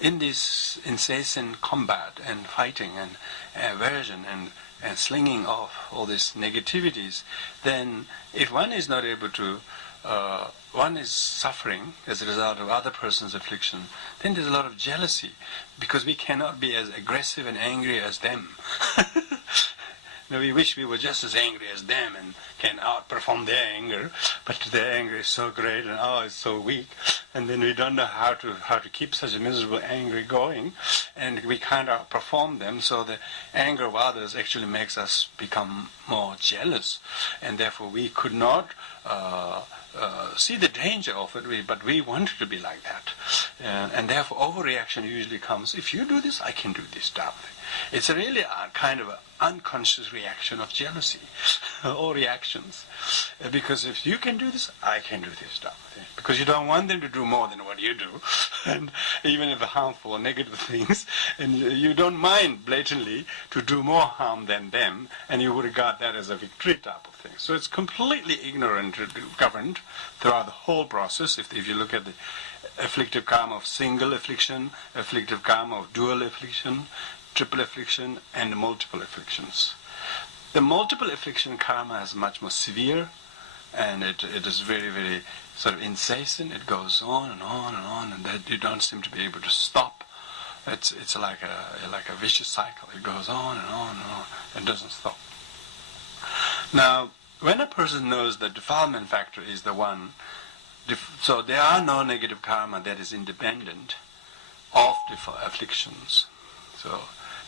in this incessant combat and fighting and aversion and slinging off all these negativities, then if one is not able to, one is suffering as a result of other person's affliction, then there's a lot of jealousy, because we cannot be as aggressive and angry as them. We wish we were just as angry as them and can outperform their anger, but their anger is so great and it's so weak, and then we don't know how to keep such a miserable anger going, and we can't outperform them. So the anger of others actually makes us become more jealous, and therefore we could not see the danger of it, but we want to be like that, and therefore overreaction usually comes. If you do this, I can do this type of thing. It's really a kind of an unconscious reaction of jealousy, or reactions. Because if you can do this, I can do this type of thing. Because you don't want them to do more than what you do, and even if harmful or negative things, and you don't mind blatantly to do more harm than them, and you would regard that as a victory type of thing. So it's completely ignorant, governed throughout the whole process. If you look at the afflictive karma of single affliction, afflictive karma of dual affliction, triple affliction, and multiple afflictions. The multiple affliction karma is much more severe, and it is very, very sort of incessant. It goes on and on and on, and that you don't seem to be able to stop. It's like a vicious cycle. It goes on and on and on. It doesn't stop. Now, when a person knows the defilement factor is the one, so there are no negative karma that is independent of afflictions. So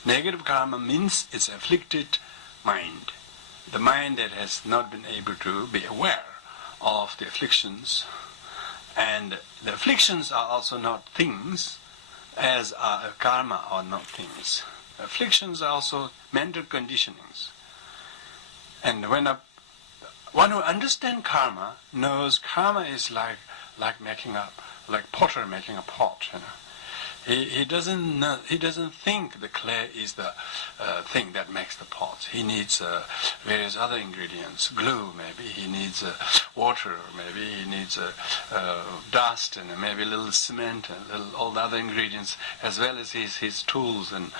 negative karma means it's afflicted mind. The mind that has not been able to be aware of the afflictions. And the afflictions are also not things, as are karma are not things. Afflictions are also mental conditionings. And when one who understands karma knows karma is like potter making a pot. He doesn't think the clay is the thing that makes the pot. He needs various other ingredients, glue maybe. He needs water, maybe he needs dust, and maybe a little cement and all the other ingredients, as well as his tools and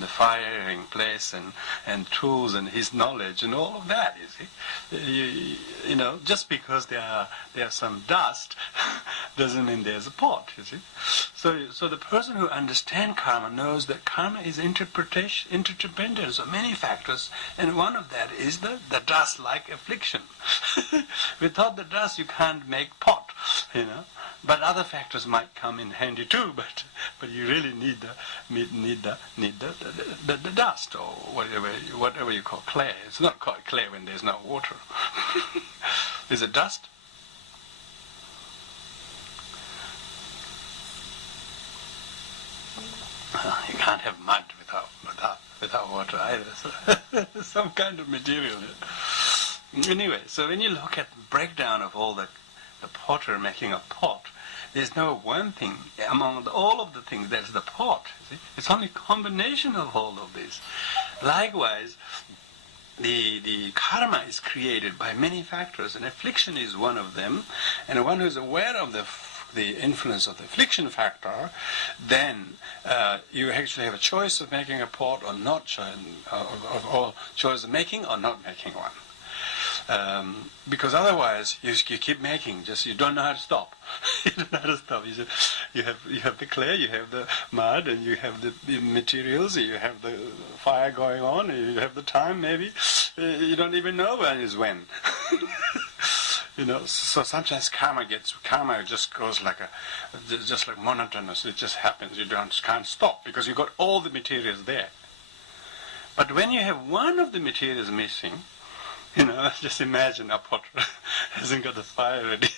the firing place and tools and his knowledge and all of that. You see, you know, just because there's some dust doesn't mean there's a pot. You see, so the person who understands karma knows that karma is interdependence of many factors, and one of that is the dust-like affliction. Without the dust, you can't make pot, you know. But other factors might come in handy too. But you really need the dust, or whatever you call clay. It's not called clay when there's no water. Is it dust? You can't have mud without water either. So some kind of material. Anyway, so when you look at the breakdown of all the potter making a pot, there's no one thing among all of the things that's the pot. See? It's only a combination of all of these. Likewise, the karma is created by many factors, and affliction is one of them. And one who is aware of the influence of the affliction factor, then you actually have a choice of making a pot or not, or choice of making or not making one. Because otherwise you keep making, just you don't know how to stop. You don't know how to stop. You have the clay, you have the mud, and you have the materials, you have the fire going on, and you have the time maybe. You don't even know when is when. You know, so sometimes karma just goes just like monotonous. It just happens. You can't stop because you got all the materials there. But when you have one of the materials missing, you know, just imagine a potter hasn't got the fire ready.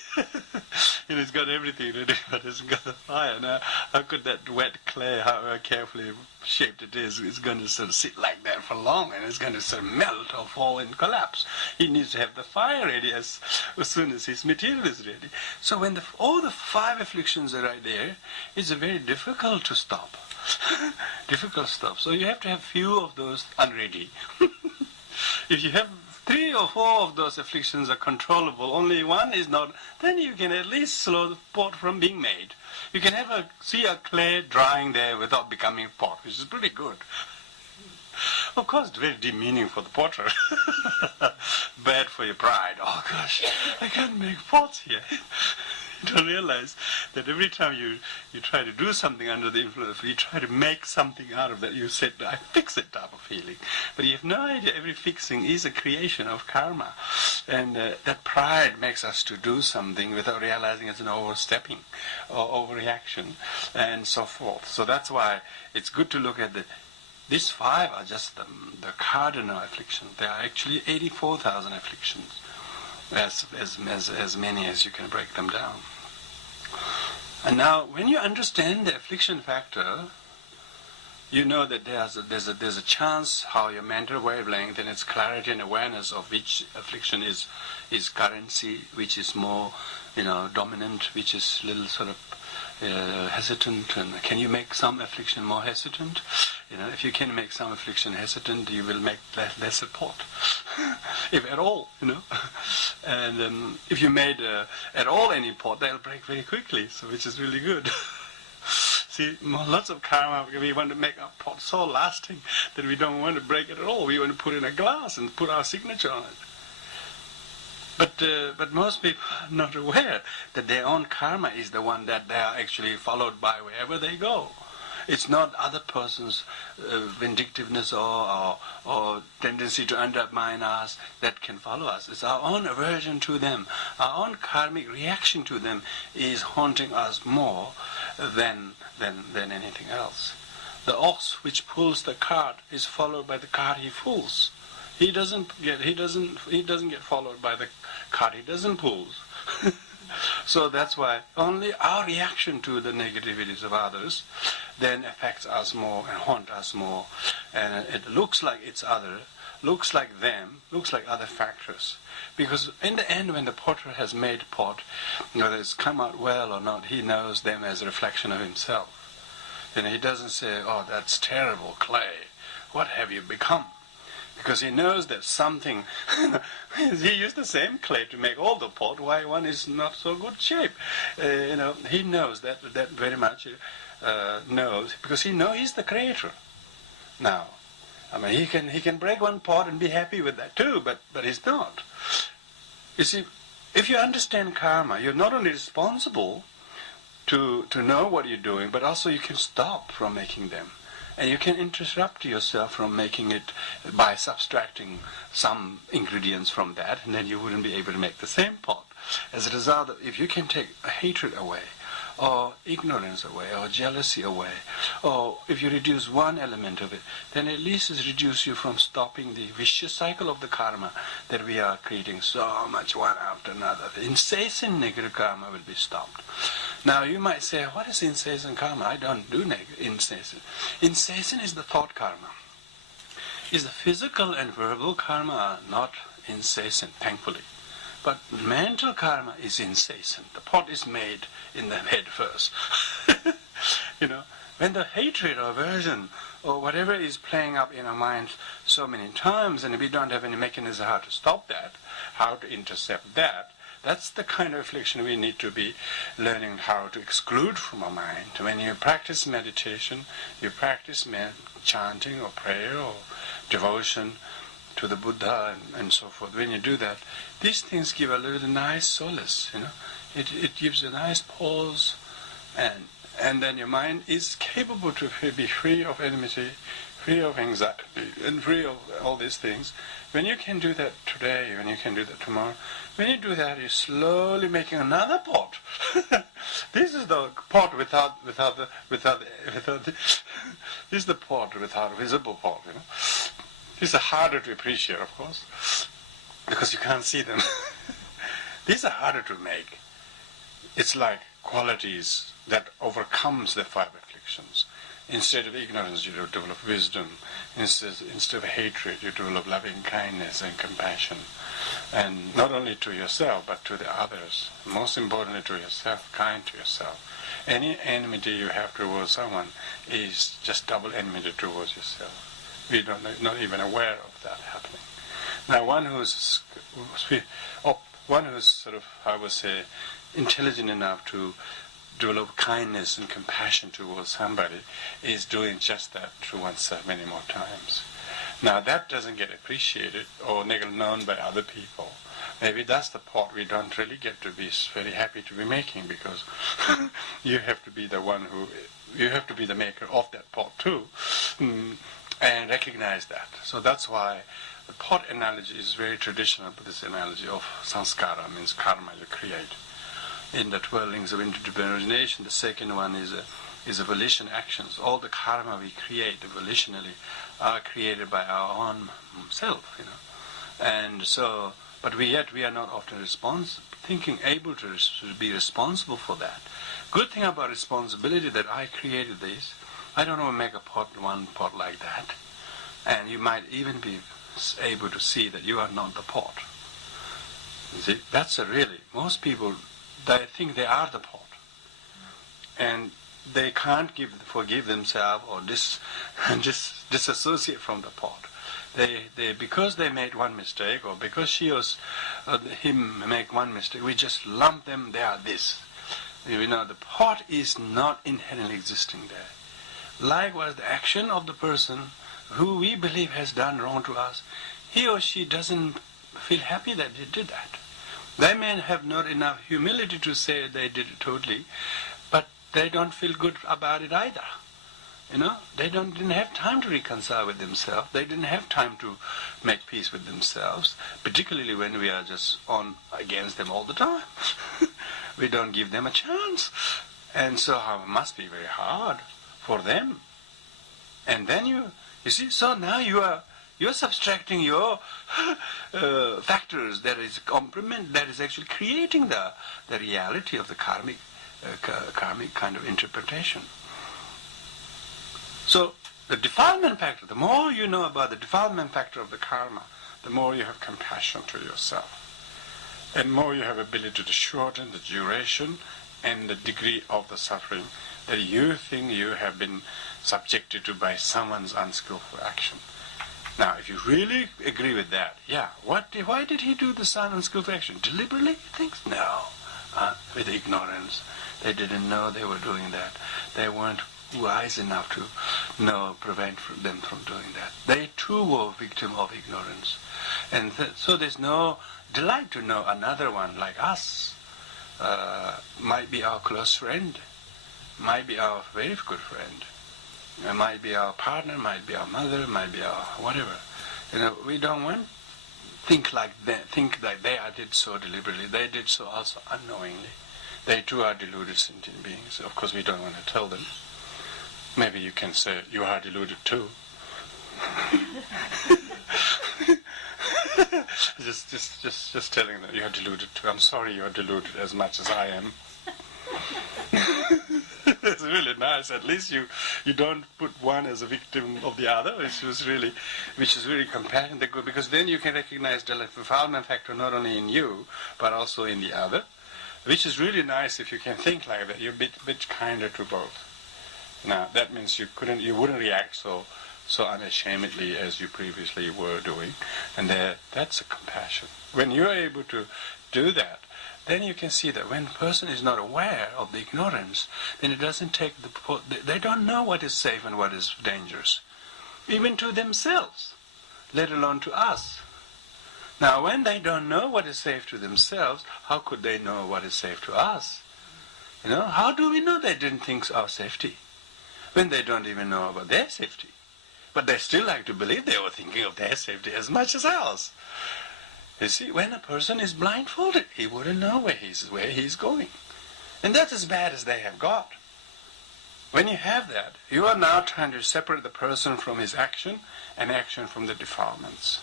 You know, it's got everything ready, but hasn't got the fire. Now, how could that wet clay, however carefully shaped it is going to sort of sit like that for long, and it's going to sort of melt or fall and collapse. He needs to have the fire ready as soon as his material is ready. So when all the 5 afflictions are right there, it's very difficult to stop. Difficult to stop. So you have to have few of those unready. If you have 3 or 4 of those afflictions are controllable, only one is not, then you can at least slow the pot from being made. You can see a clay drying there without becoming a pot, which is pretty good. Of course, it's very demeaning for the potter. Bad for your pride. Oh gosh, I can't make pots here. You don't realize that every time you try to do something under the influence, you try to make something out of that, you said, I fix it type of feeling. But you have no idea every fixing is a creation of karma. And that pride makes us to do something without realizing it's an overstepping or overreaction and so forth. So that's why it's good to look at these 5 are just the cardinal afflictions. There are actually 84,000 afflictions, as many as you can break them down. And now, when you understand the affliction factor, you know that there's a chance how your mental wavelength and its clarity and awareness of which affliction is currency, which is more, dominant, which is little sort of hesitant, and can you make some affliction more hesitant? If you can make some affliction hesitant, you will make less support, if at all, And if you made at all any pot, they'll break very quickly, so which is really good. See, lots of karma, we want to make our pot so lasting that we don't want to break it at all. We want to put it in a glass and put our signature on it. But most people are not aware that their own karma is the one that they are actually followed by wherever they go. It's not other person's vindictiveness or tendency to undermine us that can follow us. It's our own aversion to them. Our own karmic reaction to them is haunting us more than anything else. The ox which pulls the cart is followed by the cart he pulls. He doesn't get followed by the cart he doesn't pull. So that's why only our reaction to the negativities of others then affects us more and haunt us more. And it looks like it's other, looks like them, looks like other factors. Because in the end, when the potter has made pot, whether it's come out well or not, he knows them as a reflection of himself. Then he doesn't say, "Oh, that's terrible clay. What have you become?" Because he knows that something, he used the same clay to make all the pot, why one is not so good shape. He knows that very much, knows, because he's the creator. Now, I mean, he can break one pot and be happy with that too, but he's not. You see, if you understand karma, you're not only responsible to know what you're doing, but also you can stop from making them. And you can interrupt yourself from making it by subtracting some ingredients from that, and then you wouldn't be able to make the same pot. As a result, if you can take hatred away, or ignorance away, or jealousy away, or if you reduce one element of it, then at least it reduces you from stopping the vicious cycle of the karma that we are creating so much one after another. The incessant negative karma will be stopped. Now you might say, what is incessant karma? I don't do incessant. Incessant is the thought karma. Is the physical and verbal karma are not incessant, thankfully. But mental karma is incessant. The pot is made in the head first. When the hatred or aversion or whatever is playing up in our minds so many times, and we don't have any mechanism how to stop that, how to intercept that, that's the kind of affliction we need to be learning how to exclude from our mind. When you practice meditation, you practice chanting or prayer or devotion to the Buddha and so forth. When you do that, these things give a little nice solace, It gives a nice pause, and then your mind is capable to be free of enmity, free of anxiety, and free of all these things. When you can do that today, when you can do that tomorrow, when you do that, you're slowly making another pot. This is the pot without the this is the pot without a visible pot, These are harder to appreciate, of course, because you can't see them. These are harder to make. It's like qualities that overcomes the five afflictions. Instead of ignorance, you develop wisdom. Instead of hatred, you develop loving kindness and compassion. And not only to yourself, but to the others. Most importantly, to yourself, kind to yourself. Any enmity you have towards someone is just double enmity towards yourself. We don't not even aware of that happening. Now, one who's sort of, I would say, intelligent enough to develop kindness and compassion towards somebody is doing just that to oneself many more times. Now, that doesn't get appreciated or known by other people. Maybe that's the pot we don't really get to be very happy to be making, because you have to be the one you have to be the maker of that pot too. And recognize that. So that's why the pot analogy is very traditional, but this analogy of sanskara means karma you create. In the 12 links of interdependent, the second one is a volition actions. All the karma we create volitionally are created by our own self, And so, but we are not often able to be responsible for that. Good thing about responsibility that I created this. I don't want to make one pot like that. And you might even be able to see that you are not the pot. You see, that's most people, they think they are the pot. And they can't forgive themselves or disassociate from the pot. They because they made one mistake, or because she or him make one mistake, we just lump them, they are this. The pot is not inherently existing there. Likewise, the action of the person who we believe has done wrong to us, he or she doesn't feel happy that they did that. They may have not enough humility to say they did it totally, but they don't feel good about it either. They didn't have time to reconcile with themselves. They didn't have time to make peace with themselves, particularly when we are just on against them all the time. We don't give them a chance. And so it must be very hard for them. And then you see, so now you're subtracting your factors that is that is actually creating the reality of the karmic kind of interpretation. So the defilement factor, the more you know about the defilement factor of the karma, the more you have compassion to yourself, and more you have ability to shorten the duration and the degree of the suffering that you think you have been subjected to by someone's unskillful action. Now, if you really agree with that, why did he do the unskillful action? Deliberately, he thinks? No, with ignorance. They didn't know they were doing that. They weren't wise enough to prevent them from doing that. They too were victim of ignorance. And so there's no delight to know another one like us. Might be our close friend, might be our very good friend. It might be our partner, might be our mother, might be our whatever. We don't want think that they did so deliberately. They did so also unknowingly. They too are deluded sentient beings. Of course, we don't want to tell them. Maybe you can say you are deluded too. just telling them you are deluded too. I'm sorry you are deluded as much as I am. It's really nice. At least you don't put one as a victim of the other, which is really compassion. Because then you can recognize the defilement factor not only in you but also in the other, which is really nice if you can think like that. You're a bit kinder to both. Now that means you wouldn't react so unashamedly as you previously were doing, and that's a compassion. When you're able to do that, then you can see that when a person is not aware of the ignorance, then it doesn't take they don't know what is safe and what is dangerous, even to themselves, let alone to us. Now, when they don't know what is safe to themselves, how could they know what is safe to us? How do we know they didn't think of safety when they don't even know about their safety? But they still like to believe they were thinking of their safety as much as ours. You see, when a person is blindfolded, he wouldn't know where he's going. And that's as bad as they have got. When you have that, you are now trying to separate the person from his action and action from the defilements.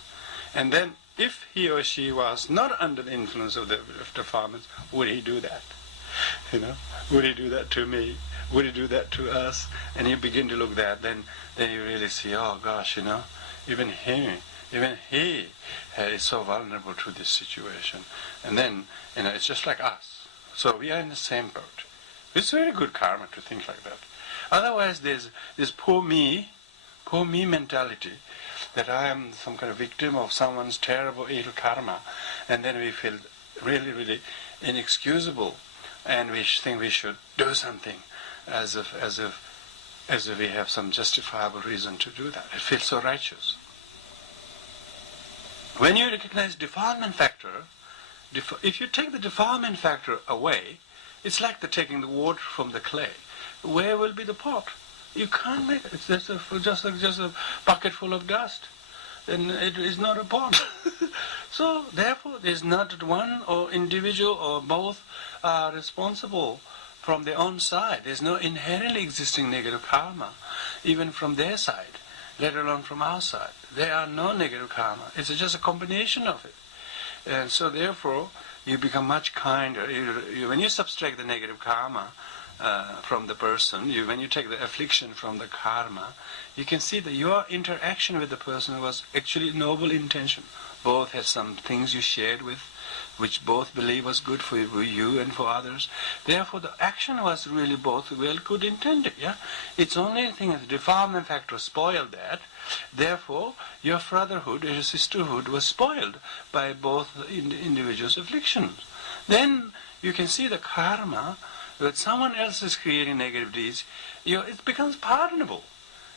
And then, if he or she was not under the influence of the defilements, would he do that? Would he do that to me? Would he do that to us? And you begin to look at that, then you really see, oh gosh, even he is so vulnerable to this situation. And then, it's just like us. So we are in the same boat. It's very good karma to think like that. Otherwise, there's this poor me mentality, that I am some kind of victim of someone's terrible evil karma, and then we feel really, really inexcusable, and we think we should do something as if we have some justifiable reason to do that. It feels so righteous. When you recognize defilement factor, if you take the defilement factor away, it's like taking the water from the clay. Where will be the pot? You can't make it. It's just a bucket full of dust. Then it is not a pot. So therefore, there's not one or individual or both are responsible from their own side. There's no inherently existing negative karma, even from their side, let alone from our side. There are no negative karma. It's just a combination of it. And so therefore, you become much kinder. When you subtract the negative karma from the person, when you take the affliction from the karma, you can see that your interaction with the person was actually noble intention. Both had some things you shared with, which both believe was good for you and for others. Therefore, the action was really both well good intended. Yeah, it's only thing is the defilement factor spoiled that. Therefore, your brotherhood, your sisterhood was spoiled by both individuals' afflictions. Then you can see the karma that someone else is creating negative deeds. It becomes pardonable.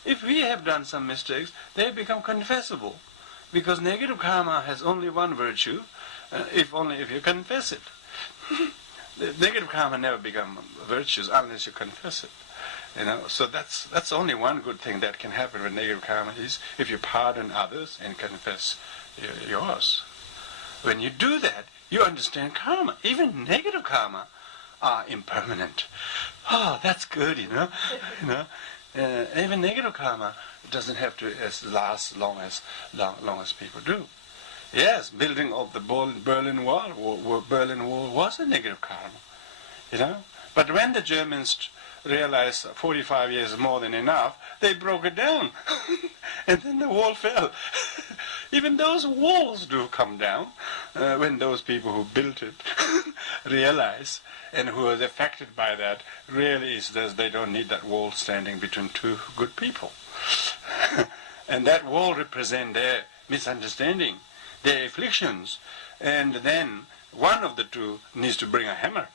If we have done some mistakes, they become confessable. Because negative karma has only one virtue, if only if you confess it. The negative karma never become virtues unless you confess it. So that's only one good thing that can happen with negative karma is if you pardon others and confess yours. When you do that, you understand karma. Even negative karma are impermanent. Oh, that's good, Even negative karma doesn't have to last long as people do. Yes, building of the Berlin Wall was a negative karma, But when the Germans realized 45 years is more than enough, they broke it down, and then the wall fell. Even those walls do come down when those people who built it realize, and who are affected by that, really is that they don't need that wall standing between two good people. And that wall represents their misunderstanding, their afflictions, and then one of the two needs to bring a hammer.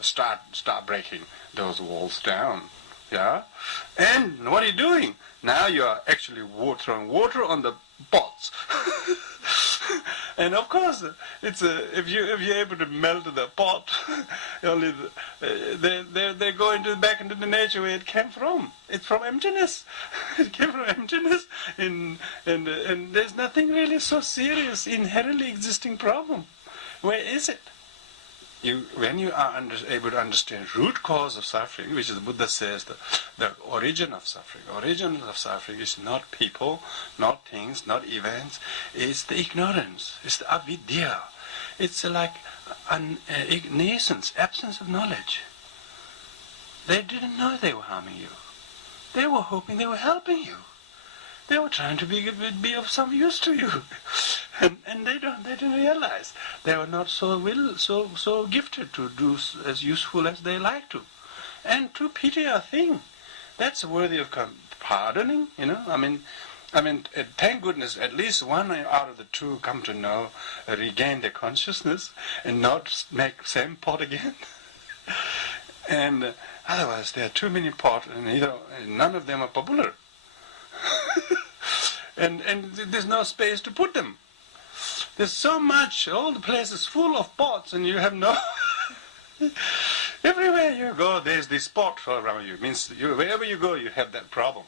Start breaking those walls down. Yeah? And what are you doing? Now you are actually throwing water on the pots. And of course, it's if you're able to melt the pot, only they go back into the nature where it came from. It's from emptiness. It came from emptiness, and there's nothing really so serious inherently existing problem. Where is it? When you are able to understand root cause of suffering, which is the Buddha says the origin of suffering. Origin of suffering is not people, not things, not events. It's the ignorance. It's the avidya. It's like nascence, absence of knowledge. They didn't know they were harming you. They were hoping they were helping you. They were trying to be of some use to you, and they didn't realize they were not so gifted to do as useful as they like to, and to pity a thing that's worthy of pardoning. Thank goodness at least one out of the two come to know, regain their consciousness, and not make same pot again. And otherwise, there are too many pots, and none of them are popular. and there's no space to put them. There's so much, all the place is full of pots, and you have no... Everywhere you go, there's this pot around you. Means wherever you go, you have that problem.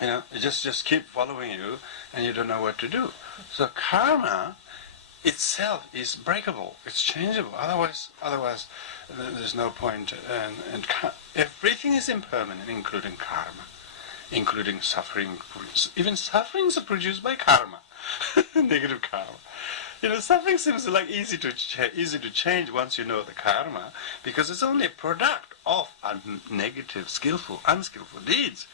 It just keep following you, and you don't know what to do. So karma itself is breakable. It's changeable. Otherwise, there's no point. And everything is impermanent, including karma, including suffering. Even sufferings are produced by karma, negative karma. Suffering seems like easy to change once you know the karma, because it's only a product of negative, skillful, unskillful deeds.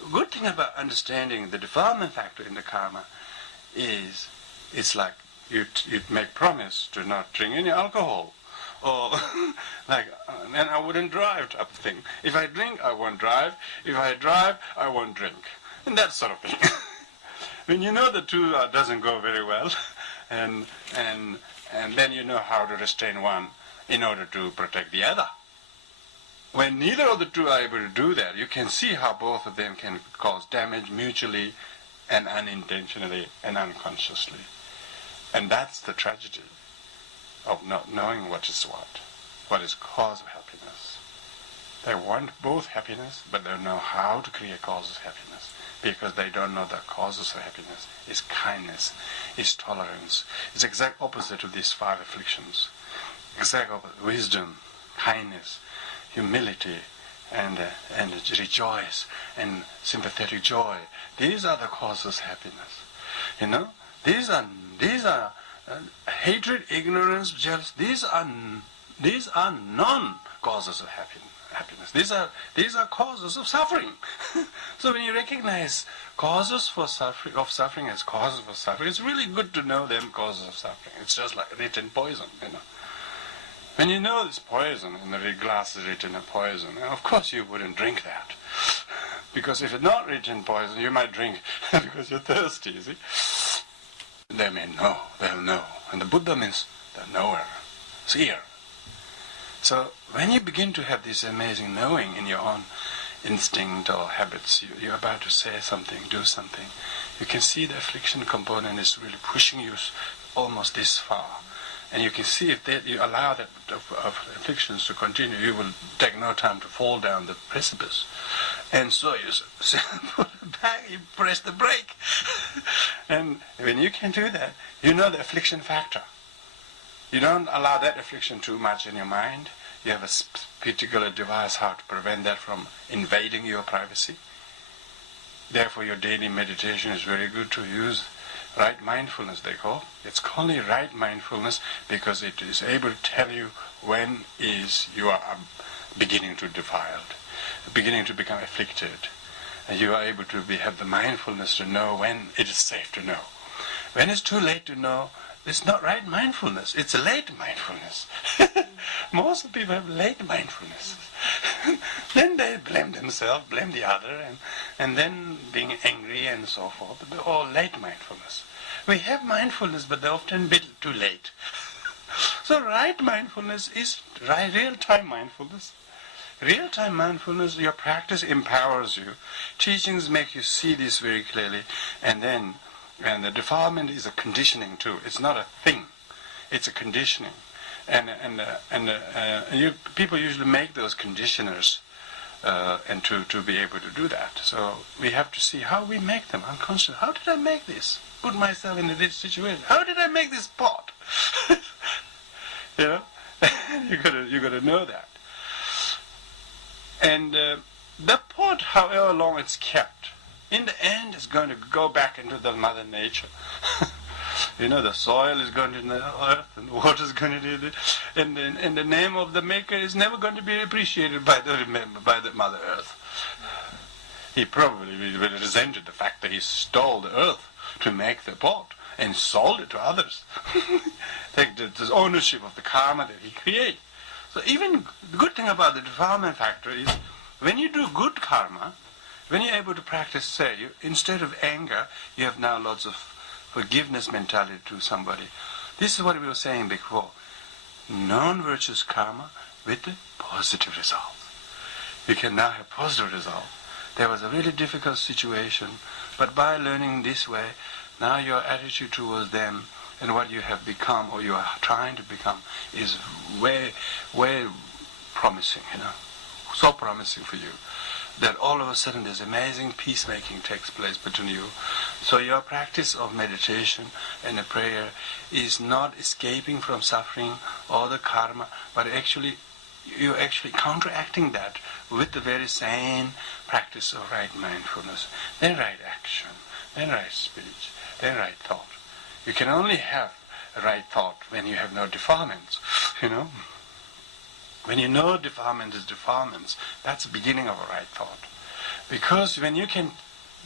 The good thing about understanding the defilement factor in the karma is it's like you make promise to not drink any alcohol, or and I wouldn't drive type of thing. If I drink, I won't drive. If I drive, I won't drink, and that sort of thing. When you know the two doesn't go very well, and then you know how to restrain one in order to protect the other. When neither of the two are able to do that, you can see how both of them can cause damage mutually and unintentionally and unconsciously. And that's the tragedy of not knowing what is cause of happiness. They want both happiness, but they don't know how to create causes of happiness, because they don't know the causes of happiness is kindness, is tolerance. It's exact opposite of these 5 afflictions. Exact opposite: wisdom, kindness, humility, and rejoice, and sympathetic joy. These are the causes of happiness. These are hatred, ignorance, jealousy. These are non-causes of happiness. These are causes of suffering. So when you recognize causes of suffering as causes for suffering, it's really good to know them causes of suffering. It's just like written poison. When you know it's poison, and the glass is written a poison, of course you wouldn't drink that. Because if it's not written poison, you might drink because you're thirsty, you see. They may know, they'll know. And the Buddha means the knower, seer. So when you begin to have this amazing knowing in your own instinct or habits, you're about to say something, do something, you can see the affliction component is really pushing you almost this far. And you can see if you allow that of afflictions to continue, you will take no time to fall down the precipice. And so you pull it back, you press the brake. And when you can do that, you know the affliction factor. You don't allow that affliction too much in your mind. You have a particular device how to prevent that from invading your privacy. Therefore, your daily meditation is very good to use right mindfulness, they call. It's called right mindfulness because it is able to tell you when you are beginning to defiled, beginning to become afflicted. And you are able to have the mindfulness to know when it is safe to know. When it's too late to know, it's not right mindfulness, it's late mindfulness. Most people have late mindfulness. Then they blame themselves, blame the other, and then being angry and so forth. But they're all late mindfulness. We have mindfulness, but they're often a bit too late. So right mindfulness is real-time mindfulness. Real-time mindfulness, your practice empowers you. Teachings make you see this very clearly, and the defilement is a conditioning too. It's not a thing; it's a conditioning, people usually make those conditioners, and to be able to do that. So we have to see how we make them unconscious. How did I make this? Put myself into this situation. How did I make this pot? You know, you gotta know that. And the pot, however long it's kept, in the end is going to go back into the Mother Nature. You know, the soil is going to the earth, and the water is going to do it, and the name of the Maker is never going to be appreciated by the Mother Earth. He probably will resent the fact that he stole the earth to make the pot and sold it to others. Take this ownership of the karma that he created. So even the good thing about the defilement factor is when you do good karma, when you're able to practice, say, instead of anger, you have now lots of forgiveness mentality to somebody. This is what we were saying before. Non-virtuous karma with the positive result. You can now have positive result. There was a really difficult situation, but by learning this way, now your attitude towards them and what you have become or you are trying to become is way, way promising, you know. So promising for you that all of a sudden this amazing peacemaking takes place between you. So your practice of meditation and a prayer is not escaping from suffering or the karma, but you're actually counteracting that with the very same practice of right mindfulness, then right action, then right speech, then right thought. You can only have a right thought when you have no defilements, you know. When you know defilement is defilements, that's the beginning of a right thought. Because when you can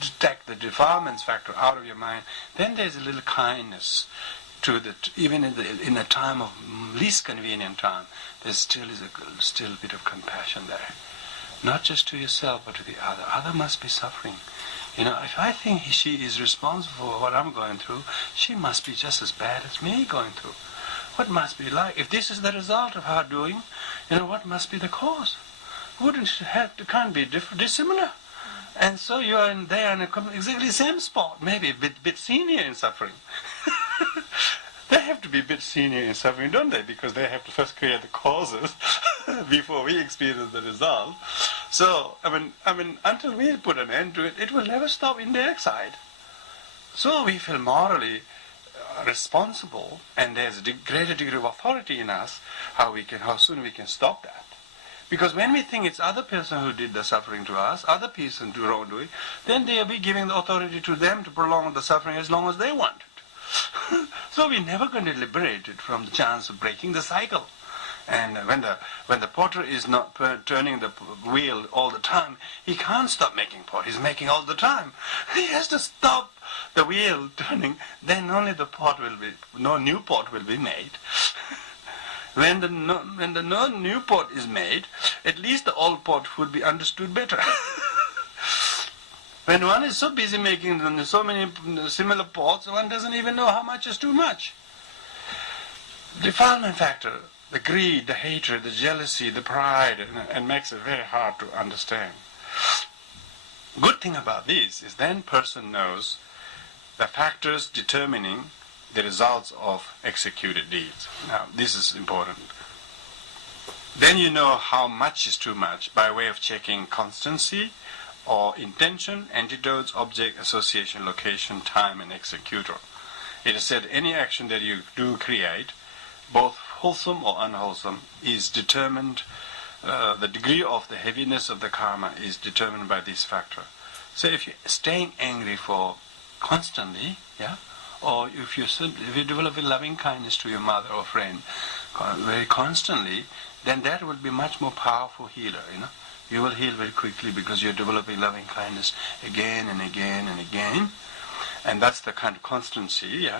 detect the defilements factor out of your mind, then there's a little kindness to that. Even in a time of least convenient time, there still is still a bit of compassion there. Not just to yourself, but to the other. Other must be suffering. You know, if I think she is responsible for what I'm going through, she must be just as bad as me going through. What must be like? If this is the result of her doing, you know, what must be the cause? Can't be dissimilar. And so you are there in exactly the same spot, maybe a bit senior in suffering. They have to be a bit senior in suffering, don't they? Because they have to first create the causes before we experience the result. So, I mean, until we put an end to it, it will never stop in their side. So we feel morally responsible, and there's a greater degree of authority in us, how soon we can stop that. Because when we think it's other person who did the suffering to us, other person do wrongdoing, then they'll be giving the authority to them to prolong the suffering as long as they want it. So we're never going to liberate it from the chance of breaking the cycle. And when the potter is not turning the wheel all the time, he can't stop making pot. He's making all the time. He has to stop the wheel turning. Then only no new pot will be made. When the no new pot is made, at least the old pot would be understood better. When one is so busy making so many similar pots, one doesn't even know how much is too much. Defilement factor. The greed, the hatred, the jealousy, the pride, and makes it very hard to understand. Good thing about this is then person knows the factors determining the results of executed deeds. Now, this is important. Then you know how much is too much by way of checking constancy or intention, antidotes, object, association, location, time, and executor. It is said any action that you do create, both wholesome or unwholesome, is determined, the degree of the heaviness of the karma is determined by this factor. So if you're staying angry for constantly, yeah, or if you develop a loving kindness to your mother or friend very constantly, then that will be much more powerful healer, you know. You will heal very quickly because you're developing loving kindness again and again and again. And that's the kind of constancy.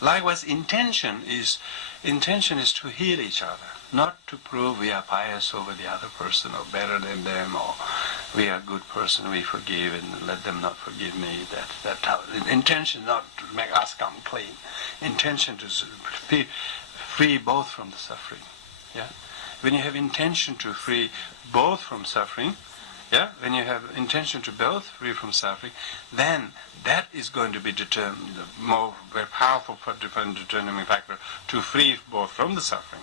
Likewise, intention is to heal each other, not to prove we are pious over the other person or better than them, or we are a good person, we forgive and let them not forgive me. Intention not to make us come clean. Intention to be free both from the suffering. Yeah. When you have intention to free both from suffering, yeah, when you have intention to both free from suffering, then that is going to be determined, very powerful determining factor to free both from the suffering.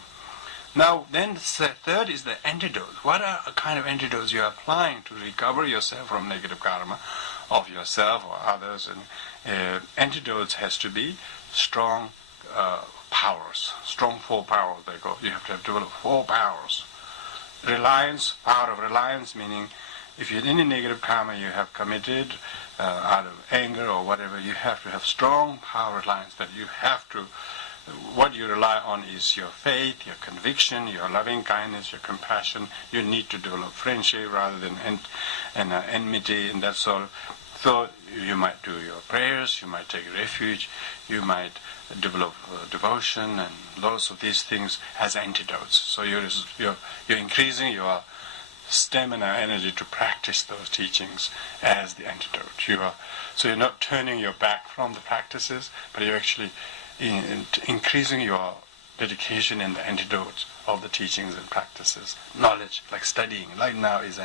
Now, then the third is the antidote. What are the kind of antidotes you are applying to recover yourself from negative karma of yourself or others? And antidotes has to be strong powers, strong 4 powers they call. You have to develop 4 powers. Reliance, power of reliance, meaning if you any negative karma you have committed out of anger or whatever, you have to have strong power of reliance, that you have to, what you rely on is your faith, your conviction, your loving kindness, your compassion. You need to develop friendship rather than enmity and that sort of. So you might do your prayers, you might take refuge, you might develop devotion and lots of these things as antidotes. So you're increasing your stamina, energy to practice those teachings as the antidote. So you're not turning your back from the practices, but you're actually increasing your dedication in the antidotes of the teachings and practices. Knowledge, like studying, like now is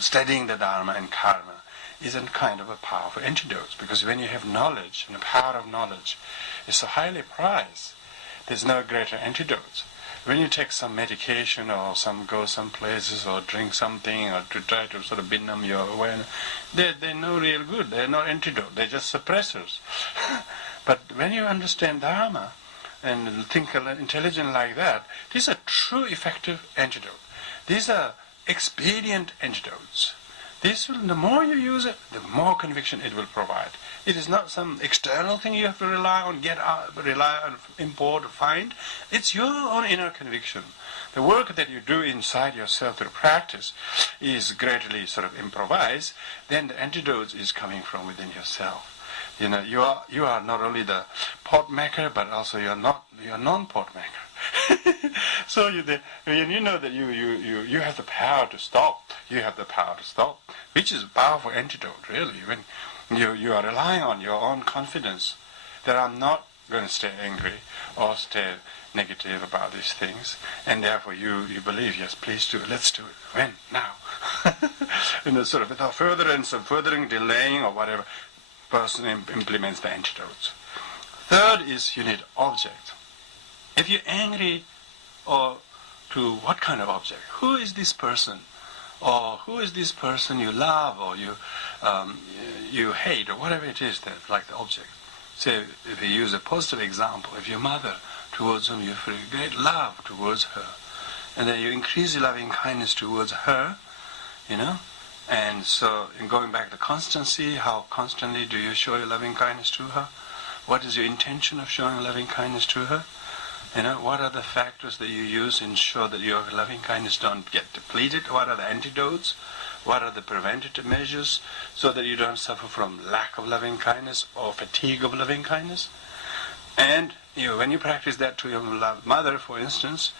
studying the Dharma and Karma, is a kind of a powerful antidote, because when you have knowledge, and the power of knowledge is so highly prized, there's no greater antidote. When you take some medication or go some places or drink something or to try to sort of benumb your awareness, they're no real good. They're not antidote. They're just suppressors. But when you understand Dharma and think intelligent like that, these are true effective antidote. These are expedient antidotes. The more you use it, the more conviction it will provide. It is not some external thing you have to rely on, rely on, import, find. It's your own inner conviction. The work that you do inside yourself through practice is greatly sort of improvised. Then the antidote is coming from within yourself. You know, you are not only the pot maker, but also you're non-pot maker. So you know that you have the power to stop. You have the power to stop, which is a powerful antidote, really. When you are relying on your own confidence that I'm not going to stay angry or stay negative about these things, and therefore you believe, yes, please do it, let's do it. When? Now. And sort of without furthering, delaying or whatever, person implements the antidotes. Third is you need object. If you're angry, or to what kind of object? Who is this person? Or who is this person you love or you hate, or whatever it is that, like the object. Say, if you use a positive example, if your mother, towards whom you feel great love towards her, and then you increase your loving kindness towards her, you know, and so in going back to constancy, how constantly do you show your loving kindness to her? What is your intention of showing loving kindness to her? You know, what are the factors that you use to ensure that your loving kindness don't get depleted? What are the antidotes? What are the preventative measures so that you don't suffer from lack of loving kindness or fatigue of loving kindness? And when you practice that to your mother, for instance,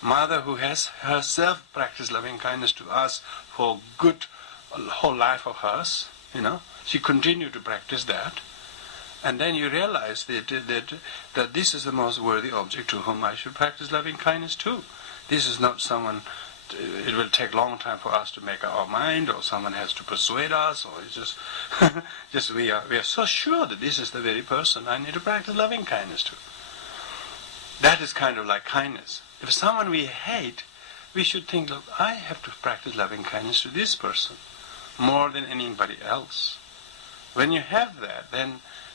mother who has herself practiced loving kindness to us for good whole life of hers, she continued to practice that. And then you realize that this is the most worthy object to whom I should practice loving kindness to. This is not someone it will take a long time for us to make up our mind, or someone has to persuade us, or it's just, just we are so sure that this is the very person I need to practice loving kindness to. That is kind of like kindness. If someone we hate, we should think, look, I have to practice loving kindness to this person more than anybody else. When you have that, then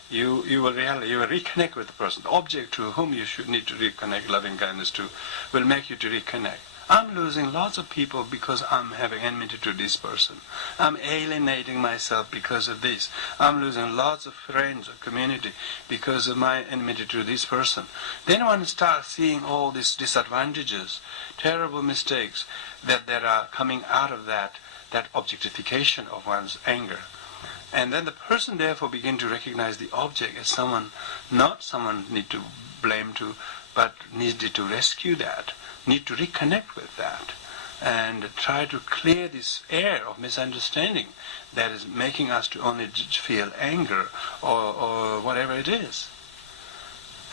you will reconnect with the person. The object to whom you should need to reconnect loving kindness to will make you to reconnect. I'm losing lots of people because I'm having enmity to this person. I'm alienating myself because of this. I'm losing lots of friends or community because of my enmity to this person. Then one starts seeing all these disadvantages, terrible mistakes that are coming out of that objectification of one's anger. And then the person therefore begin to recognize the object as someone, not someone need to blame to, but needed to rescue that, need to reconnect with that, and try to clear this air of misunderstanding that is making us to only feel anger or whatever it is.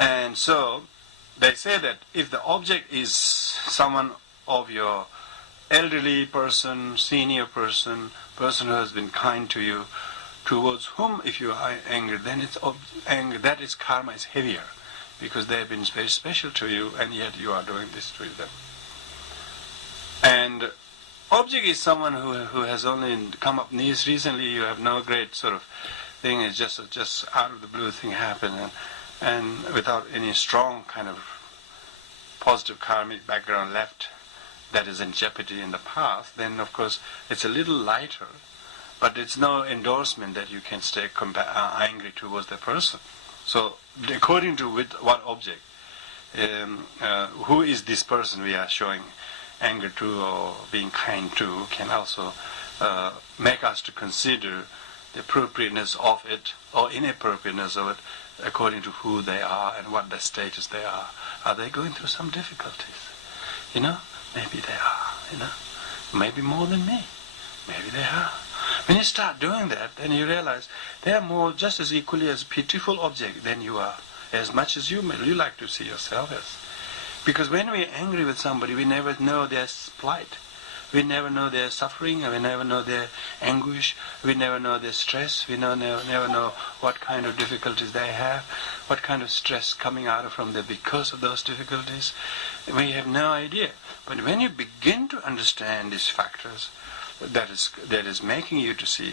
And so they say that if the object is someone of your elderly person, senior person, person who has been kind to you, towards whom if you are angry, then it's anger, that is karma is heavier, because they have been very special to you, and yet you are doing this to them. And object is someone who has only come up recently. You have no great sort of thing. It's just out of the blue thing happened, and without any strong kind of positive karmic background left that is in jeopardy in the past. Then of course it's a little lighter, but it's no endorsement that you can stay angry towards the person. So according to what object, who is this person we are showing anger to or being kind to, can also make us to consider the appropriateness of it or inappropriateness of it according to who they are and what their status they are. Are they going through some difficulties? Maybe they are, maybe more than me. Maybe they are. When you start doing that, then you realize they are more just as equally as pitiful object than you are, as much as you like to see yourself as. Because when we are angry with somebody, we never know their plight. We never know their suffering, and we never know their anguish. We never know their stress. We never know what kind of difficulties they have, what kind of stress coming out from them because of those difficulties. We have no idea. But when you begin to understand these factors, that is making you to see,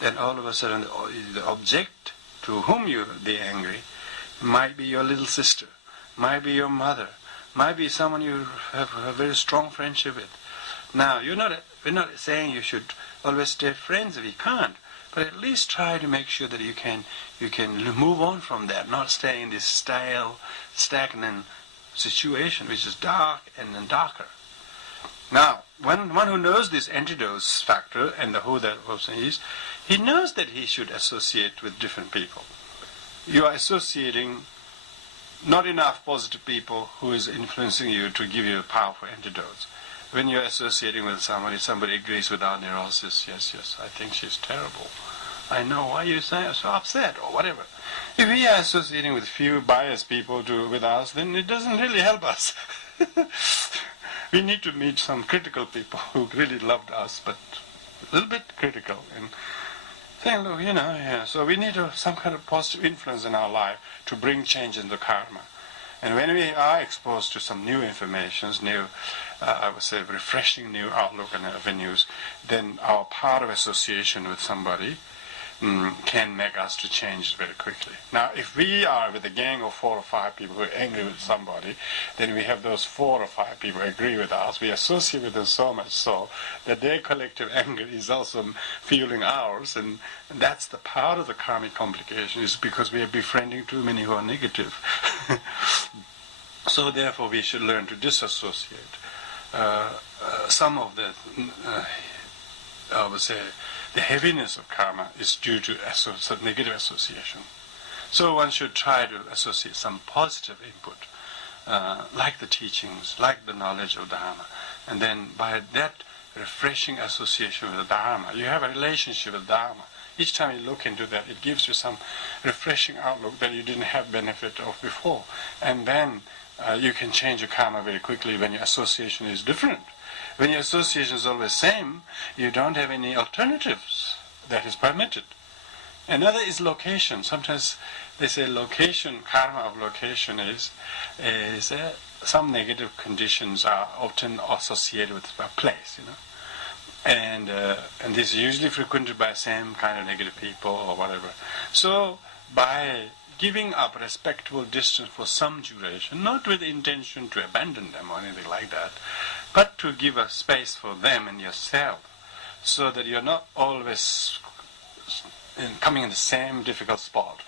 then all of a sudden the object to whom you be angry might be your little sister, might be your mother, might be someone you have a very strong friendship with. Now we're not saying you should always stay friends if you can't, but at least try to make sure that you can move on from that, not stay in this stale, stagnant situation which is dark and then darker. Now, one who knows this antidote factor and who that person is, he knows that he should associate with different people. You are associating not enough positive people who is influencing you to give you powerful antidotes. When you're associating with somebody agrees with our neurosis, yes, I think she's terrible. I know, why you so upset, or whatever. If we are associating with few biased people with us, then it doesn't really help us. We need to meet some critical people who really loved us, but a little bit critical, and saying, look, so we need some kind of positive influence in our life to bring change in the karma. And when we are exposed to some new informations, I would say refreshing new outlook and avenues, then our power of association with somebody can make us to change very quickly. Now, if we are with a gang of 4 or 5 people who are angry with somebody, then we have those 4 or 5 people who agree with us. We associate with them so much so that their collective anger is also fueling ours, and that's the part of the karmic complication, is because we are befriending too many who are negative. So therefore we should learn to disassociate. Some of the, I would say, the heaviness of karma is due to negative association. So one should try to associate some positive input, like the teachings, like the knowledge of Dharma. And then by that refreshing association with the Dharma, you have a relationship with Dharma. Each time you look into that, it gives you some refreshing outlook that you didn't have benefit of before. And then you can change your karma very quickly when your association is different. When your association is always same, you don't have any alternatives that is permitted. Another is location. Sometimes they say location, karma of location is some negative conditions are often associated with a place, and this is usually frequented by same kind of negative people or whatever. So by giving up respectable distance for some duration, not with the intention to abandon them or anything like that, but to give a space for them and yourself, so that you're not always coming in the same difficult spot.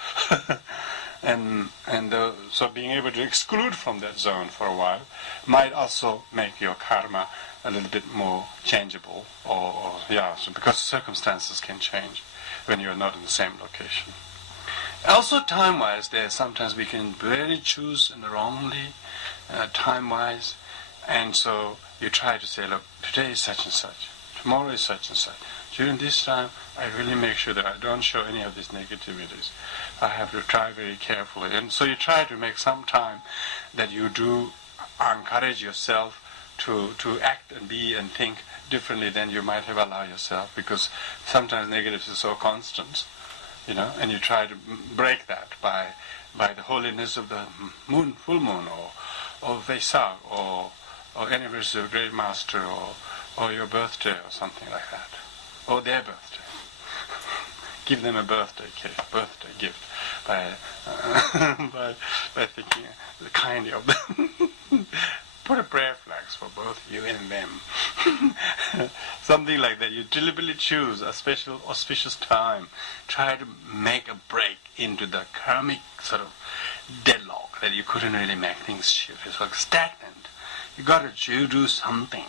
So being able to exclude from that zone for a while might also make your karma a little bit more changeable, so because circumstances can change when you're not in the same location. Also time-wise, sometimes we can really choose and wrongly time-wise, and so you try to say, look, today is such and such, tomorrow is such and such. During this time, I really make sure that I don't show any of these negativities. I have to try very carefully. And so you try to make some time that you do encourage yourself to act and be and think differently than you might have allowed yourself, because sometimes negatives are so constant, and you try to break that by the holiness of the moon, full moon, or Vesak, or anniversary of Great Master, or your birthday, or something like that, or their birthday. Give them a birthday gift by thinking kindly of them. Put a prayer flags for both you and them. Something like that. You deliberately choose a special auspicious time. Try to make a break into the karmic sort of deadlock that you couldn't really make things shift. It's like stagnant. You got to do something,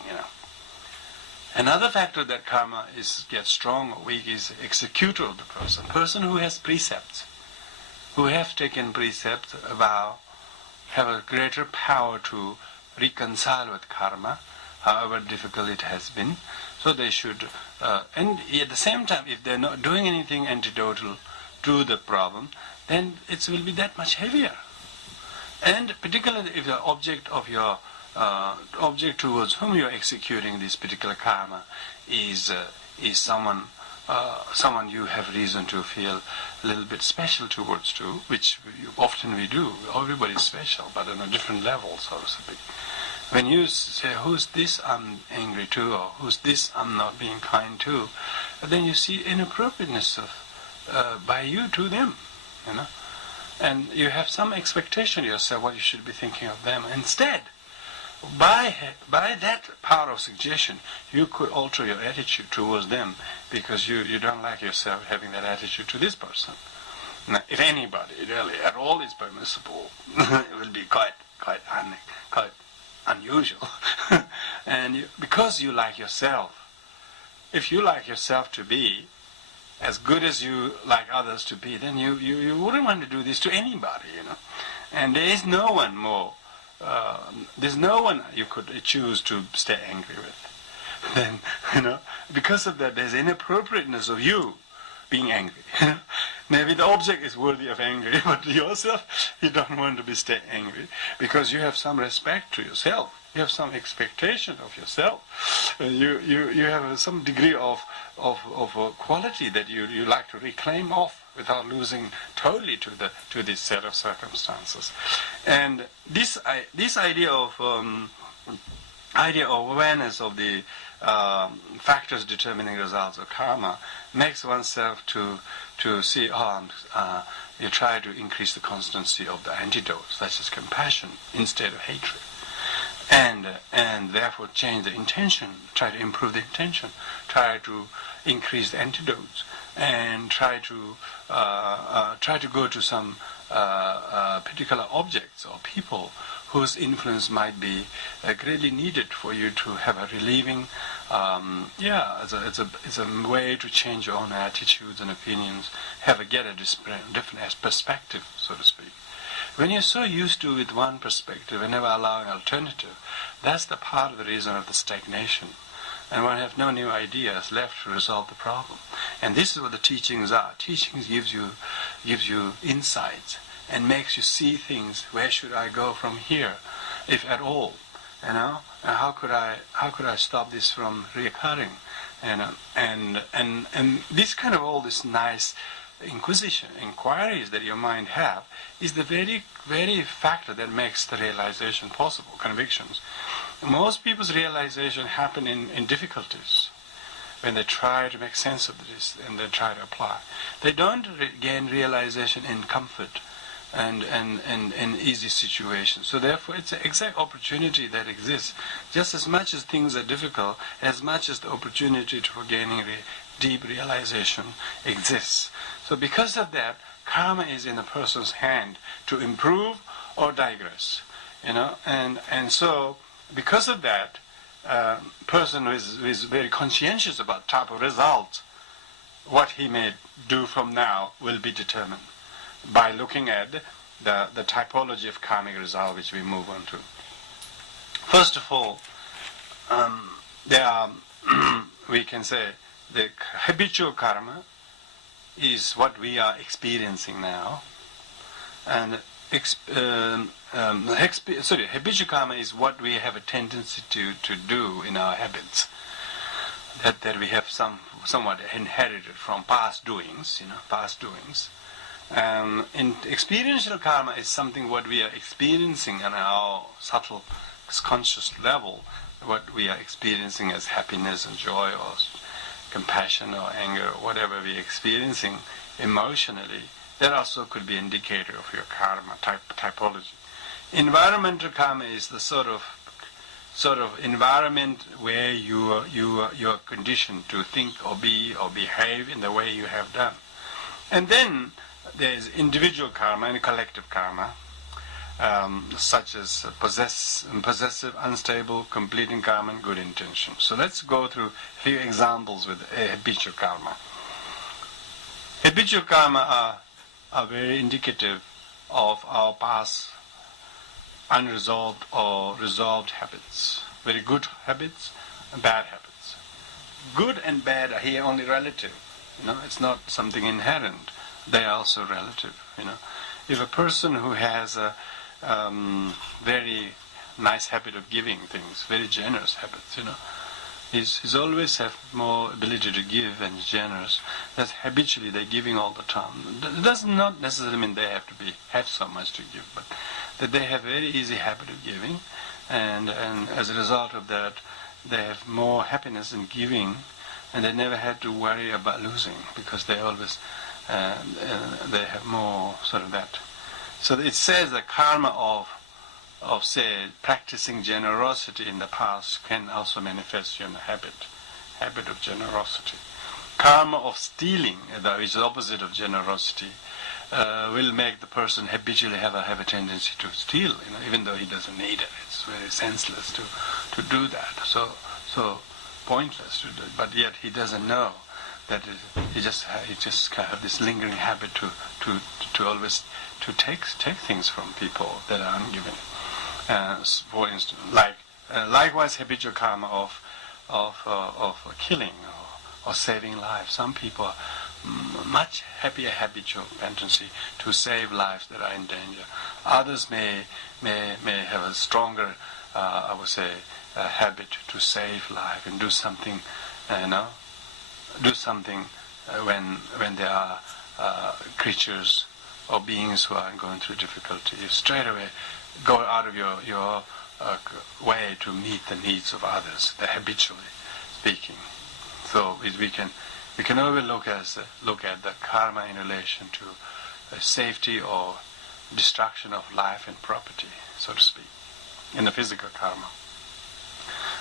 Another factor that karma gets strong or weak is executor of the person. Person who has precepts, who have taken precepts, vow, have a greater power to reconcile with karma, however difficult it has been. So they should, and at the same time, if they're not doing anything antidotal to the problem, then it will be that much heavier. And particularly if the object of your object towards whom you are executing this particular karma is someone you have reason to feel a little bit special towards too, which often we do. Everybody is special, but on a different level, so to speak. When you say, who's this I'm angry to, or who's this I'm not being kind to, then you see inappropriateness of by you to them, and you have some expectation yourself what you should be thinking of them. Instead, by that power of suggestion, you could alter your attitude towards them, because you don't like yourself having that attitude to this person. Now, if anybody really at all is permissible, it will be quite unusual. And because you like yourself, if you like yourself to be as good as you like others to be, then you wouldn't want to do this to anybody, And there is no one more. There's no one you could choose to stay angry with. Then, because of that, there's inappropriateness of you being angry. Maybe the object is worthy of anger, but yourself, you don't want to be stay angry, because you have some respect to yourself. You have some expectation of yourself. You have some degree of quality that you like to reclaim off without losing totally to this set of circumstances. And this idea of awareness of the factors determining results of karma makes oneself to see, you try to increase the constancy of the antidote, such as compassion, instead of hatred. And therefore change the intention, try to improve the intention, try to increase the antidotes, and try to go to some particular objects or people whose influence might be greatly needed for you to have a relieving. It's a way to change your own attitudes and opinions, get a different perspective, so to speak. When you're so used to with one perspective and never allowing alternative, that's the part of the reason of the stagnation. And one have no new ideas left to resolve the problem. And this is what the teachings are. Teachings gives you insights, and makes you see things. Where should I go from here, if at all? You know, and how could I stop this from reoccurring? And this kind of all this nice inquiries that your mind have is the very factor that makes the realization possible. Convictions. Most people's realization happen in difficulties, when they try to make sense of this and they try to apply. They don't gain realization in comfort and easy situations. So therefore it's an exact opportunity that exists. Just as much as things are difficult, as much as the opportunity for gaining deep realization exists. So because of that, karma is in a person's hand to improve or digress. You know, and so because of that, person who is very conscientious about type of result, what he may do from now will be determined by looking at the typology of karmic result which we move on to. First of all, there are we can say the habitual karma is what we are experiencing now, and habitual karma is what we have a tendency to do in our habits, that we have somewhat inherited from past doings, past doings. In experiential karma is something what we are experiencing on our subtle conscious level, what we are experiencing as happiness and joy or compassion or anger or whatever we are experiencing emotionally. That also could be an indicator of your karma typology. Environmental karma is the sort of environment where you are conditioned to think or be or behave in the way you have done. And then there is individual karma and collective karma, such as possessive, unstable, completing karma, and good intention. So let's go through a few examples with habitual karma. Habitual karma are very indicative of our past unresolved or resolved habits. Very good habits and bad habits. Good and bad are here only relative. It's not something inherent. They are also relative. If a person who has a very nice habit of giving things, very generous habits, he's always have more ability to give and generous. That habitually they're giving all the time. It does not necessarily mean they have so much to give, but that they have a very easy habit of giving, and as a result of that, they have more happiness in giving, and they never had to worry about losing because they always they have more sort of that. So it says the karma of say practicing generosity in the past can also manifest in a habit of generosity. Karma of stealing, which is the opposite of generosity, will make the person habitually have a tendency to steal, even though he doesn't need it. It's very senseless to do that. So pointless to do it. But yet he doesn't know that he just have this lingering habit to always to take things from people that are ungiven. For instance, likewise habitual karma of killing or saving lives. Some people are much happier habitual tendency to save lives that are in danger. Others may have a stronger, I would say, habit to save life and do something, when there are creatures or beings who are going through difficulty. You straight away go out of your way to meet the needs of others, habitually speaking. So we can always look at the karma in relation to safety or destruction of life and property, so to speak, in the physical karma.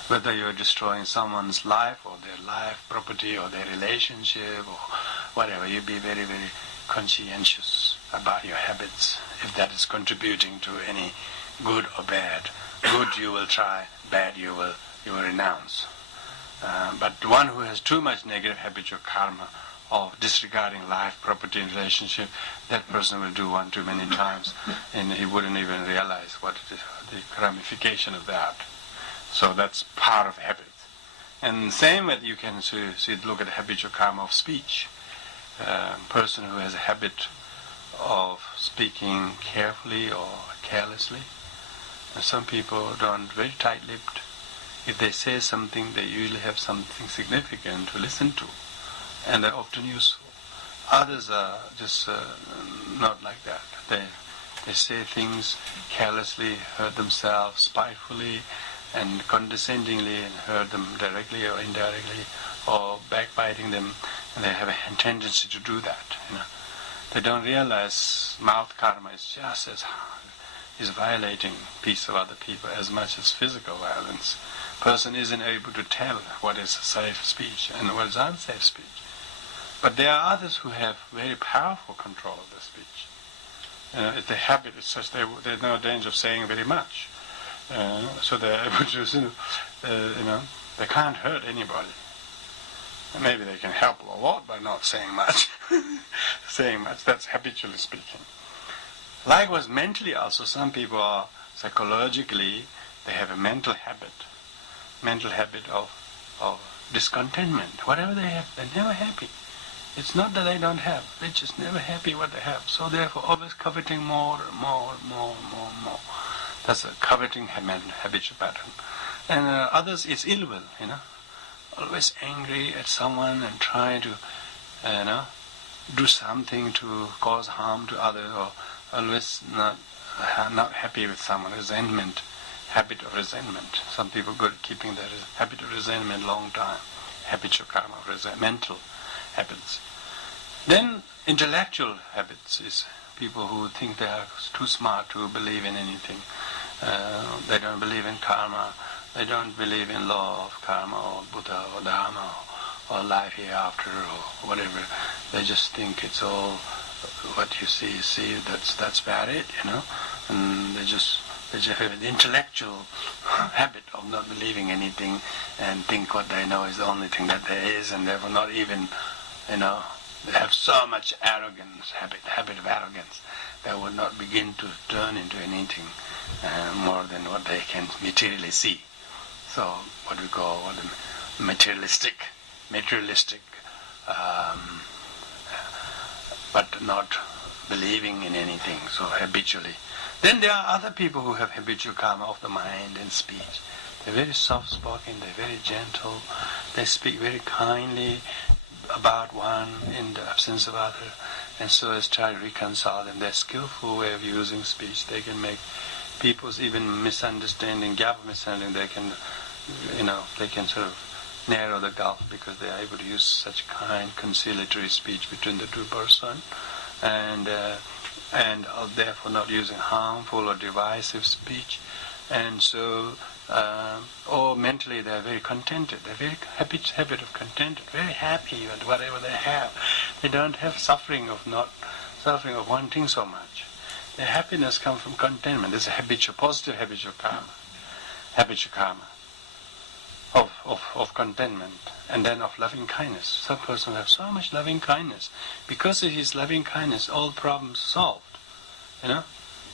Whether you're destroying someone's life or their life, property, or their relationship or whatever, you be very, very conscientious about your habits, if that is contributing to any good or bad. Good you will try, bad you will renounce. But one who has too much negative habitual karma of disregarding life, property, and relationship, that person will do one too many times, and he wouldn't even realize what it is, the ramification of that. So that's part of habit. And same with you can look at the habitual karma of speech. Person who has a habit of speaking carefully or carelessly. And some people don't, very tight-lipped. If they say something, they usually have something significant to listen to, and they're often useful. Others are just not like that. They say things carelessly, hurt themselves spitefully and condescendingly, and hurt them directly or indirectly, or backbiting them, and they have a tendency to do that. They don't realize mouth karma is just as is violating peace of other people as much as physical violence. Person isn't able to tell what is safe speech and what is unsafe speech. But there are others who have very powerful control of their speech. If the habit is such, there's no danger of saying very much. So they're able to, they can't hurt anybody. Maybe they can help a lot by not saying much. Saying much, that's habitually speaking. Likewise, mentally also, some people are psychologically, they have a mental habit of discontentment. Whatever they have, they're never happy. It's not that they don't have, they're just never happy what they have. So therefore, always coveting more and more and more and more and more. That's a coveting habitual pattern. And others, it's ill will, always angry at someone and trying to, do something to cause harm to others, or always not happy with someone. Resentment, habit of resentment. Some people go keeping that habit of resentment long time. Habitual karma of mental habits. Then intellectual habits is people who think they are too smart to believe in anything. They don't believe in karma. They don't believe in law of karma or Buddha or Dharma or life hereafter or whatever. They just think it's all what you see. That's about it, And they just have an intellectual habit of not believing anything and think what they know is the only thing that there is, and therefore not even, they have so much arrogance, habit of arrogance, that would not begin to turn into anything more than what they can materially see. So what we call materialistic, but not believing in anything, so habitually. Then there are other people who have habitual karma of the mind and speech. They're very soft-spoken, they're very gentle, they speak very kindly about one in the absence of other, and so as try to reconcile them. They're skillful way of using speech. They can make people's even misunderstanding, gap of misunderstanding, they can sort of narrow the gulf because they are able to use such kind, conciliatory speech between the two persons, and therefore not using harmful or divisive speech. And so, or mentally they are very contented. They're very habit of contented, very happy with whatever they have. They don't have suffering of wanting so much. Their happiness comes from contentment. There's a positive habitual karma of contentment, and then of loving kindness. Some person have so much loving kindness. Because of his loving kindness, all problems solved.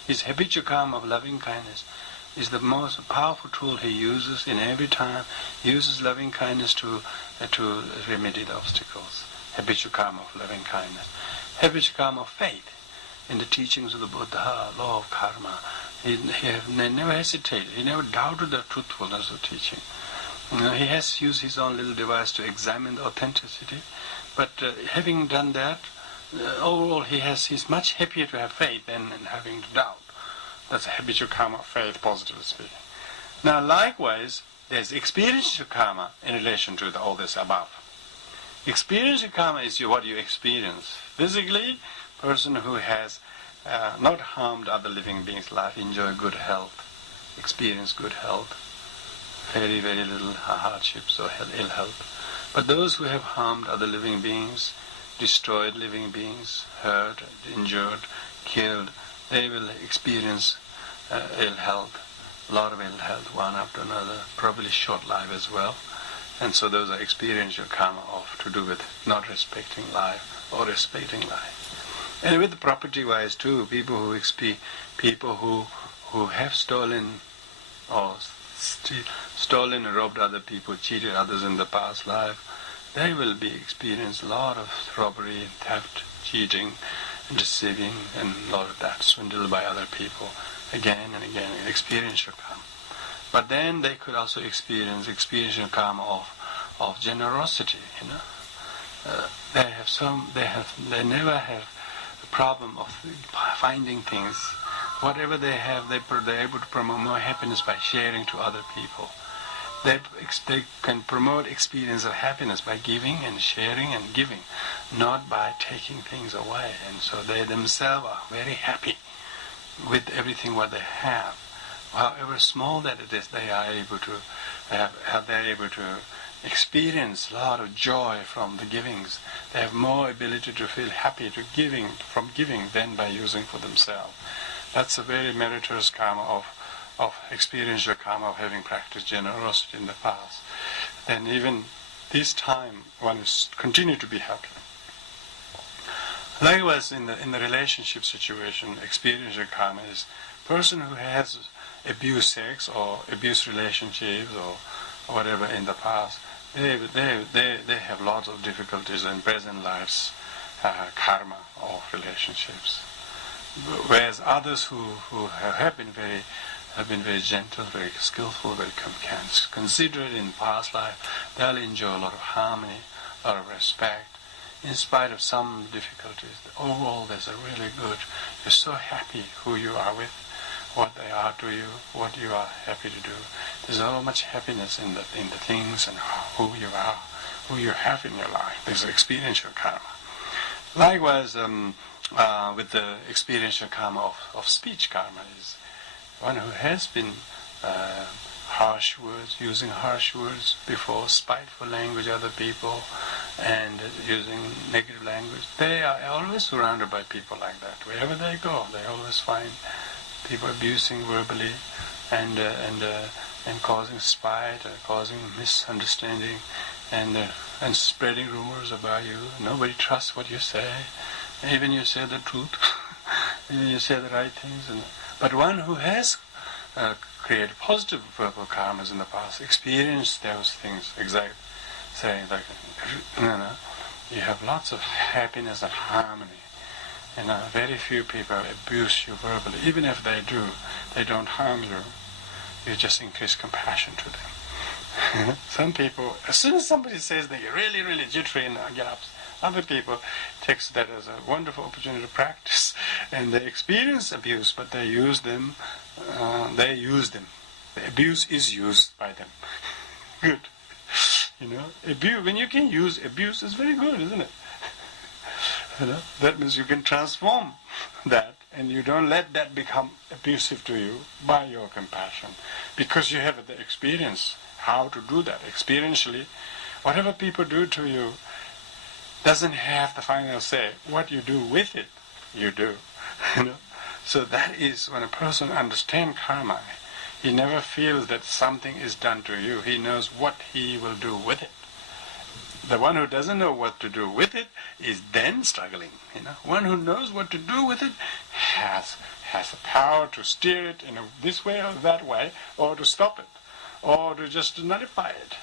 His habitual karma of loving kindness is the most powerful tool he uses in every time. He uses loving kindness to remedy the obstacles. Habitual karma of loving kindness. Habitual karma of faith in the teachings of the Buddha, law of karma. He never hesitated. He never doubted the truthfulness of teaching. He has used his own little device to examine the authenticity, but having done that, overall he's much happier to have faith than having to doubt. That's a habitual karma of faith, positively speaking. Now likewise, there's experiential karma in relation to all this above. Experiential karma is what you experience. Physically, person who has not harmed other living beings' life, enjoy good health, experience good health, very, very little hardships or ill health. But those who have harmed other living beings, destroyed living beings, hurt, injured, killed, they will experience ill health, a lot of ill health, one after another, probably short life as well. And so those are experiential karma to do with not respecting life or respecting life. And with the property-wise too, people who have stolen or stolen and robbed other people, cheated others in the past life, they will be experience a lot of robbery, theft, cheating, deceiving, and a lot of that, swindled by other people again and again, experiential karma. But then they could also experience experiential karma of generosity. They never have the problem of finding things. Whatever they have, they're able to promote more happiness by sharing to other people. They can promote experience of happiness by giving and sharing and giving, not by taking things away. And so they themselves are very happy with everything what they have. However small that it is, they are able to experience a lot of joy from the givings. They have more ability to feel happy from giving than by using for themselves. That's a very meritorious karma of experiential karma of having practiced generosity in the past. Then even this time one is continue to be happy. Likewise, in the relationship situation, experiential karma is person who has abused sex or abused relationships or whatever in the past. They have lots of difficulties in present life's karma of relationships. Whereas others who have been very gentle, very skillful, very considerate in past life, they'll enjoy a lot of harmony, a lot of respect, in spite of some difficulties. Overall, there's a really good. You're so happy who you are with, what they are to you, what you are happy to do. There's so much happiness in the things and who you are, who you have in your life. There's experiential karma. Likewise, with the experiential karma of speech karma is one who has been using harsh words before, spiteful language other people, and using negative language. They are always surrounded by people like that. Wherever they go, they always find people abusing verbally and causing spite, causing misunderstanding, and spreading rumors about you. Nobody trusts what you say, even you say the truth, even you say the right things. But one who has created positive verbal karmas in the past, experienced those things, exactly saying like, you have lots of happiness and harmony. And very few people abuse you verbally. Even if they do, they don't harm you. You just increase compassion to them. Some people, as soon as somebody says they get really, really jittery and get up, other people takes that as a wonderful opportunity to practice, and they experience abuse, but they use them. The abuse is used by them. Good. Abuse. When you can use abuse, is very good, isn't it? That means you can transform that, and you don't let that become abusive to you by your compassion, because you have the experience how to do that experientially. Whatever people do to you doesn't have the final say. What you do with it, you do. So that is when a person understands karma. He never feels that something is done to you. He knows what he will do with it. The one who doesn't know what to do with it is then struggling. One who knows what to do with it has the power to steer it in this way or that way, or to stop it, or to just nullify it.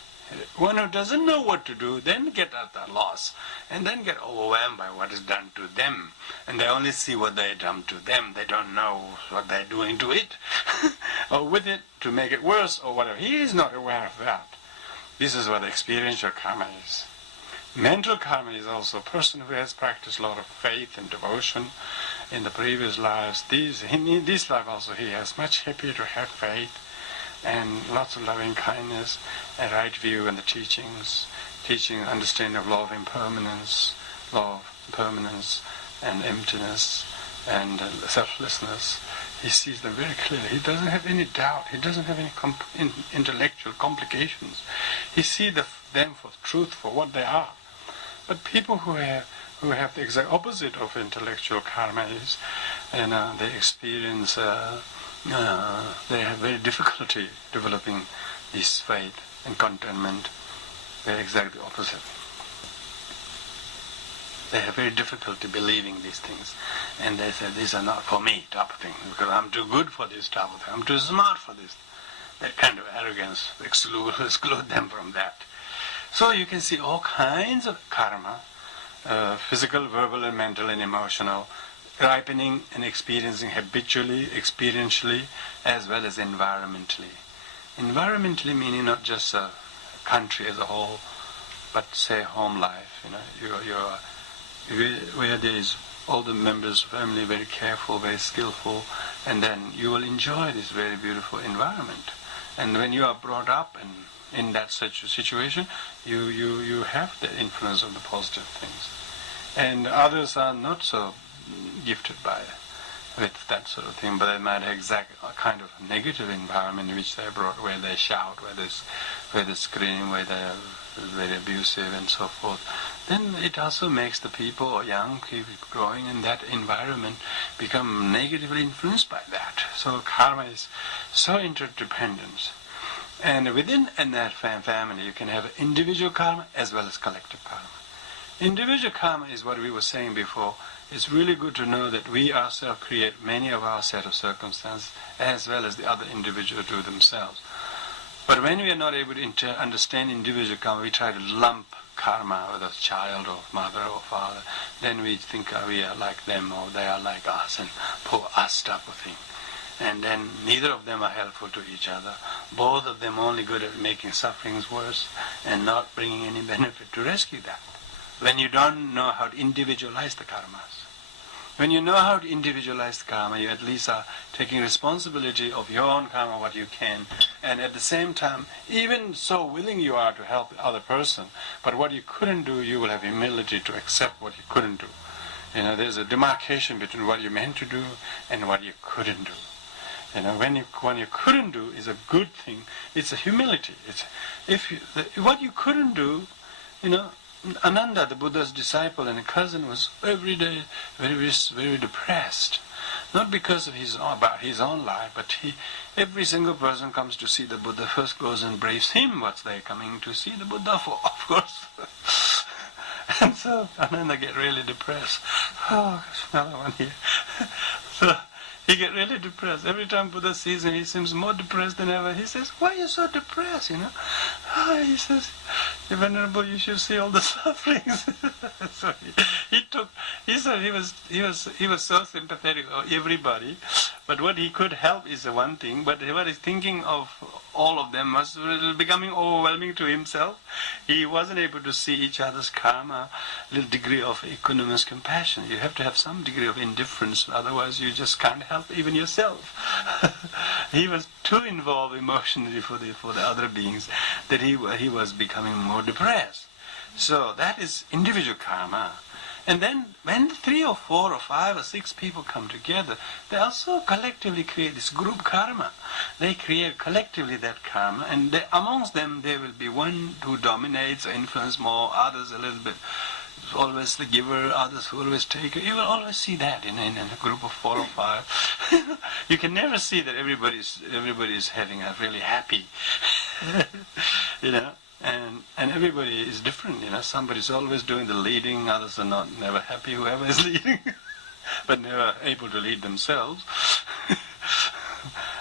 One who doesn't know what to do then get at the loss, and then get overwhelmed by what is done to them, and they only see what they done to them. They don't know what they're doing to it, or with it to make it worse, or whatever. He is not aware of that. This is what experiential karma is. Mental karma is also a person who has practiced a lot of faith and devotion in the previous lives. In this life also he has much happier to have faith and lots of loving kindness and right view in the teachings, understanding of law of impermanence, and emptiness and selflessness. He sees them very clearly. He doesn't have any doubt. He doesn't have any intellectual complications. He sees them for truth, for what they are. But people who have the exact opposite of intellectual karma is, they experience, they have very difficulty developing this faith and contentment. They're exactly opposite. They have very difficulty believing these things, and they say these are not for me type of thing, because I'm too good for this type of thing, I'm too smart for this. That kind of arrogance exclude them from that. So you can see all kinds of karma, physical, verbal, and mental and emotional, ripening and experiencing habitually, experientially, as well as environmentally. Environmentally meaning not just a country as a whole, but say home life. Where there is all the members of family very careful, very skillful, and then you will enjoy this very beautiful environment. And when you are brought up and in that such a situation, you have the influence of the positive things. And others are not so gifted with that sort of thing, but they might have exact kind of negative environment in which they're brought, where they shout, where they scream, where they're very abusive and so forth. Then it also makes the people or young people growing in that environment become negatively influenced by that. So karma is so interdependent. And within that family you can have individual karma as well as collective karma. Individual karma is what we were saying before. It's really good to know that we ourselves create many of our set of circumstances as well as the other individuals do themselves. But when we are not able to understand individual karma, we try to lump karma with a child or mother or father. Then we think we are like them or they are like us and poor us type of thing. And then neither of them are helpful to each other. Both of them only good at making sufferings worse and not bringing any benefit to rescue that. When you don't know how to individualize the karmas. When you know how to individualize the karma, you at least are taking responsibility of your own karma, what you can, and at the same time, even so willing you are to help the other person, but what you couldn't do, you will have humility to accept what you couldn't do. There's a demarcation between what you meant to do and what you couldn't do. When you couldn't do is a good thing. It's a humility. What you couldn't do, Ananda, the Buddha's disciple and a cousin, was every day very depressed. Not because of about his own life, but every single person comes to see the Buddha first goes and braves him. What's they coming to see the Buddha for? Of course. And so Ananda get really depressed. Oh, there's another one here. So he get really depressed. Every time Buddha sees him, he seems more depressed than ever. He says, "Why are you so depressed?" He says, "Venerable, you should see all the sufferings." So he said he was so sympathetic of everybody, but what he could help is the one thing. But what he's thinking of all of them was becoming overwhelming to himself. He wasn't able to see each other's karma, a little degree of equanimous compassion. You have to have some degree of indifference, otherwise you just can't help even yourself. He was too involved emotionally for the other beings that he was becoming more depressed. So that is individual karma. And then when 3 or 4 or 5 or 6 people come together, they also collectively create this group karma. They create collectively that karma, and amongst them there will be one who dominates or influences more, others a little bit always the giver, others who always take it. You will always see that in a group of 4 or 5. You can never see that everybody is having a really happy, and everybody is different. Somebody's always doing the leading, others are never happy. Whoever is leading, but never able to lead themselves.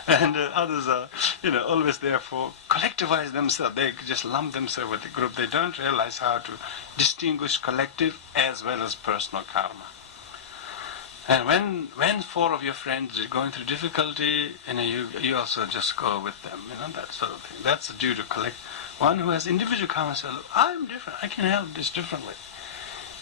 And others are, always therefore collectivize themselves. They just lump themselves with the group. They don't realize how to distinguish collective as well as personal karma. And when 4 of your friends are going through difficulty, you also just go with them, that sort of thing. That's due to collect. One who has individual karma says, "I'm different. I can help this differently."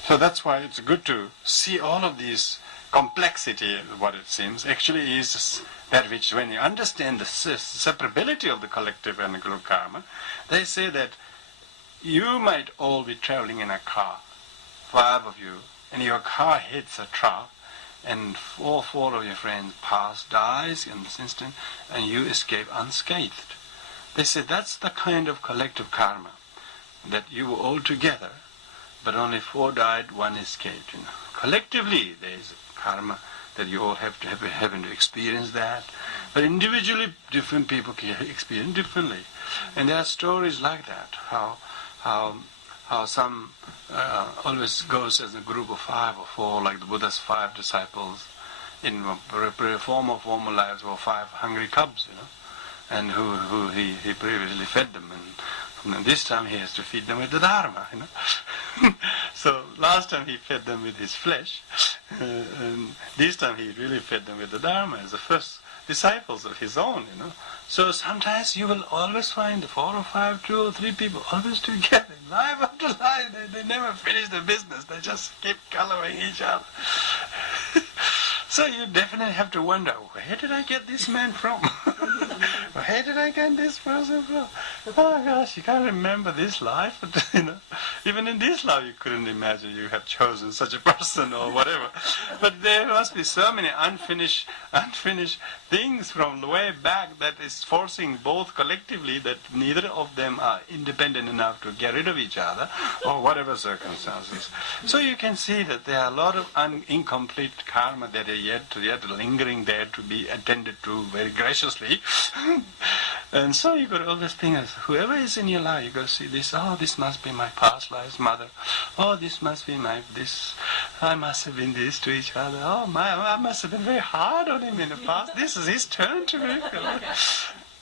So that's why it's good to see all of these complexity. What it seems actually is that which, when you understand the separability of the collective and the group karma, they say that you might all be traveling in a car, 5 of you, and your car hits a truck, and all 4 of your friends dies in this instant, and you escape unscathed. They say that's the kind of collective karma, that you were all together, but only 4 died, 1 escaped. Collectively, there is karma that you all have to having to experience that, but individually, different people can experience differently. And there are stories like that. How some always goes as a group of 5 or 4, like the Buddha's 5 disciples in former lives were 5 hungry cubs, and who he previously fed them, and this time he has to feed them with the Dharma, So last time he fed them with his flesh, And this time he really fed them with the Dharma as the first disciples of his own, So sometimes you will always find 4 or 5, 2 or 3 people always together, life after life. They never finish the business. They just keep coloring each other. So you definitely have to wonder, where did I get this man from? Where did I get this person from? Oh gosh, you can't remember this life, but even in this life you couldn't imagine you had chosen such a person or whatever. But there must be so many unfinished things from the way back that is forcing both collectively that neither of them are independent enough to get rid of each other or whatever circumstances. So you can see that there are a lot of incomplete karma that are yet lingering there to be attended to very graciously. And so you got to always think, as whoever is in your life, you got to see this. Oh, this must be my past life's mother. Oh, this must be this. I must have been this to each other. Oh, I must have been very hard on him in the past. This is his turn to me.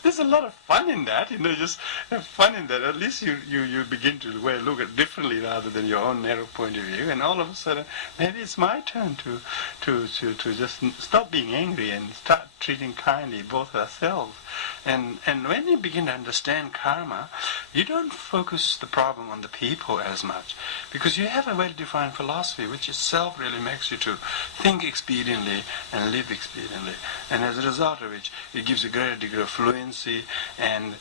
There's a lot of fun in that, just have fun in that. At least you begin to look at it differently rather than your own narrow point of view. And all of a sudden, maybe it's my turn to just stop being angry and start treating kindly both ourselves. And when you begin to understand karma, you don't focus the problem on the people as much, because you have a well-defined philosophy which itself really makes you to think expediently and live expediently. And as a result of which, it gives a greater degree of fluency and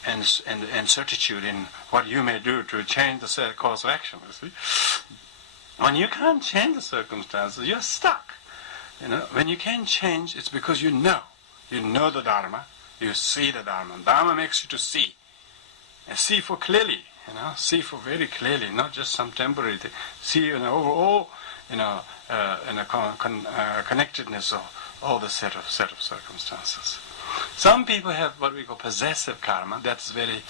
certitude in what you may do to change the course of action. You see, when you can't change the circumstances, you're stuck. When you can't change, it's because you know the Dharma. You see the Dharma. Dharma makes you to see. And see for clearly, see for very clearly, not just some temporary thing. See overall, in a connectedness of all the set of circumstances. Some people have what we call possessive karma. That's very,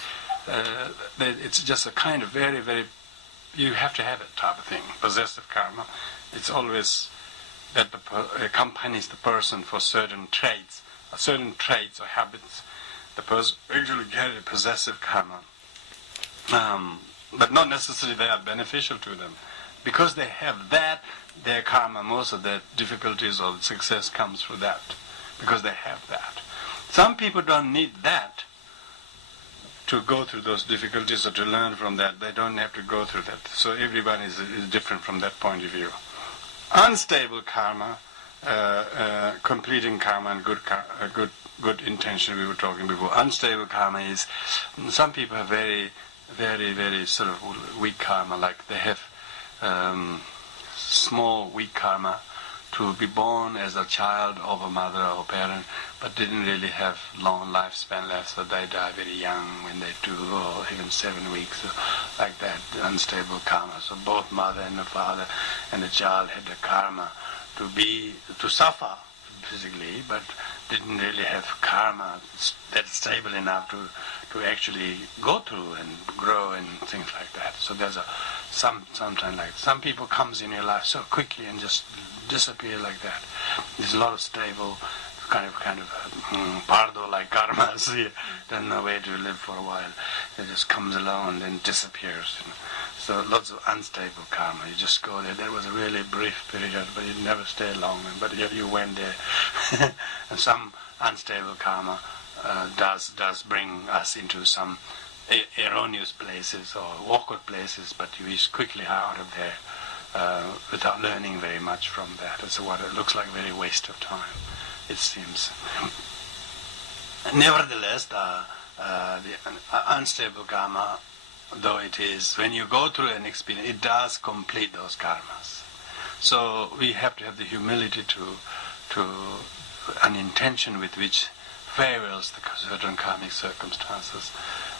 it's just a kind of very, very, you have to have it type of thing. Possessive karma. It's always that accompanies the person for certain traits or habits. The person actually carries possessive karma, but not necessarily they are beneficial to them. Because they have that, their karma, most of their difficulties or success comes through that, because they have that. Some people don't need that to go through those difficulties or to learn from that. They don't have to go through that. So everybody is different from that point of view. Unstable karma, completing karma and good intention we were talking before. Unstable karma is, some people have very, very, very sort of weak karma, like they have small weak karma to be born as a child of a mother or parent, but didn't really have long lifespan left, so they die very young when they're 2 or even 7 weeks, so like that, unstable karma. So both mother and the father and the child had the karma to suffer physically, but didn't really have karma that's stable enough to actually go through and grow and things like that. So there's sometimes like some people comes in your life so quickly and just disappear like that. There's a lot of stable kind of pardo-like karmas here. Don't know where to live for a while. It just comes along and then disappears. So lots of unstable karma. You just go there. That was a really brief period, but you never stay long. But yet you went there. And some unstable karma does bring us into some erroneous places or awkward places, but you quickly out of there without learning very much from that. That's what it looks like, very waste of time, it seems. Nevertheless, the unstable karma, though it is, when you go through an experience, it does complete those karmas. So we have to have the humility to an intention with which favors the certain karmic circumstances.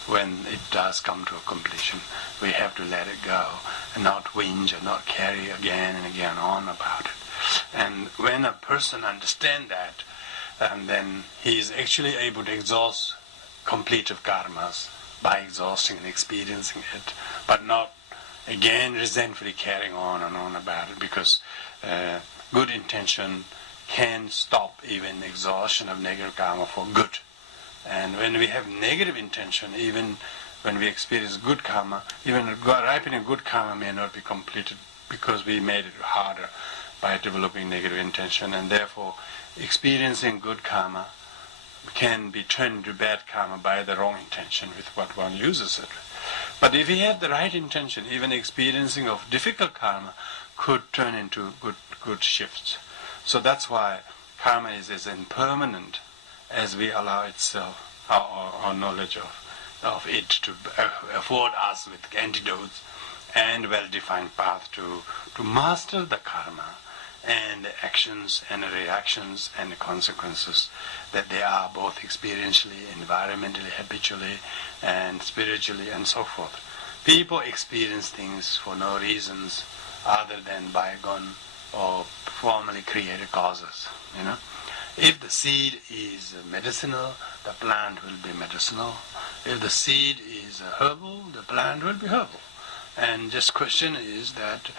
When it does come to a completion, we have to let it go and not whinge and not carry again and again on about it. And when a person understands that, then he is actually able to exhaust completive karmas by exhausting and experiencing it, but not again resentfully carrying on and on about it, because good intention can stop even exhaustion of negative karma for good. And when we have negative intention, even when we experience good karma, even ripening good karma may not be completed because we made it harder by developing negative intention, and therefore experiencing good karma can be turned into bad karma by the wrong intention with what one uses it. But if we have the right intention, even experiencing of difficult karma could turn into good shifts. So that's why karma is as impermanent as we allow itself, our knowledge of it to afford us with antidotes and well-defined path to master the karma and the actions and the reactions and the consequences that they are both experientially, environmentally, habitually, and spiritually, and so forth. People experience things for no reasons other than bygone or formally created causes. If the seed is medicinal, the plant will be medicinal. If the seed is herbal, the plant will be herbal. And just question is that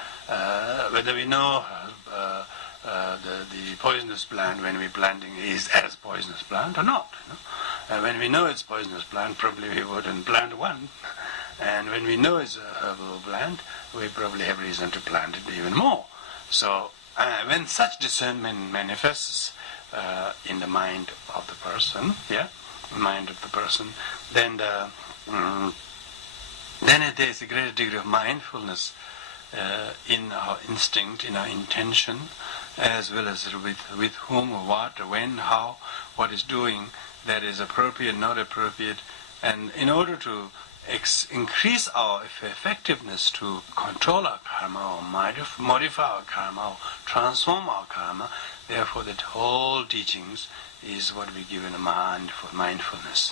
whether we know the poisonous plant when we're planting is as poisonous plant or not. When we know it's poisonous plant, probably we wouldn't plant one. And when we know it's a herbal plant, we probably have reason to plant it even more. So when such discernment manifests in the mind of the person, then there is a greater degree of mindfulness in our instinct, in our intention, as well as with whom, what, when, how, what is doing that is appropriate, not appropriate. And in order to increase our effectiveness to control our karma, or modify our karma, or transform our karma, therefore that whole teachings is what we give in a mindfulness.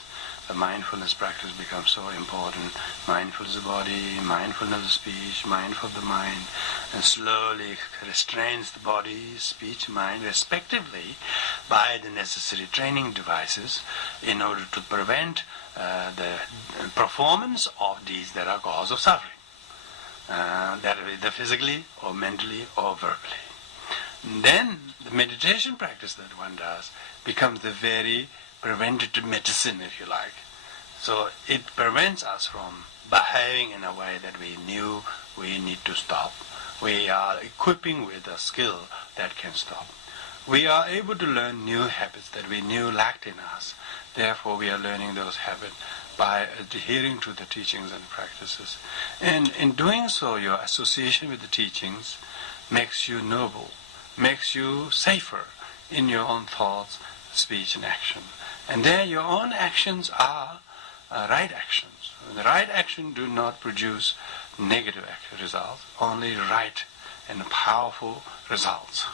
The mindfulness practice becomes so important. Mindfulness of the body, mindfulness of the speech, mindful of the mind, and slowly restrains the body, speech, mind, respectively, by the necessary training devices in order to prevent the performance of deeds that are cause of suffering, that either physically or mentally or verbally. And then the meditation practice that one does becomes the very preventative medicine, if you like. So it prevents us from behaving in a way that we knew we need to stop. We are equipping with a skill that can stop. We are able to learn new habits that we knew lacked in us. Therefore we are learning those habits by adhering to the teachings and practices. And in doing so, your association with the teachings makes you noble, makes you safer in your own thoughts, speech and action. And there your own actions are right actions. The right action do not produce negative results, only right and powerful results.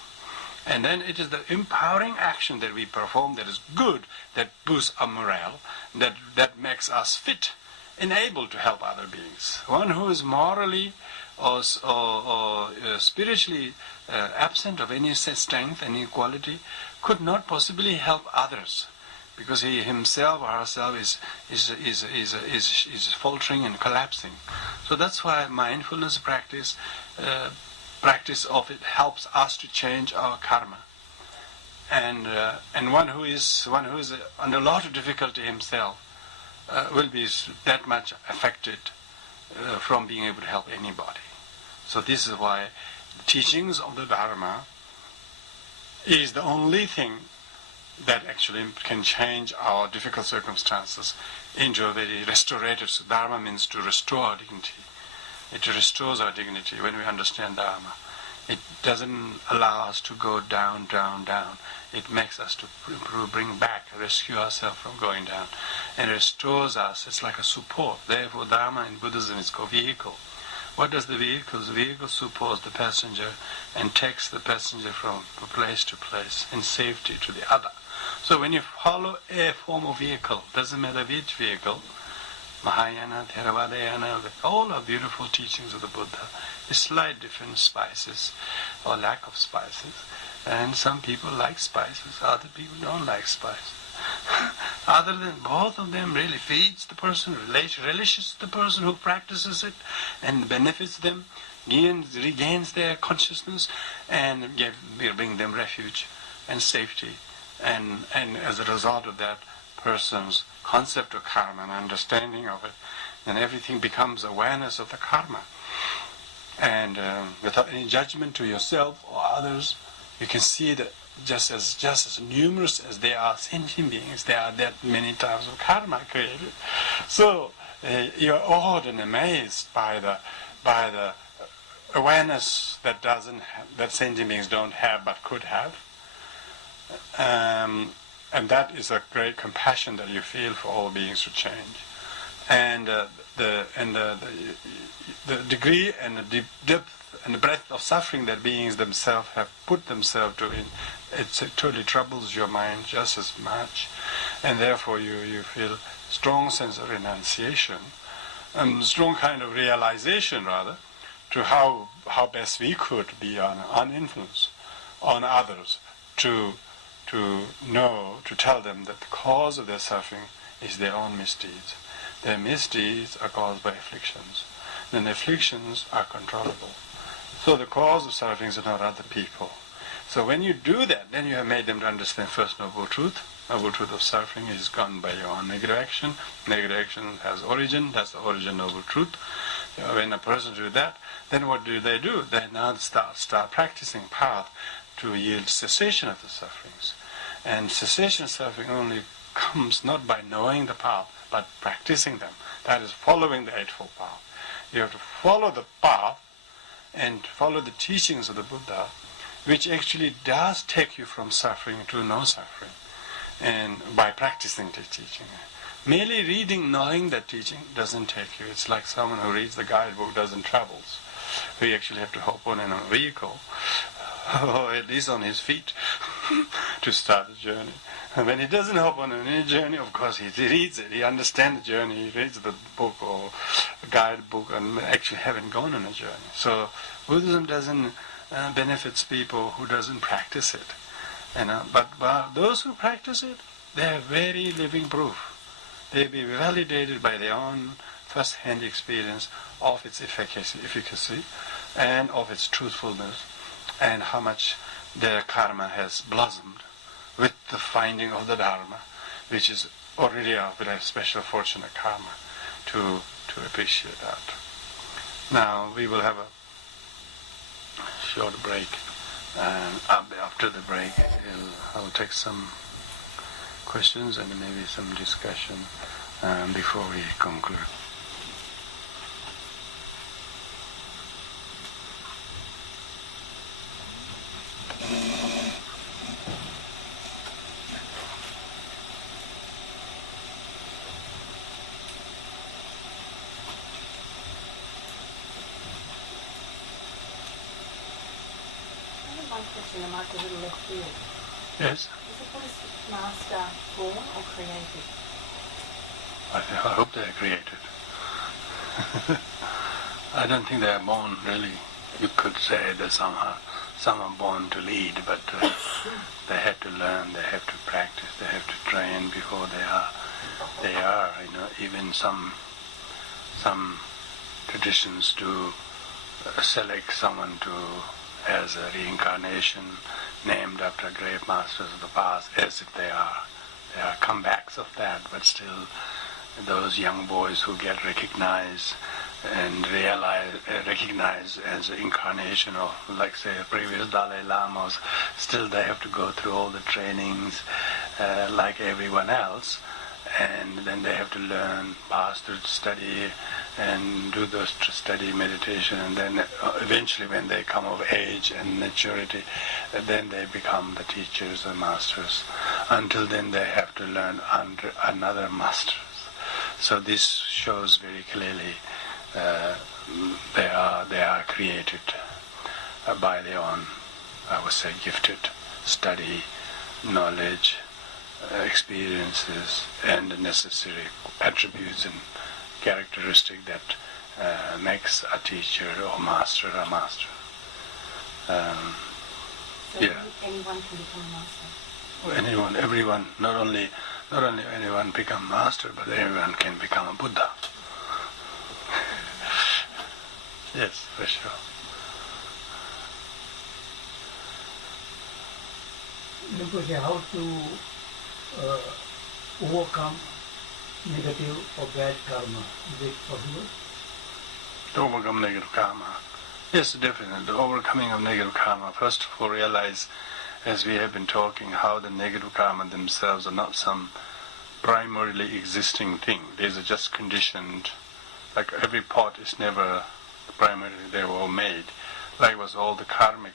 And then it is the empowering action that we perform that is good, that boosts our morale, that makes us fit and able to help other beings. One who is morally or spiritually absent of any strength, any quality, could not possibly help others, because he himself or herself is faltering and collapsing. So that's why mindfulness practice of it helps us to change our karma. And one who is under a lot of difficulty himself will be that much affected from being able to help anybody. So this is why the teachings of the Dharma is the only thing that actually can change our difficult circumstances into a very restorative. So Dharma means to restore our dignity. It restores our dignity when we understand Dharma. It doesn't allow us to go down, down, down. It makes us to bring back, rescue ourselves from going down, and restores us. It's like a support. Therefore, Dharma in Buddhism is called vehicle. What does the vehicle? The vehicle supports the passenger and takes the passenger from place to place in safety to the other. So when you follow a form of vehicle, doesn't matter which vehicle, Mahayana, Theravada, all are beautiful teachings of the Buddha. A slight different spices or lack of spices. And some people like spices, other people don't like spices. Other than both of them really feeds the person, relishes the person who practices it and benefits them, regains their consciousness, and bring them refuge and safety. And as a result of that person's concept of karma and understanding of it, then everything becomes awareness of the karma. and without any judgment to yourself or others, you can see that just as numerous as there are sentient beings, there are that many types of karma created. So you're awed and amazed by the awareness that that sentient beings don't have but could have, and that is a great compassion that you feel for all beings to change, and the degree and the depth and the breadth of suffering that beings themselves have put themselves to, it totally troubles your mind just as much, and therefore you feel strong sense of renunciation, strong kind of realization rather, to how best we could be an influence on others to tell them that the cause of their suffering is their own misdeeds. Their misdeeds are caused by afflictions. Then the afflictions are controllable. So the cause of sufferings are not other people. So when you do that, then you have made them to understand first noble truth. Noble truth of suffering is gone by your own negative action. Negative action has origin. That's the origin of noble truth. When a person does that, then what do? They now start practicing path to yield cessation of the sufferings. And cessation of suffering only comes not by knowing the path, but practicing them. That is following the Eightfold Path. You have to follow the path and follow the teachings of the Buddha, which actually does take you from suffering to no suffering, and by practicing the teaching. Merely reading, knowing that teaching doesn't take you. It's like someone who reads the guidebook doesn't travels. We actually have to hop on in a vehicle, or at least on his feet, to start the journey. And when he doesn't hop on any journey, of course he reads it, he understands the journey, he reads the book or guidebook and actually haven't gone on a journey. So Buddhism doesn't benefits people who doesn't practice it. But those who practice it, they have very living proof. They be validated by their own first-hand experience of its efficacy and of its truthfulness, and how much their karma has blossomed with the finding of the Dharma, which is already a very special fortunate karma to appreciate that. Now we will have a short break, and after the break I'll take some questions and maybe some discussion before we conclude. One question I might be a little left field. Yes? Is the Buddhist master born or created? I hope they are created. I don't think they are born, really. You could say that some are born to lead, but they have to learn, they have to practice, they have to train before they are. Even some traditions do select someone as a reincarnation named after great masters of the past, as if they are comebacks of that, but still those young boys who get recognized and recognized as an incarnation of, like say, previous Dalai Lamas, still they have to go through all the trainings like everyone else, and then they have to learn, pass through study and do those study meditation, and then eventually when they come of age and maturity, then they become the teachers and masters. Until then they have to learn under another master. So this shows very clearly they are created by their own, I would say, gifted study, knowledge, experiences, and the necessary attributes and characteristic that makes a teacher or master a master. So anyone can become a master? Everyone, not only anyone become master, but everyone can become a Buddha. Yes, for sure. Rinpoche, how to overcome negative or bad karma? Is it possible? To overcome negative karma. Yes, definitely. The overcoming of negative karma. First of all, realize, as we have been talking, how the negative karma themselves are not some primarily existing thing. These are just conditioned. Like every pot is never primarily they were all made. Likewise, all the karmic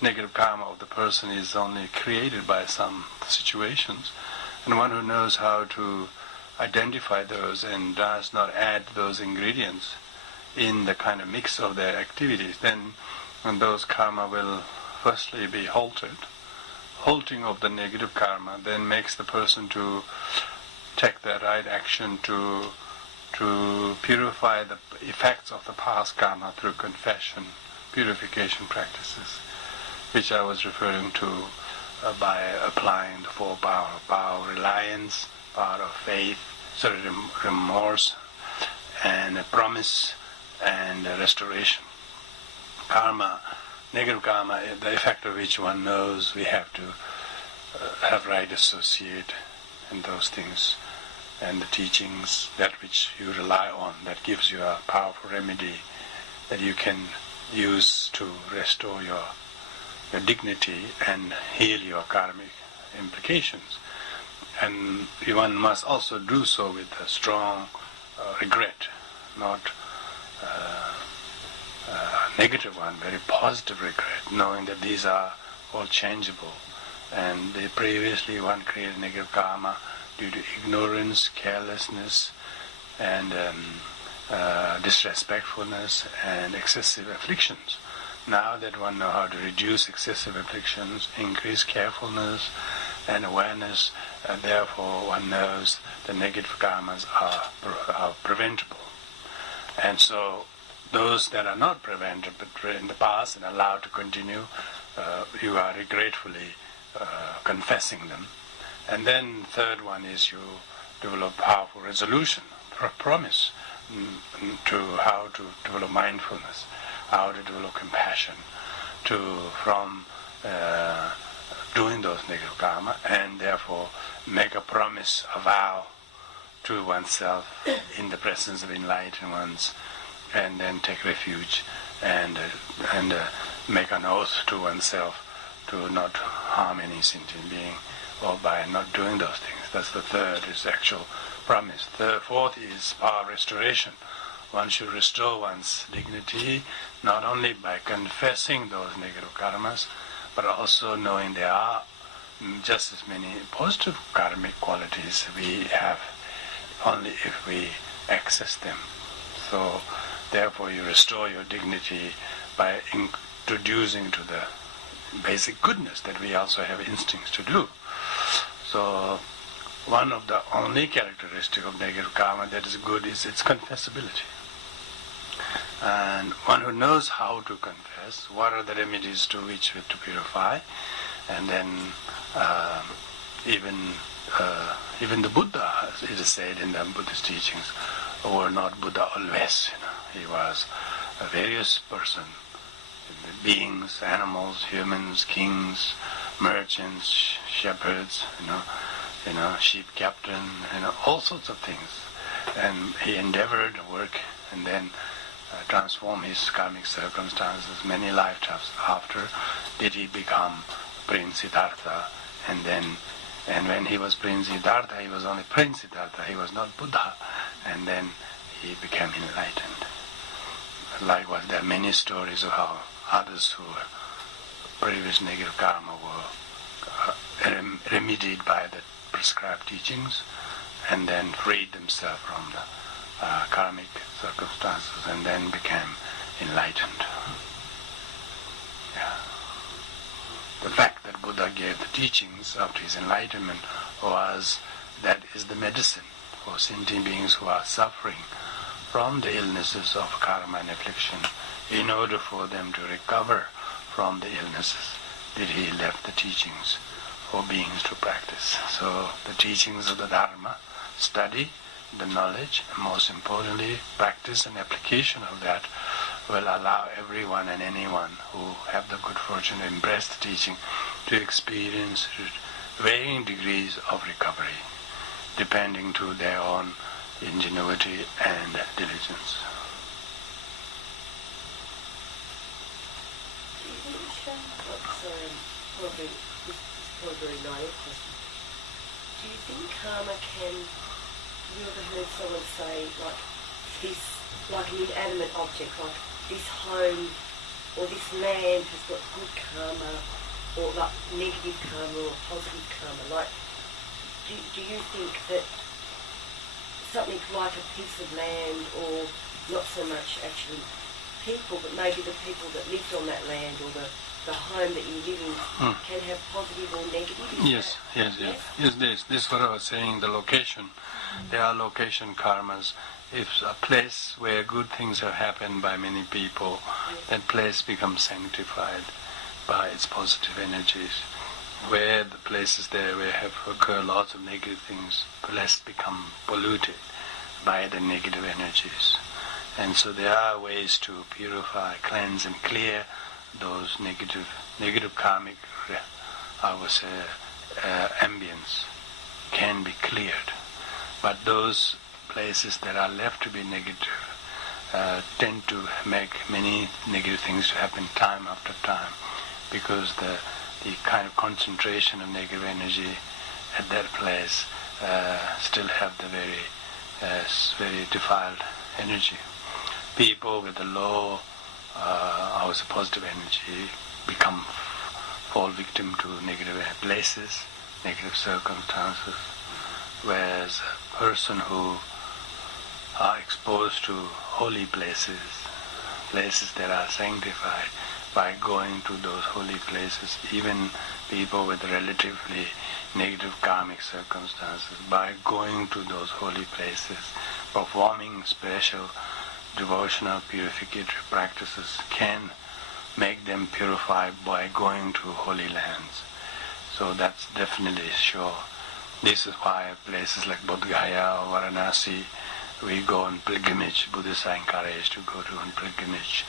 negative karma of the person is only created by some situations. And one who knows how to identify those and does not add those ingredients in the kind of mix of their activities, then those karma will firstly be halted. Halting of the negative karma then makes the person to take the right action to purify the effects of the past karma through confession, purification practices, which I was referring to by applying the four power of reliance, power of faith, remorse, and a promise, and restoration. Karma, negative karma, the effect of which one knows we have to have right associate and those things, and the teachings, that which you rely on, that gives you a powerful remedy that you can use to restore your dignity and heal your karmic implications. And one must also do so with a strong regret, not a negative one, very positive regret, knowing that these are all changeable. And previously one created negative karma due to ignorance, carelessness, and disrespectfulness and excessive afflictions. Now that one knows how to reduce excessive afflictions, increase carefulness and awareness, therefore one knows the negative karmas are preventable. And so those that are not prevented but in the past and allowed to continue, you are regretfully confessing them. And then third one is you develop powerful resolution, promise to how to develop mindfulness, how to develop compassion, from doing those negative karma, and therefore make a promise, a vow to oneself in the presence of enlightened ones, and then take refuge and make an oath to oneself to not harm any sentient being, or by not doing those things. That's the third, is actual promise. The fourth is power restoration. One should restore one's dignity not only by confessing those negative karmas, but also knowing there are just as many positive karmic qualities we have, only if we access them. So therefore you restore your dignity by introducing to the basic goodness that we also have instincts to do. So one of the only characteristics of negative karma that is good is its confessability. And one who knows how to confess, what are the remedies to which to purify, and then even the Buddha, it is said in the Buddhist teachings, were not Buddha always. He was a various person, beings, animals, humans, kings, merchants, shepherds, sheep captain, all sorts of things. And he endeavored to work and then transform his karmic circumstances. Many lifetimes after did he become Prince Siddhartha, and when he was Prince Siddhartha, he was only Prince Siddhartha, he was not Buddha, and then he became enlightened. Likewise, there are many stories of how others who were previous negative karma were remedied by the prescribed teachings, and then freed themselves from the karmic circumstances, and then became enlightened. Yeah. The fact that Buddha gave the teachings after his enlightenment that is the medicine for sentient beings who are suffering from the illnesses of karma and affliction. In order for them to recover from the illnesses, did he left the teachings for beings to practice. So the teachings of the Dharma, study the knowledge, and most importantly, practice and application of that will allow everyone and anyone who have the good fortune to embrace the teaching to experience varying degrees of recovery, depending to their own ingenuity and diligence. question? Sorry, probably, this is probably a very naive question. Do you think karma can, have you ever heard someone say, like, this, like an inanimate object, like this home or this land has got good karma, or like negative karma or positive karma? Like, do you think that something like a piece of land, or not so much actually people, but maybe the people that lived on that land, or the home that you live in, can have positive or negative? Yes. This is what I was saying, the location. There are location karmas. If a place where good things have happened by many people, that place becomes sanctified by its positive energies. Where the places there where have occurred lots of negative things, place become polluted by the negative energies. And so there are ways to purify, cleanse and clear those negative karmic, I would say, ambience can be cleared. But those places that are left to be negative tend to make many negative things happen time after time, because the kind of concentration of negative energy at that place still have the very defiled energy. People with a low, positive energy fall victim to negative places, negative circumstances, whereas a person who are exposed to holy places that are sanctified, by going to those holy places, even people with relatively negative karmic circumstances, by going to those holy places, performing special devotional purificatory practices can make them purified by going to holy lands. So that's definitely sure. This is why places like Bodh Gaya or Varanasi, we go on pilgrimage. Buddhists are encouraged to go on pilgrimage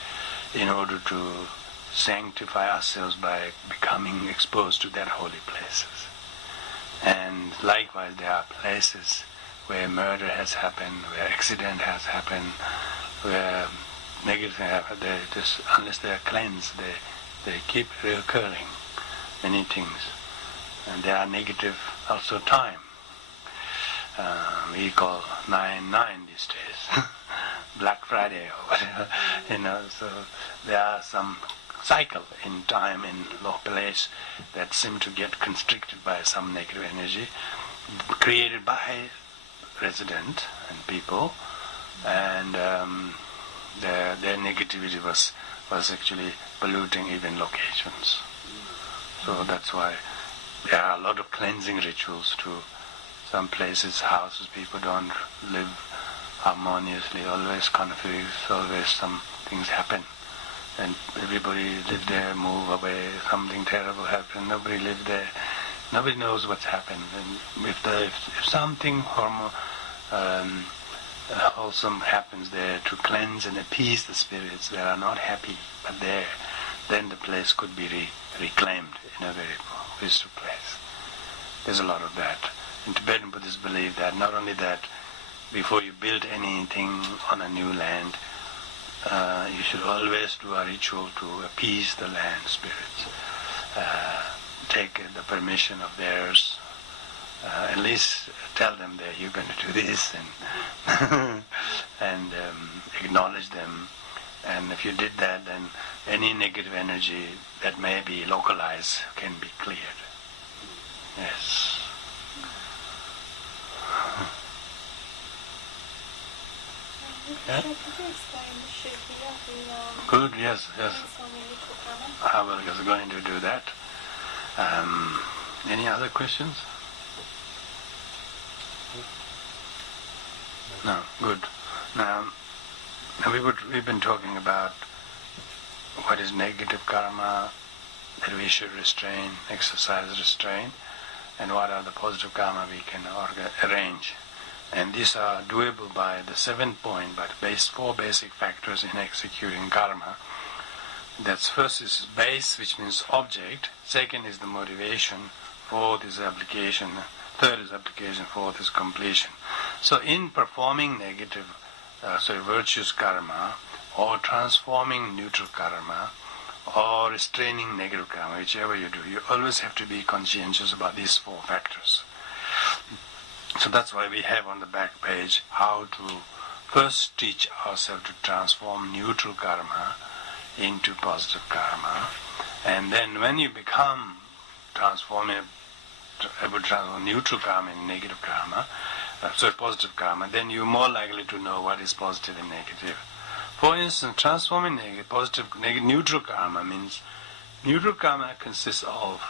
in order to sanctify ourselves by becoming exposed to that holy places. And likewise, there are places where murder has happened, where accident has happened, where negative things happen. Unless they are cleansed, they keep reoccurring, many things. And there are negative also time. We call 9/9 these days, Black Friday or whatever, so there are some cycle in time in low place that seem to get constricted by some negative energy created by resident and people, and their negativity was actually polluting even locations. So that's why there are a lot of cleansing rituals too. Some places, houses, people don't live harmoniously, always confused, always some things happen. And everybody live there, move away, something terrible happened, nobody lived there, nobody knows what's happened. And if something wholesome happens there to cleanse and appease the spirits that are not happy but there, then the place could be reclaimed in a very peaceful place. There's a lot of that. And Tibetan Buddhists believe that not only that, before you build anything on a new land, you should always do a ritual to appease the land spirits. Take the permission of theirs, at least tell them that you're going to do this, and and acknowledge them. And if you did that, then any negative energy that may be localized can be cleared. Yes. Yeah? Good, yes. I was going to do that. Any other questions? No, good. Now, we've been talking about what is negative karma that we should restrain, exercise restraint, and what are the positive karma we can arrange. And these are doable by the 7th point, by the 4 basic factors in executing karma. That's first is base, which means object. Second is the motivation. Fourth is application. Third is application. Fourth is completion. So in performing virtuous karma, or transforming neutral karma, or restraining negative karma, whichever you do, you always have to be conscientious about these 4 factors. So that's why we have on the back page how to first teach ourselves to transform neutral karma into positive karma, and then when you become able to transform neutral karma into negative karma, positive karma, then you're more likely to know what is positive and negative. For instance, transforming neutral karma means neutral karma consists of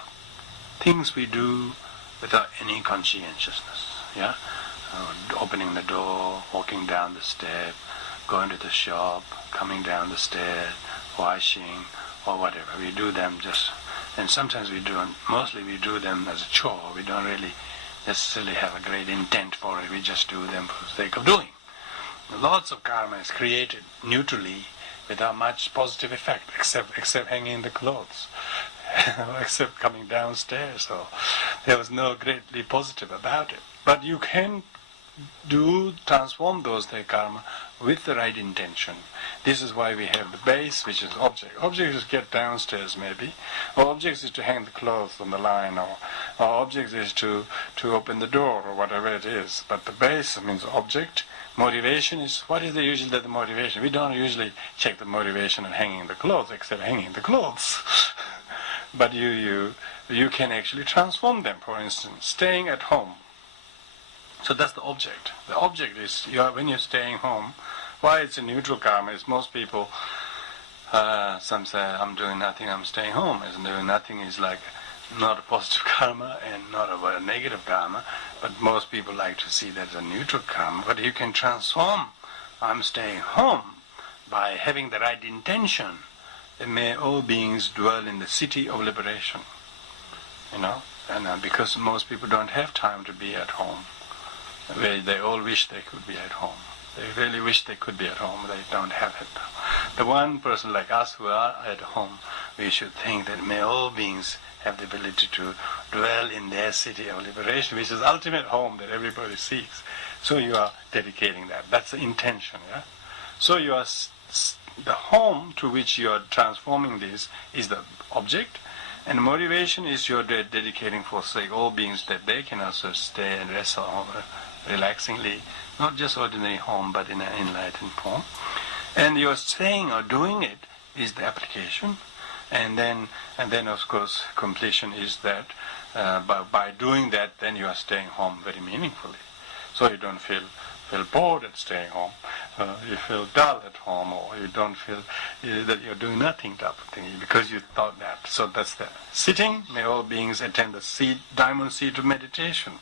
things we do without any conscientiousness. Yeah, opening the door, walking down the step, going to the shop, coming down the stairs, washing, or whatever. We do them and sometimes mostly we do them as a chore. We don't really necessarily have a great intent for it. We just do them for the sake of doing. Lots of karma is created neutrally without much positive effect, except hanging the clothes, except coming downstairs. So there was no greatly positive about it. But you can transform those karma with the right intention. This is why we have the base, which is object. Object is get downstairs maybe, or object is to hang the clothes on the line, or object is to open the door, or whatever it is. But the base means object. Motivation is, what is usually the motivation? We don't usually check the motivation of hanging the clothes, except hanging the clothes. But you can actually transform them. For instance, staying at home. So that's the object. The object is, when you're staying home, why it's a neutral karma is most people, some say, I'm doing nothing, I'm staying home. As doing nothing is like not a positive karma and not a negative karma, but most people like to see that as a neutral karma. But you can transform, I'm staying home, by having the right intention. And may all beings dwell in the city of liberation. And because most people don't have time to be at home. They all wish they could be at home. They really wish they could be at home. They don't have it. The one person like us who are at home, we should think that may all beings have the ability to dwell in their city of liberation, which is ultimate home that everybody seeks. So you are dedicating that. That's the intention. Yeah. So you are the home to which you are transforming this is the object, and the motivation is you're dedicating for sake all beings that they can also stay and rest relaxingly, not just ordinary home, but in an enlightened form. And your saying or doing it is the application, and then of course completion is that by doing that, then you are staying home very meaningfully. So you don't feel bored at staying home, you feel dull at home, or you don't feel that you're doing nothing type of thing, because you thought that. So that's the sitting. May all beings attend the diamond seat of meditation.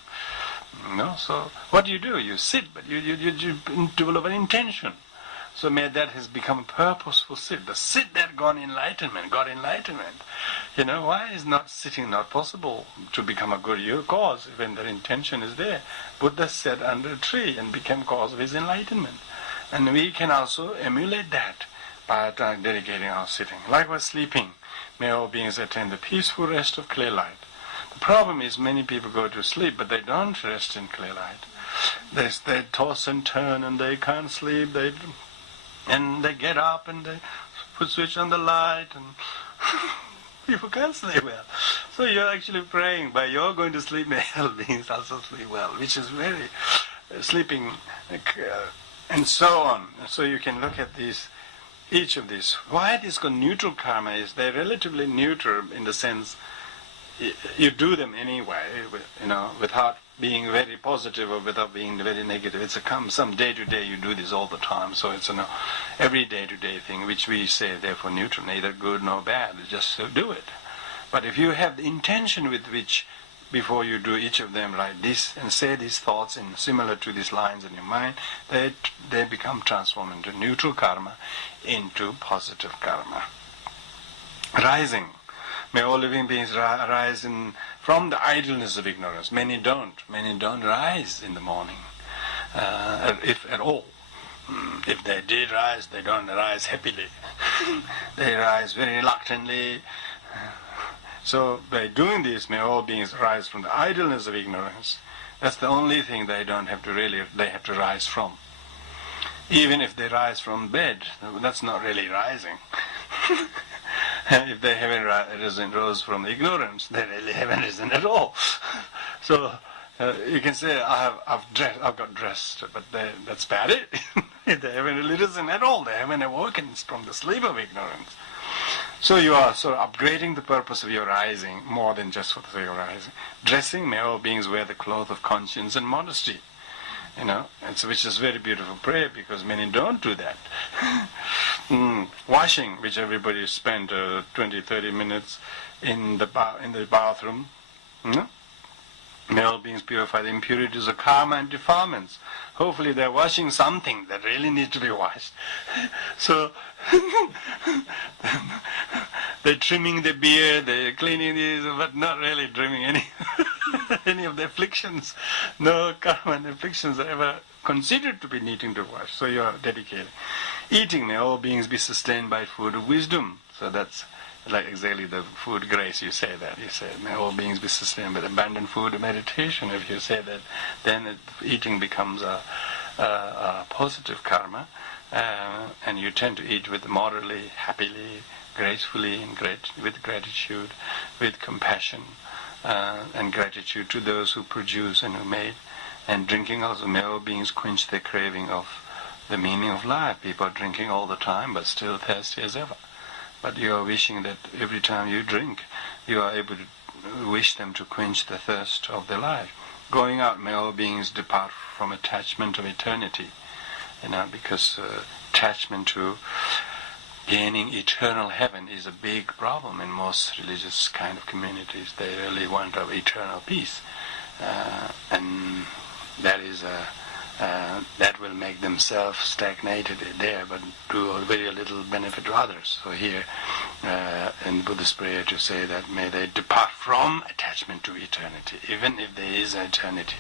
So what do? You sit, but you develop an intention. So may that has become a purposeful sit. The sit that got enlightenment. Why is not sitting not possible to become a good cause when that intention is there? Buddha sat under a tree and became cause of his enlightenment. And we can also emulate that by dedicating our sitting. Likewise sleeping. May all beings attain the peaceful rest of clear light. The problem is many people go to sleep, but they don't rest in clear light. They toss and turn and they can't sleep. And they get up and they switch on the light and people can't sleep well. So you're actually praying, by you're going to sleep, may all beings also sleep well, which is very sleeping, and so on. So you can look at each of these. Why this called neutral karma is they're relatively neutral in the sense you do them anyway, without being very positive or without being very negative. It's some day-to-day you do this all the time. So it's an every day-to-day thing, which we say therefore neutral, neither good nor bad. Just do it. But if you have the intention with which, before you do each of them like this and say these thoughts in similar to these lines in your mind, they become transformed into neutral karma, into positive karma. Rising. May all living beings rise from the idleness of ignorance. Many don't rise in the morning, if at all. If they did rise, they don't rise happily. They rise very reluctantly. So by doing this, may all beings rise from the idleness of ignorance. That's the only thing they have to rise from. Even if they rise from bed, that's not really rising. If they haven't risen rose from ignorance, they really haven't risen at all. So you can say, I've got dressed, but that's about it. They haven't really risen at all. They haven't awoken from the sleep of ignorance. So you are sort of upgrading the purpose of your rising more than just for the sake of rising. Dressing, may all beings wear the cloth of conscience and modesty. Which is very beautiful prayer, because many don't do that. Washing, which everybody spent 20-30 minutes in the bathroom. May all beings purify the impurities of karma and defilements. Hopefully they're washing something that really needs to be washed. So they're trimming the beard, they're cleaning these, but not really trimming any of the afflictions. No karma and afflictions are ever considered to be needing to wash. So you are dedicated. Eating, may all beings be sustained by food of wisdom. So that's like exactly the food grace. You say that. You say, may all beings be sustained by abundant food meditation. If you say that, then eating becomes a positive karma, and you tend to eat with moderately, happily, gracefully, and with gratitude, with compassion, and gratitude to those who produce and who made. And drinking also, may all beings quench their craving of the meaning of life. People are drinking all the time, but still thirsty as ever. But you are wishing that every time you drink, you are able to wish them to quench the thirst of their life. Going out, may all beings depart from attachment of eternity, because attachment to gaining eternal heaven is a big problem in most religious kind of communities. They really want eternal peace, and that is that will make themselves stagnated there, but do very little benefit to others. So here, in Buddhist prayer, to say that may they depart from attachment to eternity, even if there is eternity.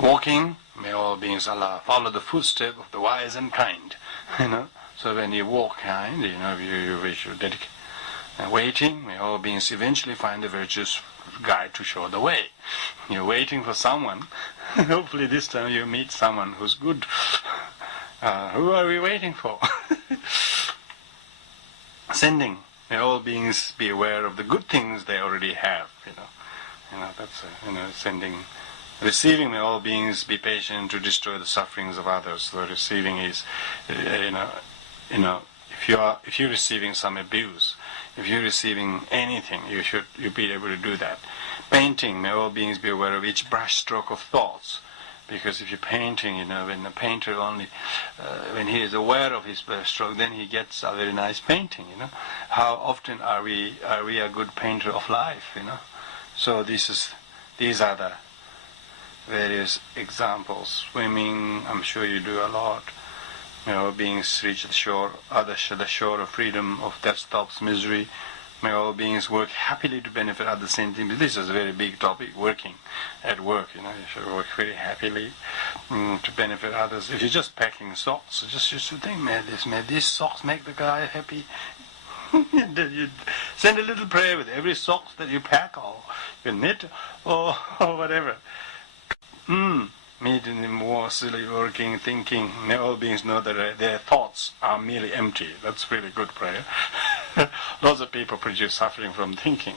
Walking, may all beings follow the footstep of the wise and kind. So when you walk kind, you wish you dedicate. Waiting, may all beings eventually find the virtuous guide to show the way. You're waiting for someone. Hopefully this time you meet someone who's good. Who are we waiting for? Sending, may all beings be aware of the good things they already have. That's sending. Receiving, may all beings be patient to destroy the sufferings of others. So receiving is, if you're receiving some abuse, if you're receiving anything, you be able to do that. Painting, may all beings be aware of each brush stroke of thoughts, because if you're painting, when the painter only, when he is aware of his brush stroke, then he gets a very nice painting. How often are we a good painter of life? So these are the various examples. Swimming, I'm sure you do a lot. Beings reach the shore, the shore of freedom that stops misery. May all beings work happily to benefit others. Same thing. This is a very big topic. Working at work, you should work very happily to benefit others. If you're just packing socks, you should think, may these socks make the guy happy. You send a little prayer with every sock that you pack, or you knit, or whatever. Meeting them more silly, working, thinking. May all beings know that their thoughts are merely empty. That's really good prayer. Lots of people produce suffering from thinking,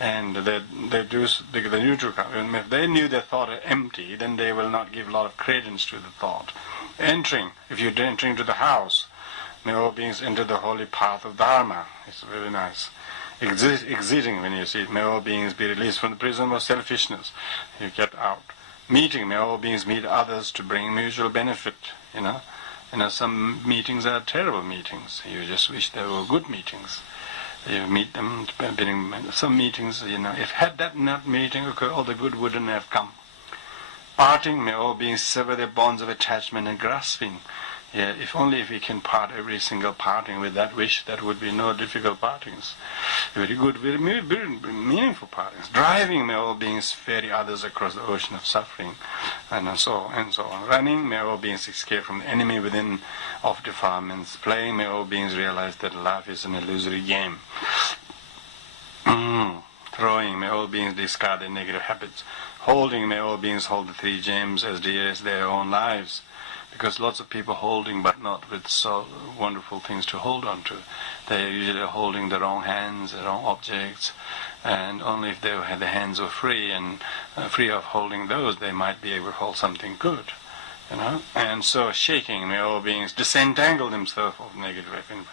and they do the neutral. If they knew their thought are empty, then they will not give a lot of credence to the thought. Entering, if you're entering to the house, may all beings enter the holy path of Dharma. It's very nice. Exiting, when you see it, may all beings be released from the prison of selfishness. You get out. Meeting, may all beings meet others to bring mutual benefit. Some meetings are terrible meetings. You just wish they were good meetings. You meet them, some meetings, if had that not meeting occurred, all the good wouldn't have come. Parting, may all beings sever their bonds of attachment and grasping. If we can part every single parting with that wish, that would be no difficult partings. Very good, very meaningful partings. Driving, may all beings ferry others across the ocean of suffering, and so on. Running, may all beings escape from the enemy within of defilements. Playing, may all beings realize that life is an illusory game. Throwing, may all beings discard their negative habits. Holding, may all beings hold the three gems as dear as their own lives. Because lots of people holding, but not with so wonderful things to hold on to. They're usually holding the wrong hands, the wrong objects, and only if their hands were free and free of holding those, they might be able to hold something good. And so shaking, may all beings disentangle themselves of negative environment.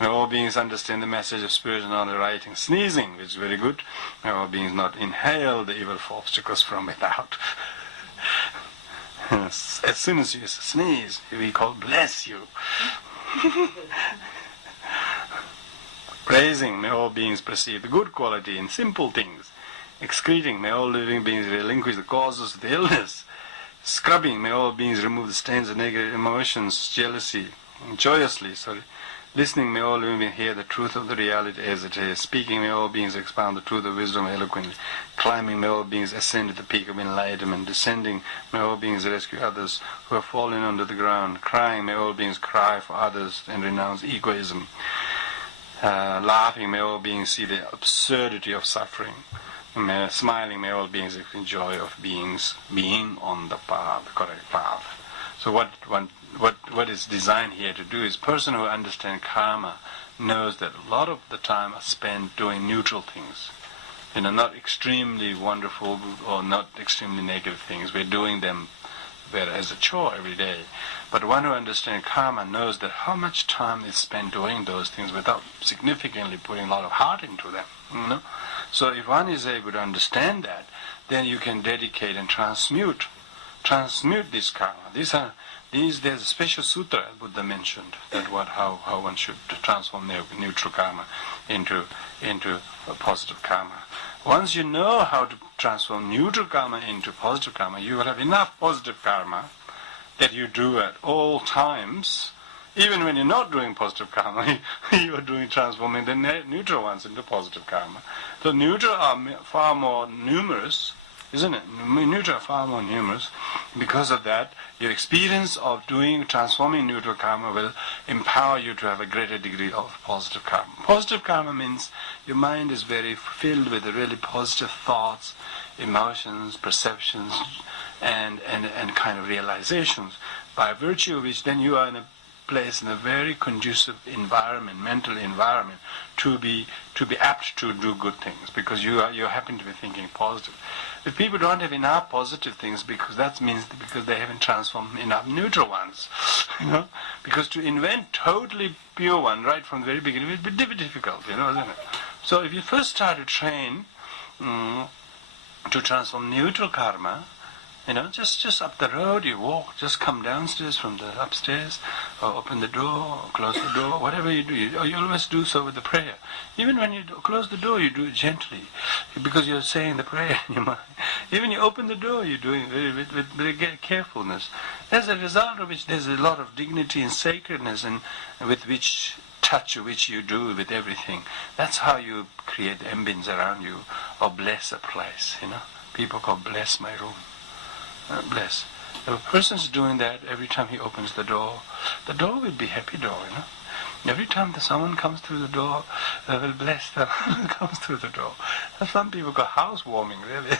May all beings understand the message of spirit and honor writing. Sneezing, which is very good. May all beings not inhale the evil obstacles from without. As soon as you sneeze, we call bless you. Praising, may all beings perceive the good quality in simple things. Excreting, may all living beings relinquish the causes of the illness. Scrubbing, may all beings remove the stains of negative emotions, joyously. Listening, may all living beings hear the truth of the reality as it is. Speaking, may all beings expound the truth of wisdom eloquently. Climbing, may all beings ascend to the peak of enlightenment. Descending, may all beings rescue others who have fallen under the ground. Crying, may all beings cry for others and renounce egoism. Laughing, may all beings see the absurdity of suffering. Smiling, may all beings experience joy of being on the path, the correct path. So what is designed here to do is, person who understands karma knows that a lot of the time is spent doing neutral things. Not extremely wonderful or not extremely negative things. We're doing them as a chore every day. But one who understands karma knows that how much time is spent doing those things without significantly putting a lot of heart into them. So if one is able to understand that, then you can dedicate and transmute this karma. There's a special sutra Buddha mentioned that how one should transform their neutral karma into a positive karma. Once you know how to transform neutral karma into positive karma, you will have enough positive karma that you do at all times. Even when you're not doing positive karma, you are transforming the neutral ones into positive karma. So neutral are far more numerous, isn't it? Neutral are far more numerous. Because of that, your experience of transforming neutral karma will empower you to have a greater degree of positive karma. Positive karma means your mind is very filled with really positive thoughts, emotions, perceptions, and kind of realizations, by virtue of which then you are in a place in a very conducive environment, mental environment, to be apt to do good things, because you happen to be thinking positive. If people don't have enough positive things, because that means because they haven't transformed enough neutral ones, because to invent totally pure one right from the very beginning will be difficult, isn't it? So if you first start to train to transform neutral karma, just up the road you walk, just come downstairs from the upstairs, or open the door, or close the door, whatever you do, you always do so with the prayer. Even when you close the door, you do it gently, because you're saying the prayer in your mind. Even you open the door, you're doing it with very carefulness. As a result of which there's a lot of dignity and sacredness, and with which you do with everything. That's how you create ambience around you, or bless a place, People call bless my room. Bless. If a person's doing that every time he opens the door will be happy door, Every time someone comes through the door, will bless them who comes through the door. Some people call housewarming, really.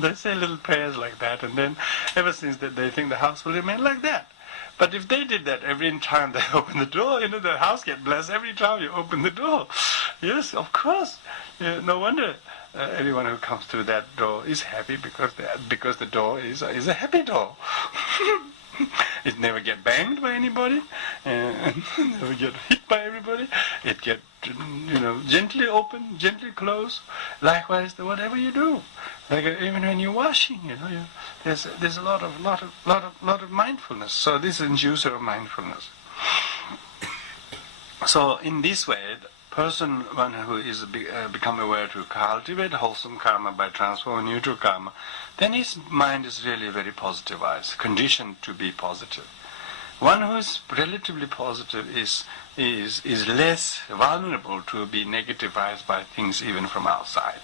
They say little prayers like that, and then ever since that they think the house will remain like that. But if they did that every time they open the door, the house gets blessed every time you open the door. Yes, of course. No wonder everyone who comes through that door is happy, because the door is a happy door. It never get banged by anybody, and never get hit by everybody. It get gently open, gently close. Likewise, whatever you do, like even when you're washing, there's a lot of mindfulness. So this is an inducer of mindfulness. So in this way, one who is become aware to cultivate wholesome karma by transforming neutral karma, then his mind is really very positivized, conditioned to be positive. One who is relatively positive is less vulnerable to be negativized by things even from outside.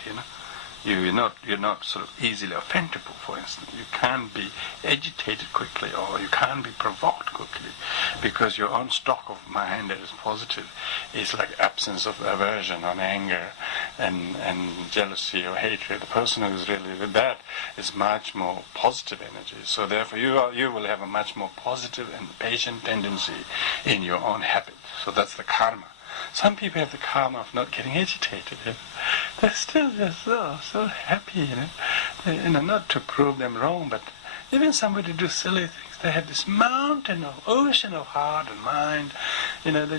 You're not sort of easily offendable, for instance. You can't be agitated quickly, or you can't be provoked quickly, because your own stock of mind that is positive is like absence of aversion or anger and jealousy or hatred. The person who is really with that is much more positive energy. So therefore you will have a much more positive and patient tendency in your own habit. So that's the karma. Some people have the karma of not getting agitated. They're still just so happy, not to prove them wrong, but even somebody do silly things. They have this mountain of ocean of heart and mind. They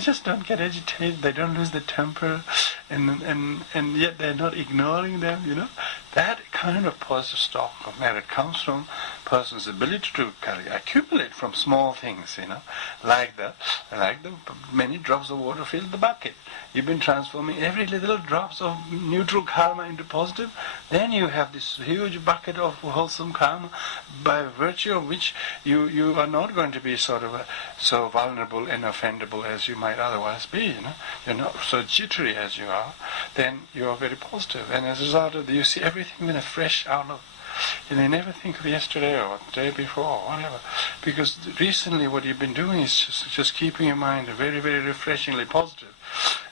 just don't get agitated. They don't lose their temper, and yet they're not ignoring them. That kind of positive stock of merit comes from person's ability to accumulate from small things. Like the many drops of water fill the bucket. You've been transforming every little drops of neutral karma into positive. Then you have this huge bucket of wholesome karma, by virtue of which you are not going to be so vulnerable and offendable as you might otherwise be. You're not so jittery as you are. Then you are very positive, and as a result of that, you see everything with a fresh outlook. You never think of yesterday or the day before or whatever, because recently what you've been doing is just keeping your mind very, very refreshingly positive.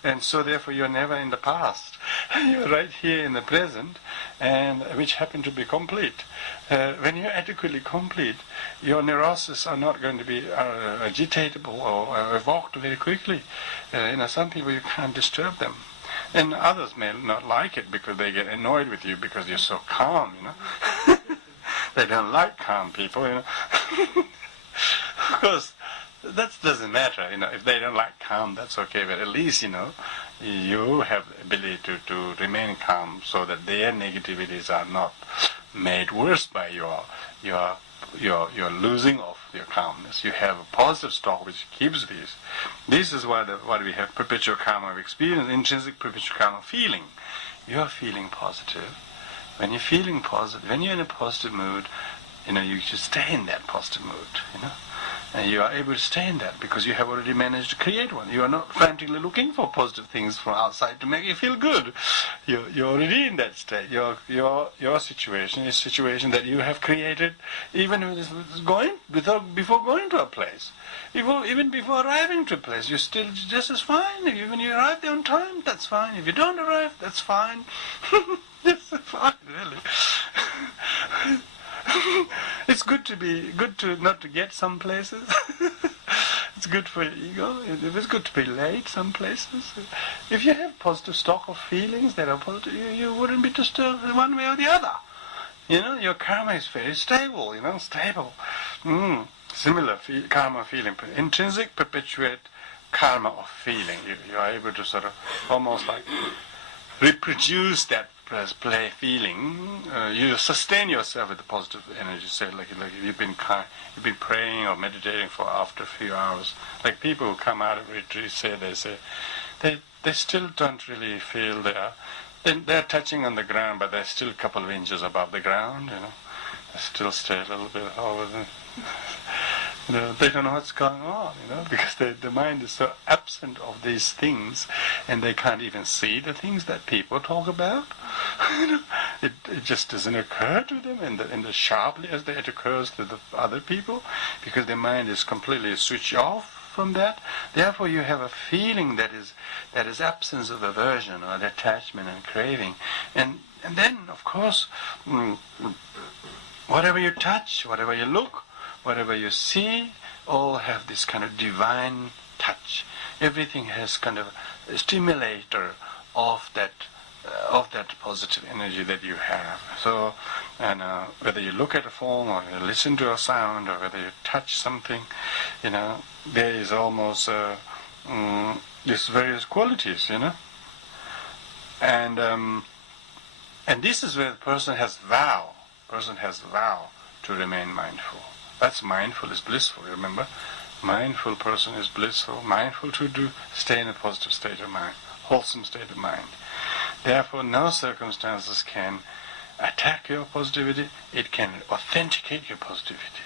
And so therefore you're never in the past. You're right here in the present, and which happen to be complete. When you're adequately complete, your neuroses are not going to be agitatable or evoked very quickly. Some people, you can't disturb them. And others may not like it because they get annoyed with you because you're so calm, They don't like calm people, Of course, that doesn't matter, If they don't like calm, that's okay. But at least, you have the ability to remain calm so that their negativities are not made worse by your losing of your calmness. You have a positive stock which keeps these. This is why we have perpetual karma of experience, intrinsic perpetual karma feeling. You are feeling positive. When you're feeling positive, when you're in a positive mood, you just stay in that positive mood, And you are able to stay in that because you have already managed to create one. You are not frantically looking for positive things from outside to make you feel good. You're already in that state. Your situation is a situation that you have created even before going to a place. Even before arriving to a place, you're still just as fine. Even when you arrive there on time, that's fine. If you don't arrive, that's fine. That's fine, really. It's good to not to get some places. It's good for your ego. It's good to be late some places. If you have positive stock of feelings that are positive, you wouldn't be disturbed one way or the other. Your karma is very stable. Stable. Similar karma feeling, intrinsic perpetuate karma of feeling. You are able to sort of almost like reproduce that play feeling. You sustain yourself with the positive energy. Say like you've been praying or meditating for after a few hours. Like people who come out of retreat they still don't really feel they're touching on the ground, but they're still a couple of inches above the ground. They still stay a little bit over the. They don't know what's going on, because the mind is so absent of these things, and they can't even see the things that people talk about. It just doesn't occur to them, and the sharply as it occurs to the other people, because their mind is completely switched off from that. Therefore, you have a feeling that is absence of aversion or attachment and craving, and then, of course, whatever you touch, whatever you look, whatever you see, all have this kind of divine touch. Everything has kind of a stimulator of that positive energy that you have. So, whether you look at a form or you listen to a sound or whether you touch something, there is almost these various qualities, and this is where the person has vow to remain mindful. That's mindful is blissful, remember? Mindful person is blissful, mindful to stay in a positive state of mind, wholesome state of mind. Therefore, no circumstances can attack your positivity. It can authenticate your positivity.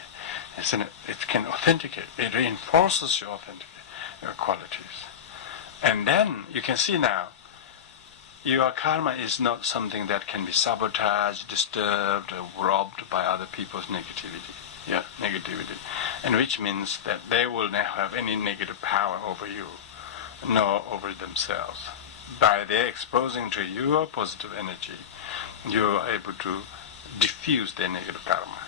It can authenticate. It reinforces your qualities. And then you can see now, your karma is not something that can be sabotaged, disturbed, or robbed by other people's negativity. And which means that they will never have any negative power over you, nor over themselves. By their exposing to your positive energy, you are able to diffuse their negative karma.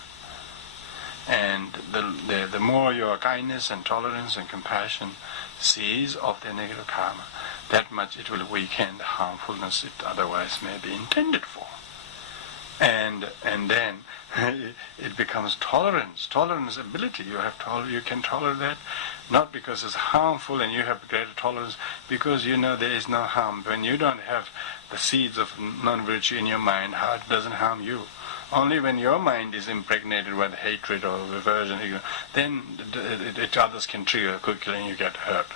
And the more your kindness and tolerance and compassion seeds of their negative karma, that much it will weaken the harmfulness it otherwise may be intended for. And then it becomes tolerance ability. You can tolerate that, not because it's harmful and you have greater tolerance, because you know there is no harm. When you don't have the seeds of non-virtue in your mind, how it doesn't harm you. Only when your mind is impregnated with hatred or aversion, then others can trigger quickly and you get hurt.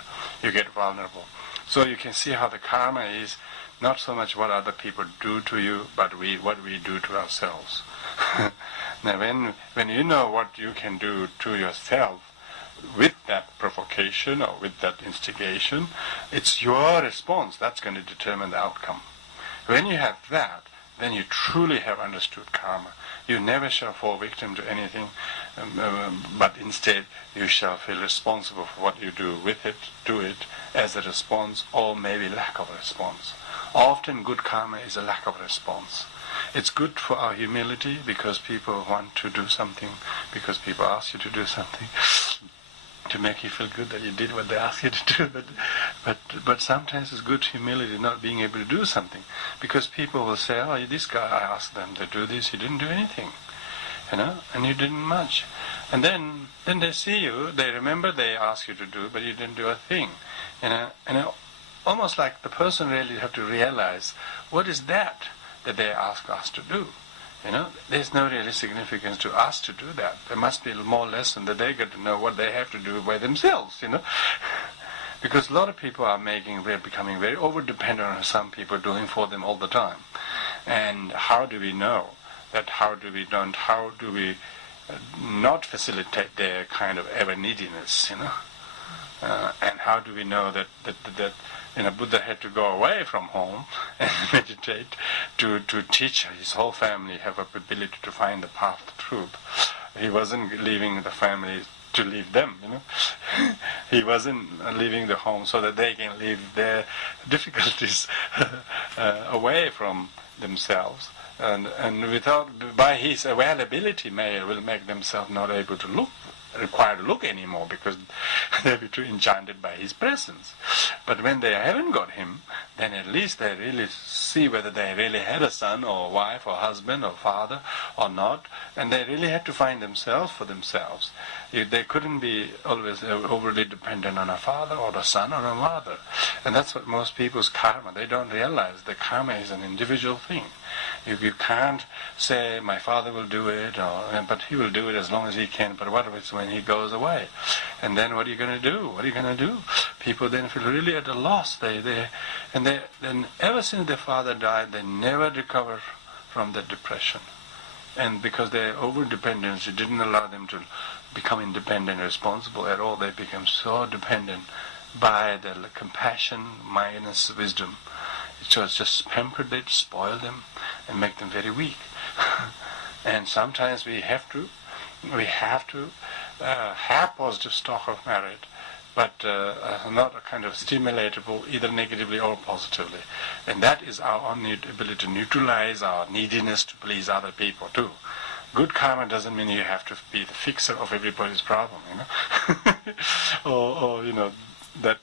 You get vulnerable. So you can see how the karma is not so much what other people do to you, but what we do to ourselves. Now when you know what you can do to yourself with that provocation or with that instigation, it's your response that's going to determine the outcome. When you have that, then you truly have understood karma. You never shall fall victim to anything, but instead you shall feel responsible for what you do with it, do it as a response, or maybe lack of response. Often good karma is a lack of response. It's good for our humility because people want to do something, because people ask you to do something, to make you feel good that you did what they asked you to do. But sometimes it's good humility not being able to do something, because people will say, "Oh, this guy, I asked them to do this, he didn't do anything, and you didn't much." And then they see you, they remember they asked you to do, but you didn't do a thing, and almost like the person really have to realize what is that they ask us to do. There's no really significance to us to do that. There must be more lesson that they get to know what they have to do by themselves, Because a lot of people are becoming very over-dependent on some people doing for them all the time. And how do we know that? How do we not facilitate their kind of ever-neediness, and how do we know that Buddha had to go away from home and meditate to teach his whole family have a ability to find the path to truth. He wasn't leaving the family to leave them, He wasn't leaving the home so that they can leave their difficulties away from themselves. And by his availability will make themselves not able to required to look anymore, because they'll be too enchanted by his presence. But when they haven't got him, then at least they really see whether they really had a son or wife or husband or father or not, and they really had to find themselves for themselves. They couldn't be always overly dependent on a father or a son or a mother. And that's what most people's karma, they don't realize the karma is an individual thing. You can't say, my father will do it, but he will do it as long as he can, but what if it's when he goes away? And then what are you going to do? What are you going to do? People then feel really at a loss. Then ever since their father died, they never recover from that depression. And because their over-dependency didn't allow them to become independent and responsible at all, they became so dependent by the compassion, minus wisdom. It was just pampered them, spoil them, and make them very weak. And sometimes we have to have positive stock of merit, but not a kind of stimulatable either negatively or positively. And that is our only ability to neutralize our neediness to please other people too. Good karma doesn't mean you have to be the fixer of everybody's problem, or that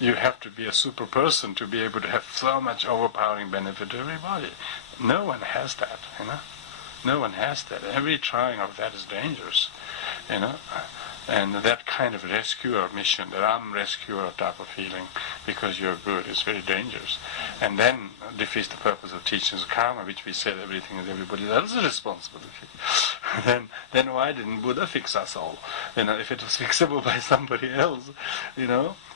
you have to be a super person to be able to have so much overpowering benefit to everybody. No one has that, No one has that. Every trying of that is dangerous, And that kind of rescuer mission, that I'm rescuer type of feeling because you're good, is very dangerous. And then defeats the purpose of teachings of karma, which we said everything is everybody else's responsibility. then why didn't Buddha fix us all? If it was fixable by somebody else,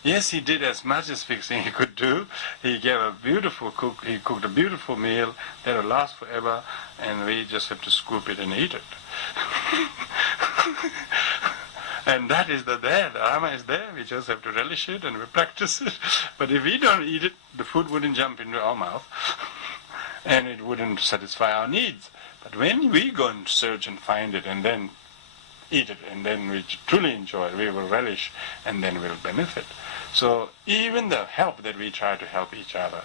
Yes, he did as much as fixing he could do. He gave he cooked a beautiful meal that will last forever, and we just have to scoop it and eat it. And that is the Dharma is there, we just have to relish it and we practice it. But if we don't eat it, the food wouldn't jump into our mouth and it wouldn't satisfy our needs. But when we go and search and find it and then eat it and then we truly enjoy it, we will relish and then we'll benefit. So even the help that we try to help each other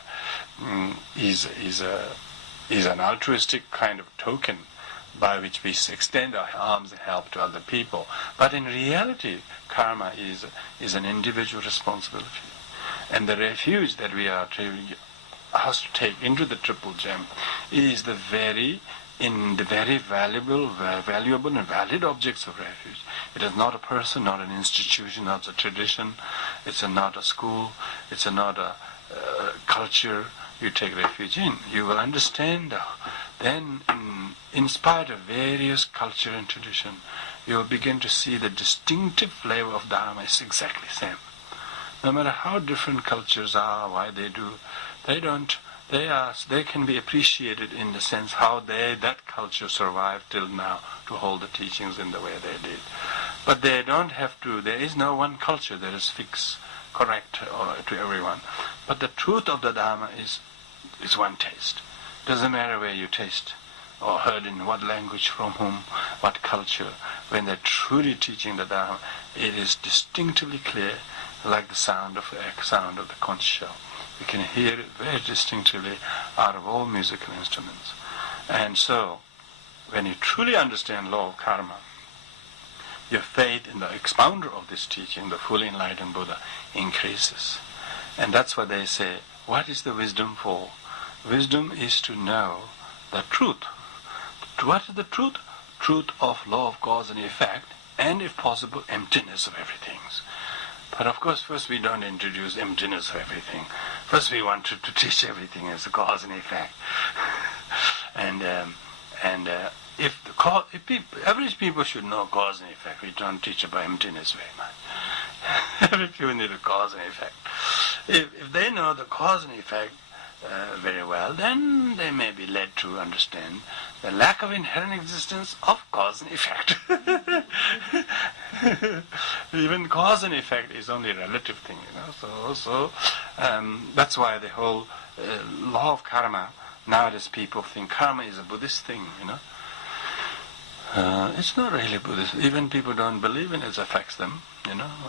is an altruistic kind of token by which we extend our arms and help to other people. But in reality, karma is an individual responsibility. And the refuge that we are asked to take into the Triple Gem is the very valuable and valid objects of refuge. It is not a person, not an institution, not a tradition. It's not a school. It's not a culture you take refuge in. You will understand then, in spite of various culture and tradition, you will begin to see the distinctive flavor of Dharma is exactly the same. No matter how different cultures are, why they do, they can be appreciated in the sense how that culture survived till now to hold the teachings in the way they did. But they don't have to, there is no one culture that is fixed, correct to everyone. But the truth of the Dharma is one taste. Doesn't matter where you taste or heard in what language, from whom, what culture. When they're truly teaching the Dharma, it is distinctively clear, like the sound of the conch shell. You can hear it very distinctively out of all musical instruments. And so, when you truly understand law of karma, your faith in the expounder of this teaching, the fully enlightened Buddha, increases. And that's what they say, what is the wisdom for? Wisdom is to know the truth. What is the truth? Truth of law of cause and effect, and if possible, emptiness of everything. But of course, first we don't introduce emptiness of everything. First we want to teach everything as a cause and effect. Average people should know cause and effect. We don't teach about emptiness very much. Average people need a cause and effect. If they know the cause and effect very well, then they may be led to understand the lack of inherent existence of cause and effect. Even cause and effect is only a relative thing, So that's why the whole law of karma, nowadays people think karma is a Buddhist thing, It's not really Buddhist. Even people don't believe in it affects them,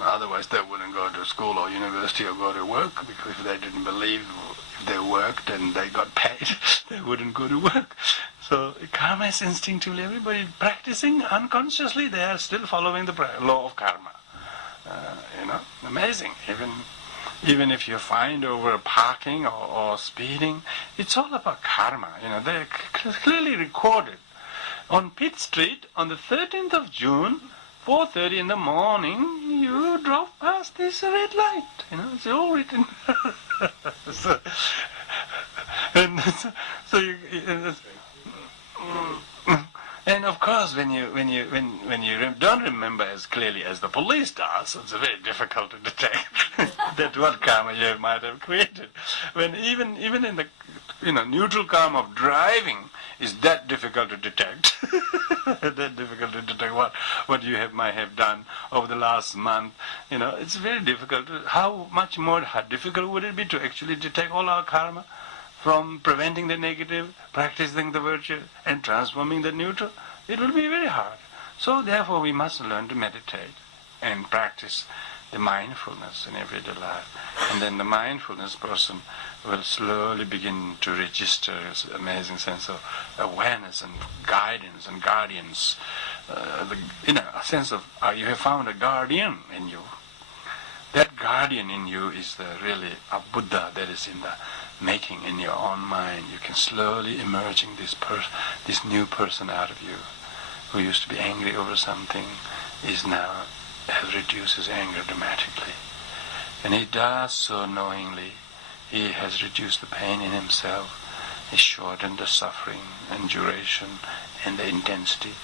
Otherwise they wouldn't go to school or university or go to work, because if they didn't believe, if they worked and they got paid, they wouldn't go to work. So karma is instinctively, everybody practicing unconsciously, they are still following the law of karma. Amazing. Even if you find over parking or speeding, it's all about karma. They're clearly recorded. On Pitt Street, on the 13th of June, 4:30 in the morning, you drove past this red light. It's all written. And of course, when you don't remember as clearly as the police does, it's very difficult to detect that what karma you might have created. When even in the neutral karma of driving is that difficult to detect. That difficult to detect what you might have done over the last month. It's very difficult. How much more difficult would it be to actually detect all our karma? From preventing the negative, practicing the virtue, and transforming the neutral, it will be very hard. So therefore we must learn to meditate and practice the mindfulness in everyday life. And then the mindfulness person will slowly begin to register this amazing sense of awareness and guidance and guardians. A sense of you have found a guardian in you. That guardian in you is really a Buddha that is in the making in your own mind. You can slowly emerging this new person out of you, who used to be angry over something, has reduced his anger dramatically. And he does so knowingly. He has reduced the pain in himself. He shortened the suffering and duration and the intensity.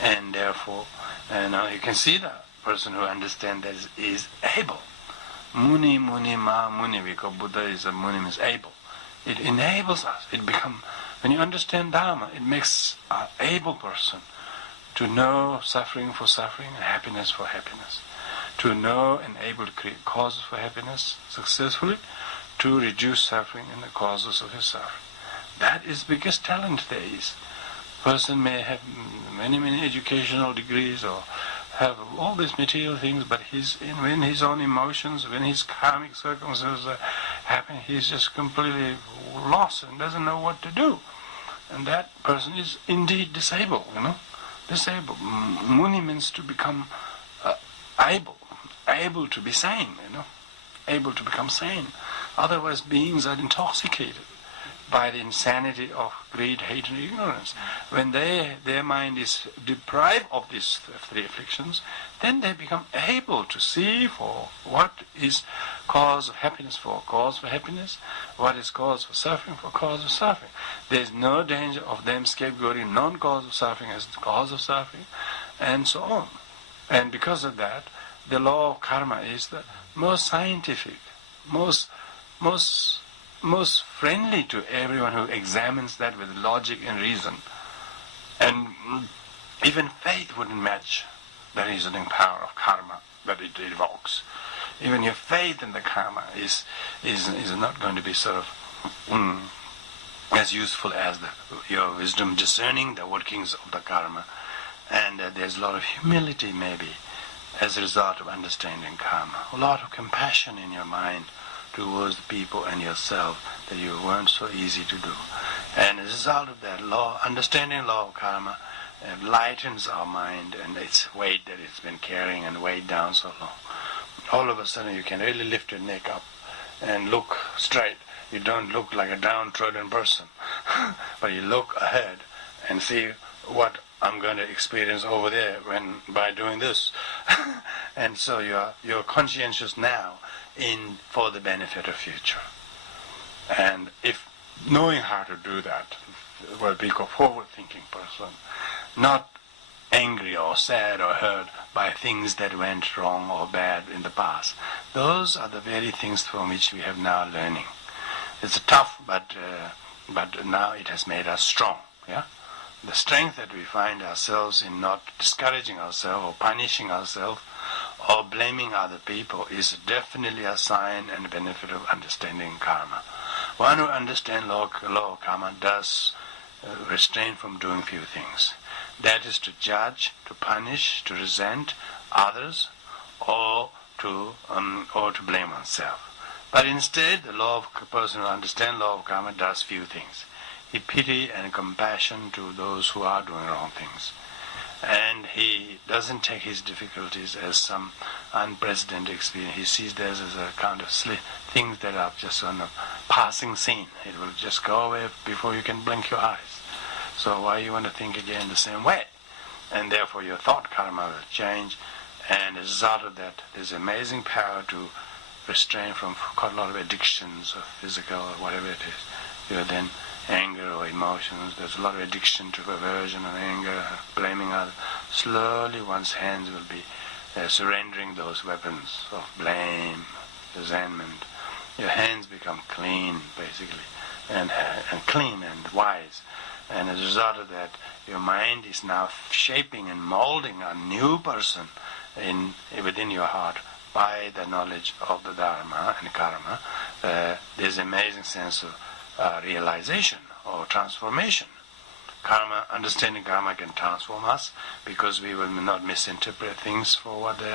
And therefore, you can see the person who understands that is able. Muni, ma, muni, because Buddha is a muni, means able. It enables us. When you understand Dharma, it makes an able person to know suffering for suffering and happiness for happiness. To know and able to create causes for happiness successfully, to reduce suffering and the causes of his suffering. That is the biggest talent there is. Person may have many educational degrees or have all these material things, but when his own emotions, when his karmic circumstances are happening, he's just completely lost and doesn't know what to do. and that person is indeed disabled, disabled. Muni means to become able to be sane, able to become sane. Otherwise, beings are intoxicated by the insanity of greed, hate, and ignorance. When their mind is deprived of these three afflictions, then they become able to see for what is cause of happiness for cause for happiness, what is cause for suffering for cause of suffering. There is no danger of them scapegoating non-cause of suffering as the cause of suffering, and so on. And because of that, the law of karma is the most scientific, most friendly to everyone who examines that with logic and reason. And even faith wouldn't match the reasoning power of karma that it evokes. Even your faith in the karma is not going to be sort of as useful as your wisdom discerning the workings of the karma. And there's a lot of humility maybe as a result of understanding karma. A lot of compassion in your mind towards the people and yourself that you weren't so easy to do. And as a result of that understanding law of karma lightens our mind and its weight that it's been carrying and weighed down so long. All of a sudden you can really lift your neck up and look straight. You don't look like a downtrodden person, but you look ahead and see what I'm going to experience over there by doing this. And so you're conscientious now for the benefit of future. And if knowing how to do that, well, be a forward-thinking person, not angry or sad or hurt by things that went wrong or bad in the past, those are the very things from which we have now learning. It's tough, but now it has made us strong. Yeah. The strength that we find ourselves in not discouraging ourselves or punishing ourselves or blaming other people is definitely a sign and benefit of understanding karma. One who understands law of karma does restrain from doing few things. That is to judge, to punish, to resent others, or to blame oneself. But instead, the person who understands law of karma does few things. He pity and compassion to those who are doing wrong things. And he doesn't take his difficulties as some unprecedented experience. He sees those as a kind of things that are just on a passing scene. It will just go away before you can blink your eyes. So why you want to think again the same way? And therefore your thought karma will change. And as a result of that, there's amazing power to restrain from quite a lot of addictions of physical or whatever it is. You're then anger or emotions, there's a lot of addiction to aversion and anger, blaming others. Slowly one's hands will be surrendering those weapons of blame, resentment. Your hands become clean, basically, and clean and wise. And as a result of that, your mind is now shaping and molding a new person within your heart by the knowledge of the Dharma and Karma. There's an amazing sense of realization or transformation. Karma, understanding karma can transform us because we will not misinterpret things for what they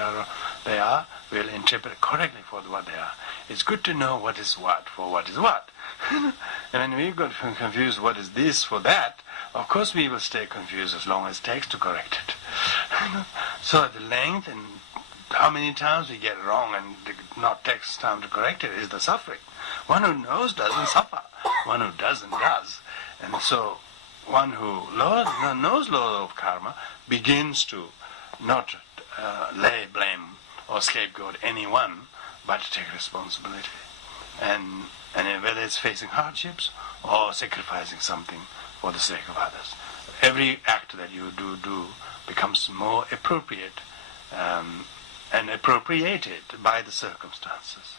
are. We'll interpret correctly for what they are. It's good to know what is what for what is what. And when we got confused what is this for that, of course we will stay confused as long as it takes to correct it. So the length and how many times we get wrong and not takes time to correct it is the suffering. One who knows doesn't suffer. One who doesn't does. And so one who knows law of karma begins to not lay blame or scapegoat anyone, but to take responsibility. And whether it's facing hardships or sacrificing something for the sake of others. Every act that you do becomes more appropriate and appropriated by the circumstances.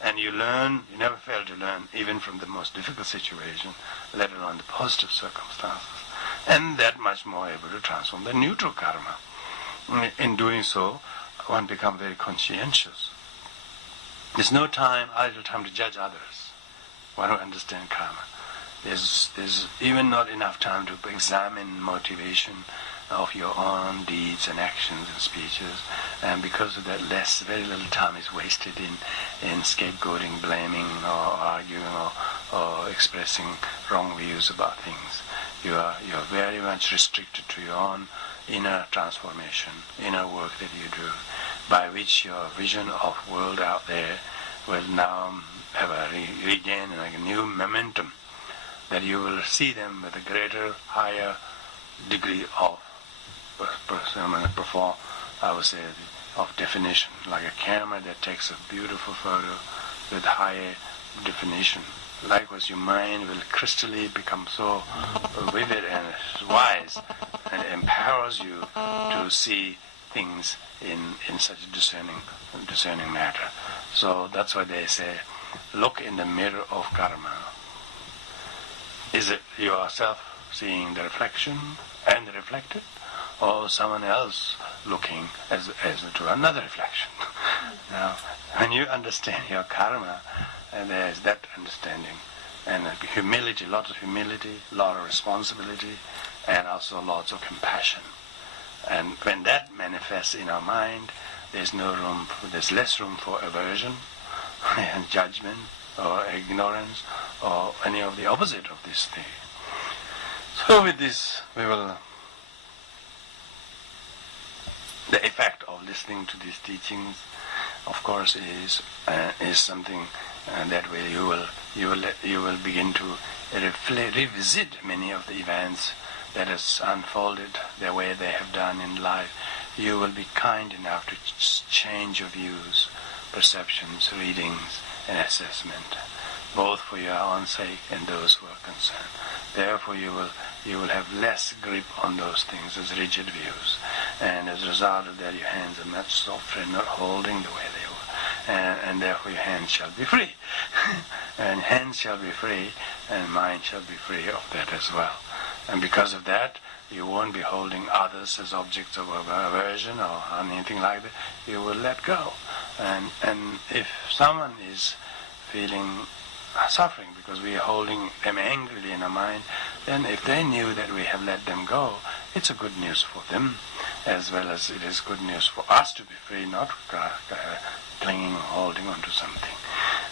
And you never fail to learn, even from the most difficult situation, let alone the positive circumstances. And that much more able to transform the neutral karma. In doing so, one becomes very conscientious. There's no idle time to judge others. One who understands karma. There's even not enough time to examine motivation of your own deeds and actions and speeches, and because of that, very little time is wasted in scapegoating, blaming, or arguing, or expressing wrong views about things. You are very much restricted to your own inner transformation, inner work that you do, by which your vision of world out there will now have a regain like a new momentum, that you will see them with a greater, higher degree of perform, I would say, of definition, like a camera that takes a beautiful photo with higher definition. Likewise, your mind will crystally become so vivid and wise, and it empowers you to see things in such a discerning matter. So that's why they say, look in the mirror of karma. Is it yourself seeing the reflection and the reflected, or someone else looking as to another reflection? Now, when you understand your karma, and there is that understanding, and humility, lots of humility, lot of responsibility, and also lots of compassion. And when that manifests in our mind, there's less room for aversion and judgment or ignorance or any of the opposite of this thing. So with this, the effect of listening to these teachings, of course, is something that way you will begin to revisit many of the events that has unfolded the way they have done in life. You will be kind enough to change your views, perceptions, readings, and assessment, both for your own sake and those who are concerned. Therefore, you will have less grip on those things as rigid views, and as a result of that, your hands are much softer and not holding the way they were, and therefore your hands shall be free. And hands shall be free, and mind shall be free of that as well. And because of that, you won't be holding others as objects of aversion or anything like that. You will let go. And if someone is feeling suffering because we are holding them angrily in our mind, then if they knew that we have let them go, it's a good news for them, as well as it is good news for us to be free, not clinging or holding on to something.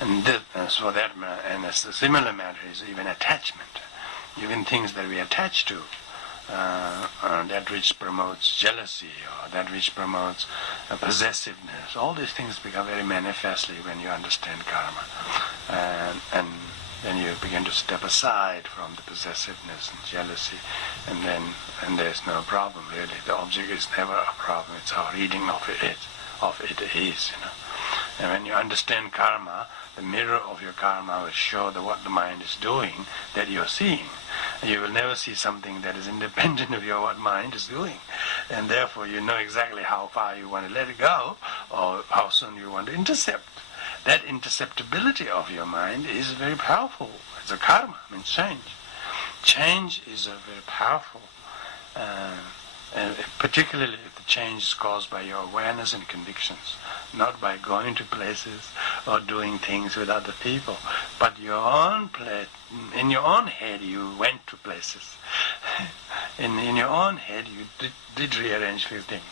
And so that, and a similar matter is even attachment. Even things that we attach to, that which promotes jealousy or that which promotes possessiveness, all these things become very manifestly when you understand karma. And then you begin to step aside from the possessiveness and jealousy, and there's no problem really. The object is never a problem, it's our reading of it is, you know. And when you understand karma, the mirror of your karma will show what the mind is doing that you're seeing. You will never see something that is independent of what mind is doing. And therefore you know exactly how far you want to let it go or how soon you want to intercept. That interceptability of your mind is very powerful. It's a karma, it means change. Change is a very powerful, and particularly if the change is caused by your awareness and convictions, not by going to places or doing things with other people, but your own in your own head you went to places. in your own head you did rearrange few things.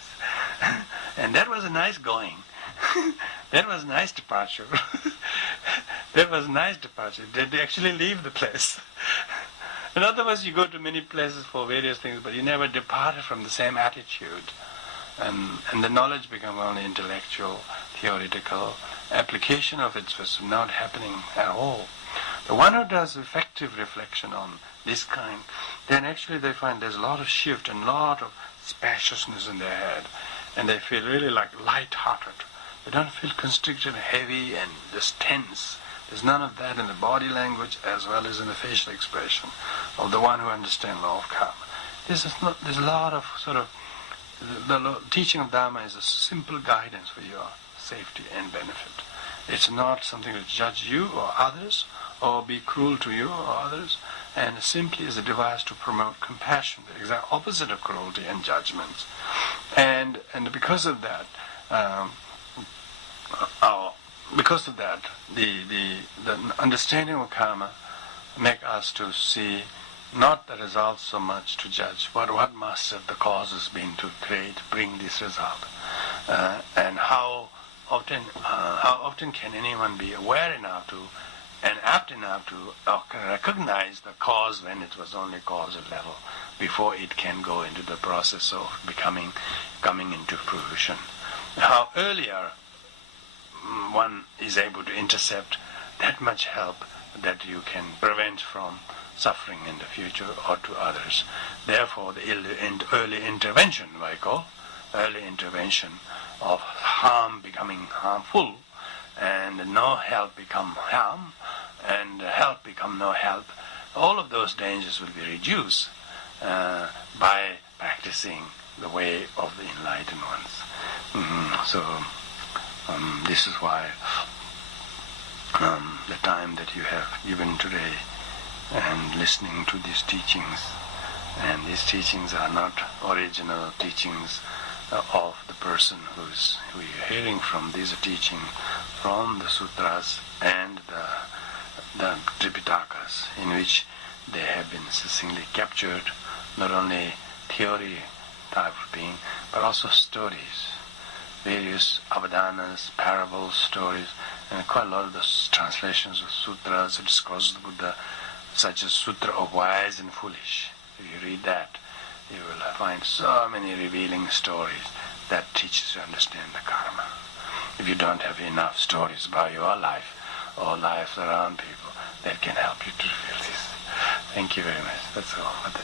And that was a nice going. That was a nice departure. That was a nice departure. Did they actually leave the place? In other words, you go to many places for various things, but you never departed from the same attitude. And the knowledge became only intellectual, theoretical. Application of it was not happening at all. The one who does effective reflection on this kind, then actually they find there's a lot of shift and a lot of spaciousness in their head. And they feel really like light-hearted. They don't feel constricted, heavy, and just tense. There's none of that in the body language as well as in the facial expression of the one who understands law of karma. There's a lot of sort of, the teaching of Dharma is a simple guidance for your safety and benefit. It's not something to judge you or others or be cruel to you or others, and simply is a device to promote compassion, the exact opposite of cruelty and judgments. And because of that, the understanding of karma make us to see not the results so much to judge, but what must have the causes been to bring this result, and how often can anyone be aware enough to and apt enough to recognize the cause when it was only causal level, before it can go into the process of coming into fruition. How earlier one is able to intercept, that much help that you can prevent from suffering in the future or to others. Therefore, the early intervention, I call, early intervention of harm becoming harmful, and no help become harm, and help become no help, all of those dangers will be reduced by practicing the way of the enlightened ones. So this is why the time that you have given today and listening to these teachings, and these teachings are not original teachings of the person who you're hearing from. These are teaching from the sutras and the Tripitakas, in which they have been succinctly captured, not only theory type of being, but also stories, various avadanas, parables, stories, and quite a lot of the translations of sutras, discourses of the Buddha, such as Sutra of Wise and Foolish. If you read that, you will find so many revealing stories that teaches you to understand the karma. If you don't have enough stories about your life or lives around people, that can help you to reveal this. Thank you very much. That's all.